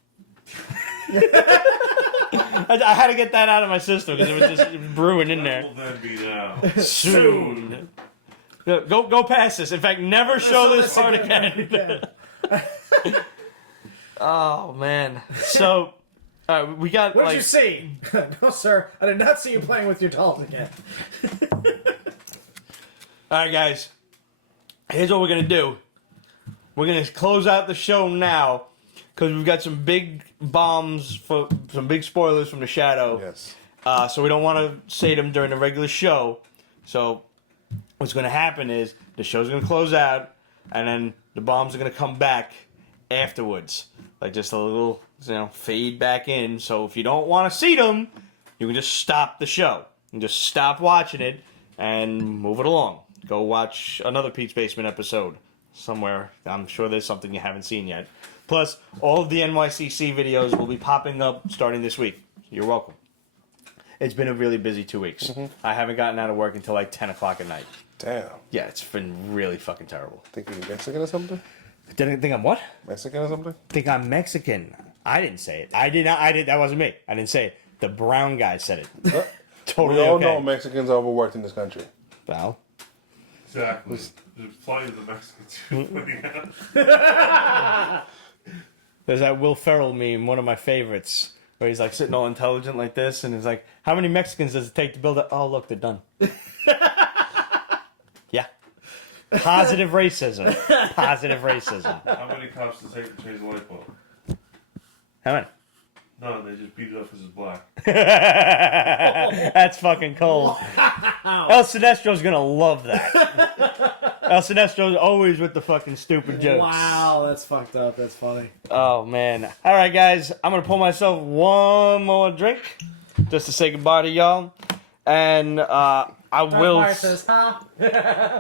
I had to get that out of my system because it was just brewing in what there. will then be now? Soon. Yeah, go past this. In fact, never show this part again. Oh man. So, we got What did like you see? No, sir. I did not see you playing with your dolls again. all right, guys. Here's what we're gonna do. We're gonna close out the show now because we've got some big bombs for some big spoilers from the Shadow. Yes. So we don't want to say them during the regular show. So what's going to happen is the show's going to close out, and then the bombs are going to come back afterwards, like just a little, fade back in. So if you don't want to see them, you can just stop the show and just stop watching it and move it along. Go watch another Pete's Basement episode somewhere. I'm sure there's something you haven't seen yet. Plus, all of the NYCC videos will be popping up starting this week. You're welcome. It's been a really busy 2 weeks. I haven't gotten out of work until like 10 o'clock at night. Damn. Yeah, it's been really fucking terrible. Think you're Mexican or something? Didn't think I'm what? Mexican or something? Think I'm Mexican. I didn't say it. I did not. That wasn't me. I didn't say it. The brown guy said it. Totally We all okay. know Mexicans are overworked in this country. Well, Exactly. There's plenty of the Mexicans who there's that Will Ferrell meme, one of my favorites, where he's like sitting all intelligent like this, and he's like, "How many Mexicans does it take to build a?" Oh, look, they're done. Yeah. Positive racism. Positive racism. How many cops does it take to change a light bulb? How many? None. They just beat it up because it's black. That's fucking cold. El Sinestro's gonna love that. El Sinestro's always with the fucking stupid jokes. Wow, that's fucked up. That's funny. Oh man. Alright guys, I'm gonna pour myself one more drink just to say goodbye to y'all. And I will Empire says, huh?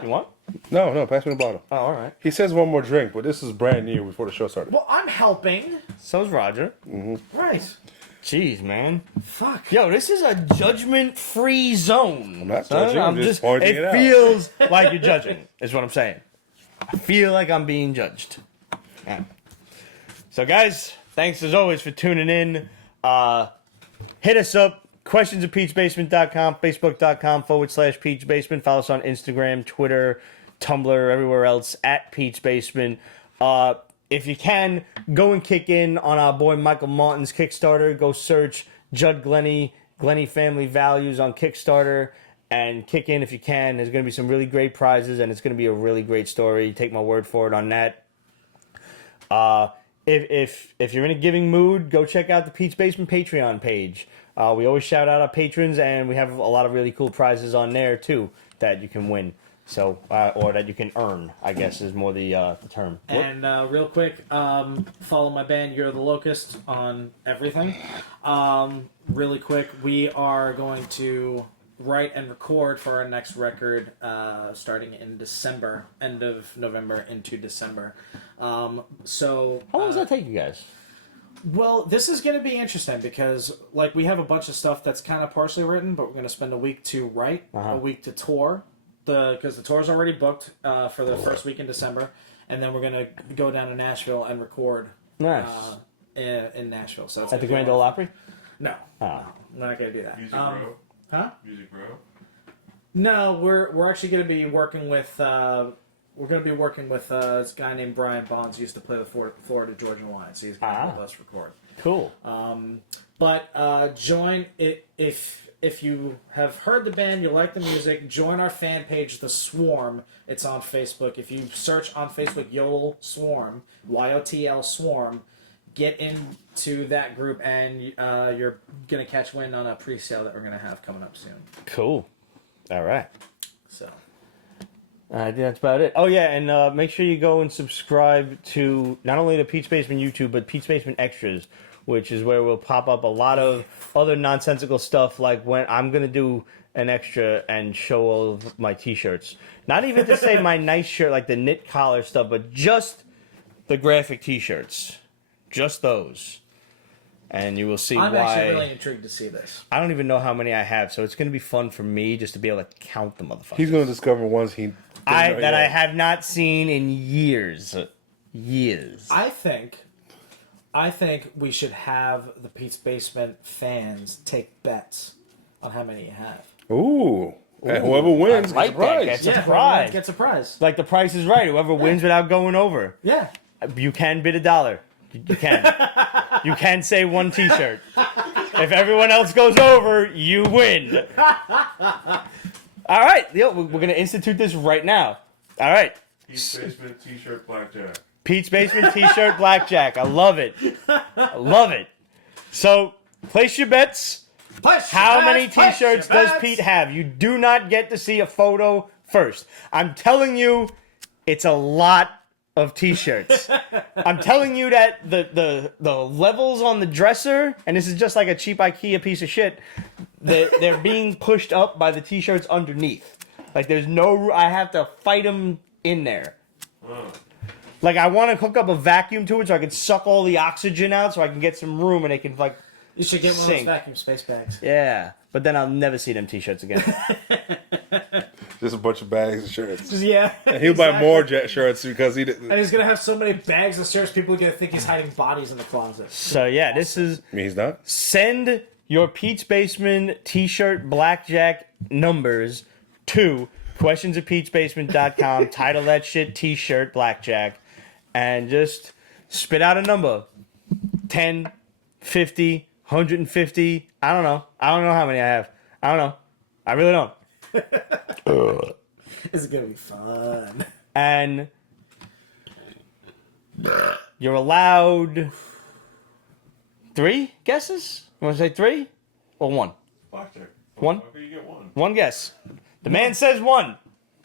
You want? No, pass me the bottle. Oh, alright. He says one more drink, but this is brand new before the show started. Well, I'm helping. So's Roger. Right. Jeez, man. Fuck. Yo, this is a judgment-free zone. I'm not son. judging, I'm just pointing it out. feels like you're judging, is what I'm saying. I feel like I'm being judged. Yeah. So, guys, thanks as always for tuning in. Hit us up. Questions at peachbasement.com, facebook.com/peachbasement. Follow us on Instagram, Twitter, Tumblr, everywhere else at Pete's Basement. If you can, go and kick in on our boy Michael Martin's Kickstarter. Go search Judd Glennie Family Values on Kickstarter and kick in if you can. There's going to be some really great prizes, and it's going to be a really great story. Take my word for it on that. If you're in a giving mood, go check out the Pete's Basement Patreon page. We always shout out our patrons, and we have a lot of really cool prizes on there too that you can win. So, or that you can earn, I guess, is more the term. And real quick, follow my band, You're the Locust, on everything. Really quick, we are going to write and record for our next record starting in December, end of November into December. So How long does that take you guys? Well, this is going to be interesting because, like, we have a bunch of stuff that's kind of partially written, but we're going to spend a week to write, a week to tour, because the tour's already booked for the first week in December, and then we're going to go down to Nashville and record. Nice. In Nashville. So it's At the Grand Ole Opry? No, Oh. no, we're not going to do that. Music Row. Huh? Music Row. No, we're actually going to be working with this guy named Brian Bonds, who used to play the Florida Georgia Line, so he's going to help us record. Cool. But join it if you have heard the band, you like the music. Join our fan page, The Swarm. It's on Facebook. If you search on Facebook, YOTL Swarm, YOTL Swarm, get into that group, and you're gonna catch wind on a pre-sale that we're gonna have coming up soon. Cool. All right. So. I think that's about it. Oh, yeah, and make sure you go and subscribe to not only the Pete's Basement YouTube, but Pete's Basement Extras, which is where we'll pop up a lot of other nonsensical stuff, like when I'm going to do an extra and show all of my T-shirts. Not even to say my nice shirt, like the knit collar stuff, but just the graphic T-shirts. Just those. And you will see why. I'm actually really intrigued to see this. I don't even know how many I have, so it's going to be fun for me just to be able to count the motherfuckers. He's going to discover ones he didn't know I yet. have not seen in years. Years. I think we should have the Pete's Basement fans take bets on how many you have. Ooh. And whoever wins I like gets a prize. that. Gets a whoever prize. gets a prize. Like the Price is Right. Whoever wins without going over. Yeah. You can bid $1. You can. You can say one T-shirt. If everyone else goes over, you win. All right. Yo, we're going to institute this right now. All right. Pete's Basement T-shirt blackjack. Pete's Basement T-shirt blackjack. I love it. I love it. So, place your bets. How many T-shirts does Pete have? You do not get to see a photo first. I'm telling you, it's a lot of T-shirts. I'm telling you that the levels on the dresser, and this is just like a cheap IKEA piece of shit, they're being pushed up by the T-shirts underneath. Like there's no, I have to fight them in there. Like I want to hook up a vacuum to it so I can suck all the oxygen out so I can get some room and it can like. You should get one of sink. those vacuum space bags. Yeah, but then I'll never see them T-shirts again. Just a bunch of bags of shirts. Yeah. And he'll buy more Jet shirts because he didn't. And he's gonna have so many bags of shirts, people are gonna think he's hiding bodies in the closet. So yeah, this is. I mean, he's not. Send your Pete's Basement T-shirt blackjack numbers to questionsatpetesbasement.com. Title that shit T-shirt blackjack, and just spit out a number. 10, 50, 150. I don't know. I don't know how many I have. I don't know. I really don't. This is gonna be fun. And you're allowed 3 guesses? You want to say 3 or 1? Blackjack. One? Okay, you get one. 1 guess. The man says 1.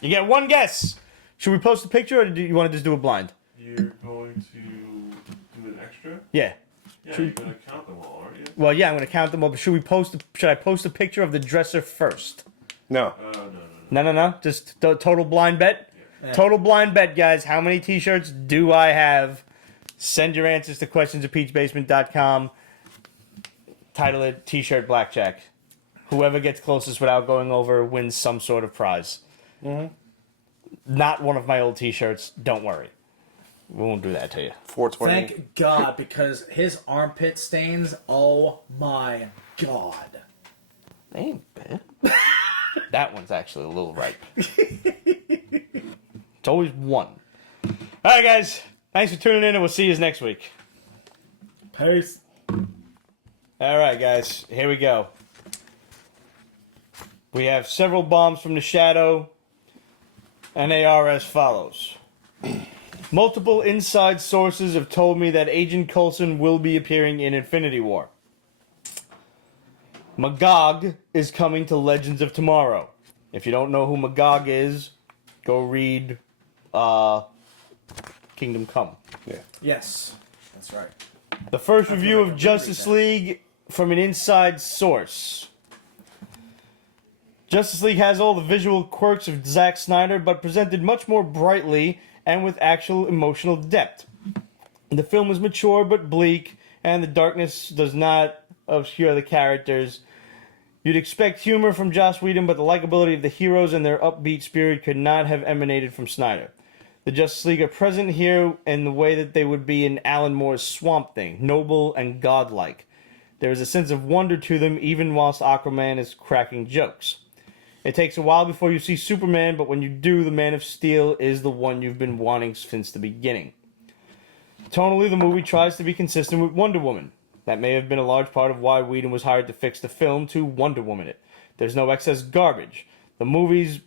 You get 1 guess. Should we post a picture or do you want to just do it blind? You're going to do an extra? Yeah. Yeah, you're going to count them all, aren't you? Well, yeah, I'm going to count them up. Should I post a picture of the dresser first? No. No. Just total blind bet? Yeah. Total blind bet, guys. How many T-shirts do I have? Send your answers to questionsatpetesbasement.com. Title it T-shirt blackjack. Whoever gets closest without going over wins some sort of prize. Mm-hmm. Not one of my old T-shirts. Don't worry. We won't do that to you. 420. Thank God, because his armpit stains, oh my God. They ain't bad. That one's actually a little ripe. It's always one. All right, guys. Thanks for tuning in, and we'll see you next week. Peace. All right, guys. Here we go. We have several bombs from the shadow, and they are as follows. Multiple inside sources have told me that Agent Coulson will be appearing in Infinity War. Magog is coming to Legends of Tomorrow. If you don't know who Magog is, go read Kingdom Come. Yeah. Yes, that's right. The first review of Justice League from an inside source. Justice League has all the visual quirks of Zack Snyder, but presented much more brightly and with actual emotional depth. The film is mature but bleak, and the darkness does not obscure the characters. You'd expect humor from Joss Whedon, but the likability of the heroes and their upbeat spirit could not have emanated from Snyder. The Justice League are present here in the way that they would be in Alan Moore's Swamp Thing, noble and godlike. There is a sense of wonder to them, even whilst Aquaman is cracking jokes. It takes a while before you see Superman, but when you do, the Man of Steel is the one you've been wanting since the beginning. Tonally, the movie tries to be consistent with Wonder Woman. That may have been a large part of why Whedon was hired to fix the film to Wonder Woman it. There's no excess garbage. The movie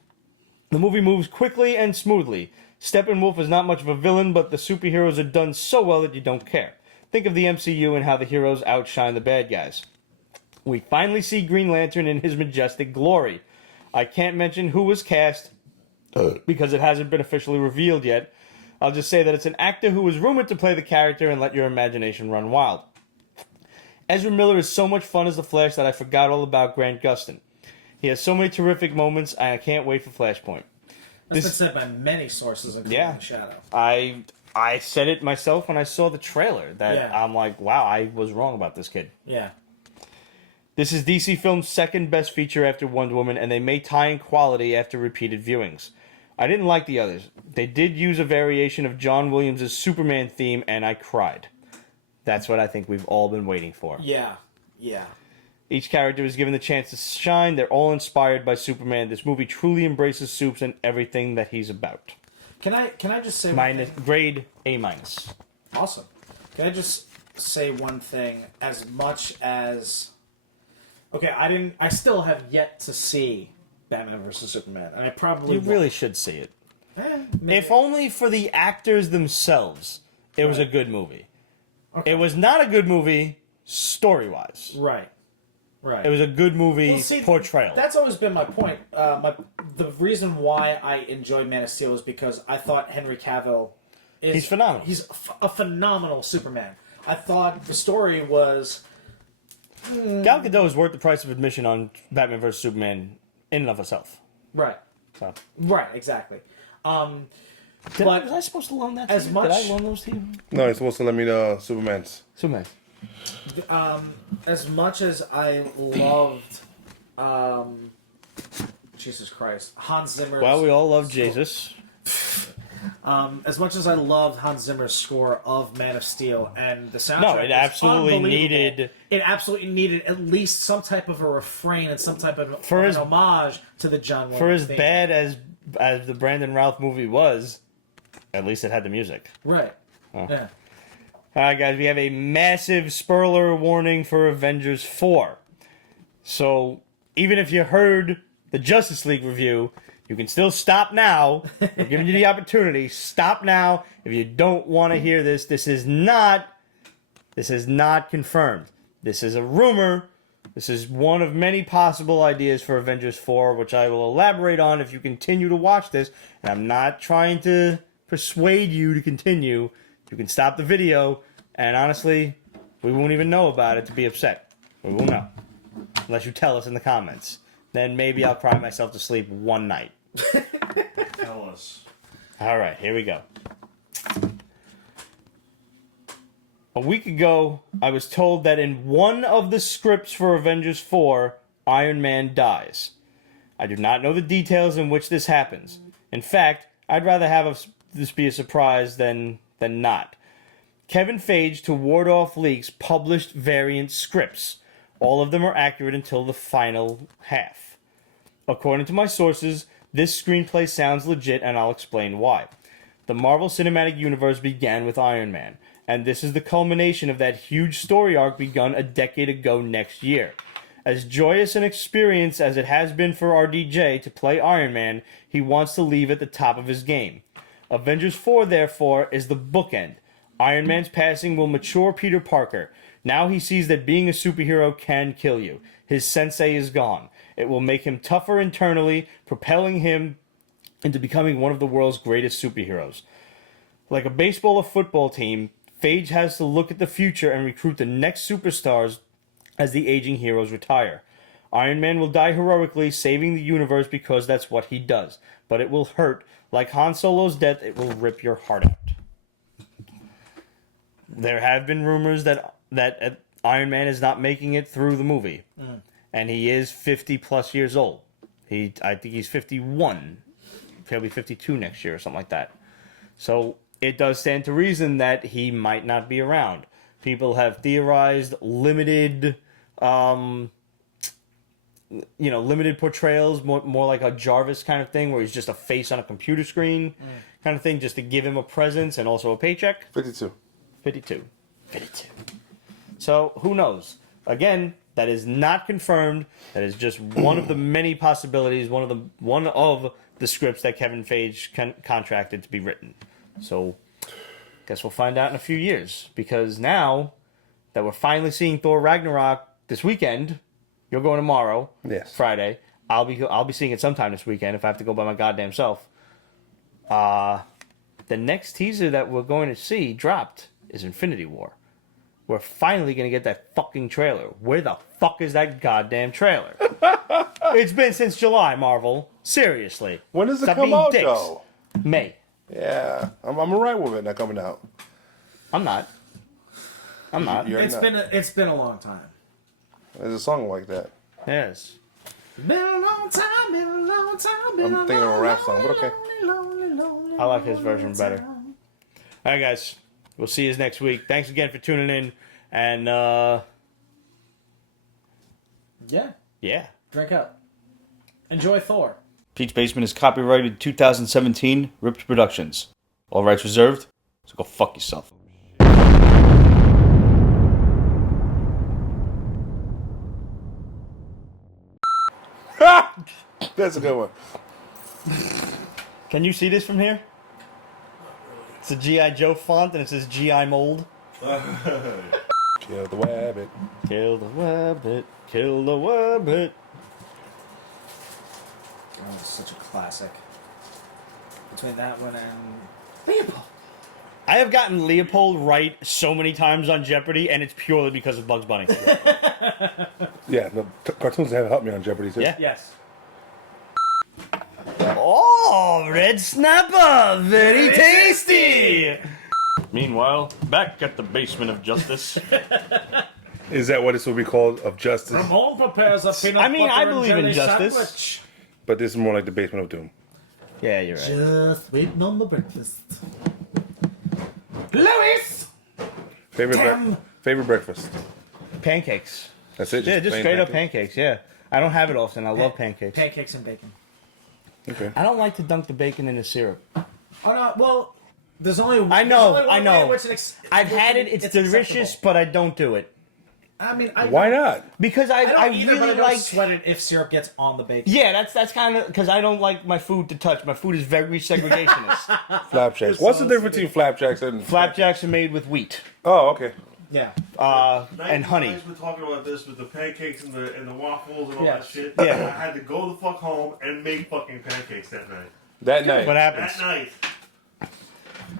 moves quickly and smoothly. Steppenwolf is not much of a villain, but the superheroes are done so well that you don't care. Think of the MCU and how the heroes outshine the bad guys. We finally see Green Lantern in his majestic glory. I can't mention who was cast because it hasn't been officially revealed yet. I'll just say that it's an actor who was rumored to play the character, and let your imagination run wild. Ezra Miller is so much fun as the Flash that I forgot all about Grant Gustin. He has so many terrific moments, and I can't wait for Flashpoint. That's been said by many sources, including Shadow. I said it myself when I saw the trailer, that I'm like, wow, I was wrong about this kid. Yeah. This is DC Films' second best feature after Wonder Woman, and they may tie in quality after repeated viewings. I didn't like the others. They did use a variation of John Williams' Superman theme, and I cried. That's what I think we've all been waiting for. Yeah. Yeah. Each character is given the chance to shine. They're all inspired by Superman. This movie truly embraces Supes and everything that he's about. Can I just say grade A-. Awesome. Can I just say one thing? As much as I still have yet to see Batman vs Superman, and I probably really should see it. Maybe. If only for the actors themselves, it was a good movie. Okay. It was not a good movie story-wise. Right. It was a good movie portrayal. That's always been my point. The reason why I enjoyed Man of Steel is because I thought Henry Cavill he's phenomenal. He's a phenomenal Superman. I thought the story was... Gal Gadot is worth the price of admission on Batman vs Superman in and of itself. Right. So. Right, exactly. Was I supposed to loan that to you? Did I loan those to you? No, you're supposed to let me know Superman's. As much as I loved... Jesus Christ. Hans Zimmer... Well, we all love Jesus. As much as I loved Hans Zimmer's score of Man of Steel and the soundtrack, no, it absolutely needed. It absolutely needed at least some type of a refrain and some type of an homage to the John Williams. For as theme. bad as the Brandon Routh movie was, at least it had the music. Right. Oh. Yeah. All right, guys, we have a massive spoiler warning for Avengers 4. So even if you heard the Justice League review, you can still stop now. We're giving you the opportunity. Stop now. If you don't want to hear this, this is not confirmed. This is a rumor. This is one of many possible ideas for Avengers 4, which I will elaborate on if you continue to watch this. And I'm not trying to persuade you to continue. You can stop the video, and honestly, we won't even know about it to be upset. We won't know. Unless you tell us in the comments. Then maybe I'll cry myself to sleep one night. Tell us. All right, here we go. A week ago, I was told that in one of the scripts for Avengers 4, Iron Man dies. I do not know the details in which this happens. In fact, I'd rather have this be a surprise than not. Kevin Feige, to ward off leaks, published variant scripts. All of them are accurate until the final half. According to my sources, This screenplay sounds legit, and I'll explain why. The Marvel Cinematic Universe began with Iron Man, and this is the culmination of that huge story arc begun a decade ago next year. As joyous an experience as it has been for RDJ to play Iron Man, he wants to leave at the top of his game. Avengers 4, therefore, is the bookend. Iron Man's passing will mature Peter Parker. Now he sees that being a superhero can kill you. His sensei is gone. It will make him tougher internally, propelling him into becoming one of the world's greatest superheroes. Like a baseball or football team, Phage has to look at the future and recruit the next superstars as the aging heroes retire. Iron Man will die heroically, saving the universe because that's what he does. But it will hurt. Like Han Solo's death, it will rip your heart out. There have been rumors that Iron Man is not making it through the movie. And he is 50 plus years old. I think he's 51. He'll be 52 next year or something like that. So it does stand to reason that he might not be around. People have theorized limited portrayals, more like a Jarvis kind of thing, where he's just a face on a computer screen kind of thing, just to give him a presence and also a paycheck. 52. So, who knows? Again, that is not confirmed. That is just one of the many possibilities, one of the scripts that Kevin Feige contracted to be written. So, guess we'll find out in a few years. Because now that we're finally seeing Thor Ragnarok this weekend, you're going tomorrow, yes, Friday. I'll be seeing it sometime this weekend if I have to go by my goddamn self. The next teaser that we're going to see dropped is Infinity War. We're finally going to get that fucking trailer. Where the fuck is that goddamn trailer? It's been since July, Marvel. Seriously. When does it Stop come being out, dicks. though? May. Yeah, I'm alright with it not coming out. I'm not. It's been a long time. There's a song like that. Yes. Been a long time, been a long time, been I'm thinking of a rap song, but okay. I like his version better. All right, guys. We'll see you next week. Thanks again for tuning in. And, yeah. Drink up. Enjoy Thor. Pete's Basement is copyrighted 2017, Ripped Productions. All rights reserved, so go fuck yourself. That's a good one. Can you see this from here? It's a G.I. Joe font, and it says G.I. Mold. Kill the rabbit. Kill the rabbit. Kill the rabbit. Oh, it's such a classic. Between that one and Leopold. I have gotten Leopold right so many times on Jeopardy, and it's purely because of Bugs Bunny. Yeah, the cartoons have helped me on Jeopardy too. Yeah. Yes. Oh, red snapper, very tasty. Meanwhile, back at the basement of justice. Is that what this will be called? Of justice? Ramon prepares a peanut I mean, butter I and believe in jelly justice. sandwich. But this is more like the basement of doom. Yeah, you're right. Just waiting on the breakfast. Louis! Favorite breakfast? Pancakes. That's it? Yeah, just plain straight up pancakes? pancakes, yeah. I don't have it often. I love pancakes. Pancakes and bacon. Okay. I don't like to dunk the bacon in the syrup. Oh no, well, there's only I know, there's only one I know. way in which I've had it. It's delicious, acceptable. but I don't do it. I mean, Why not? Because I don't I either, but I really don't like... sweat it if syrup gets on the bacon. Yeah, that's kind of... Because I don't like my food to touch. My food is very segregationist. Flapjacks. What's the difference between flapjacks and... Flapjacks are made with wheat. Oh, okay. Yeah. And honey. You guys were talking about this with the pancakes and the waffles and all Yes. that shit. Yeah. I had to go the fuck home and make fucking pancakes that night. That night. What happens? That night.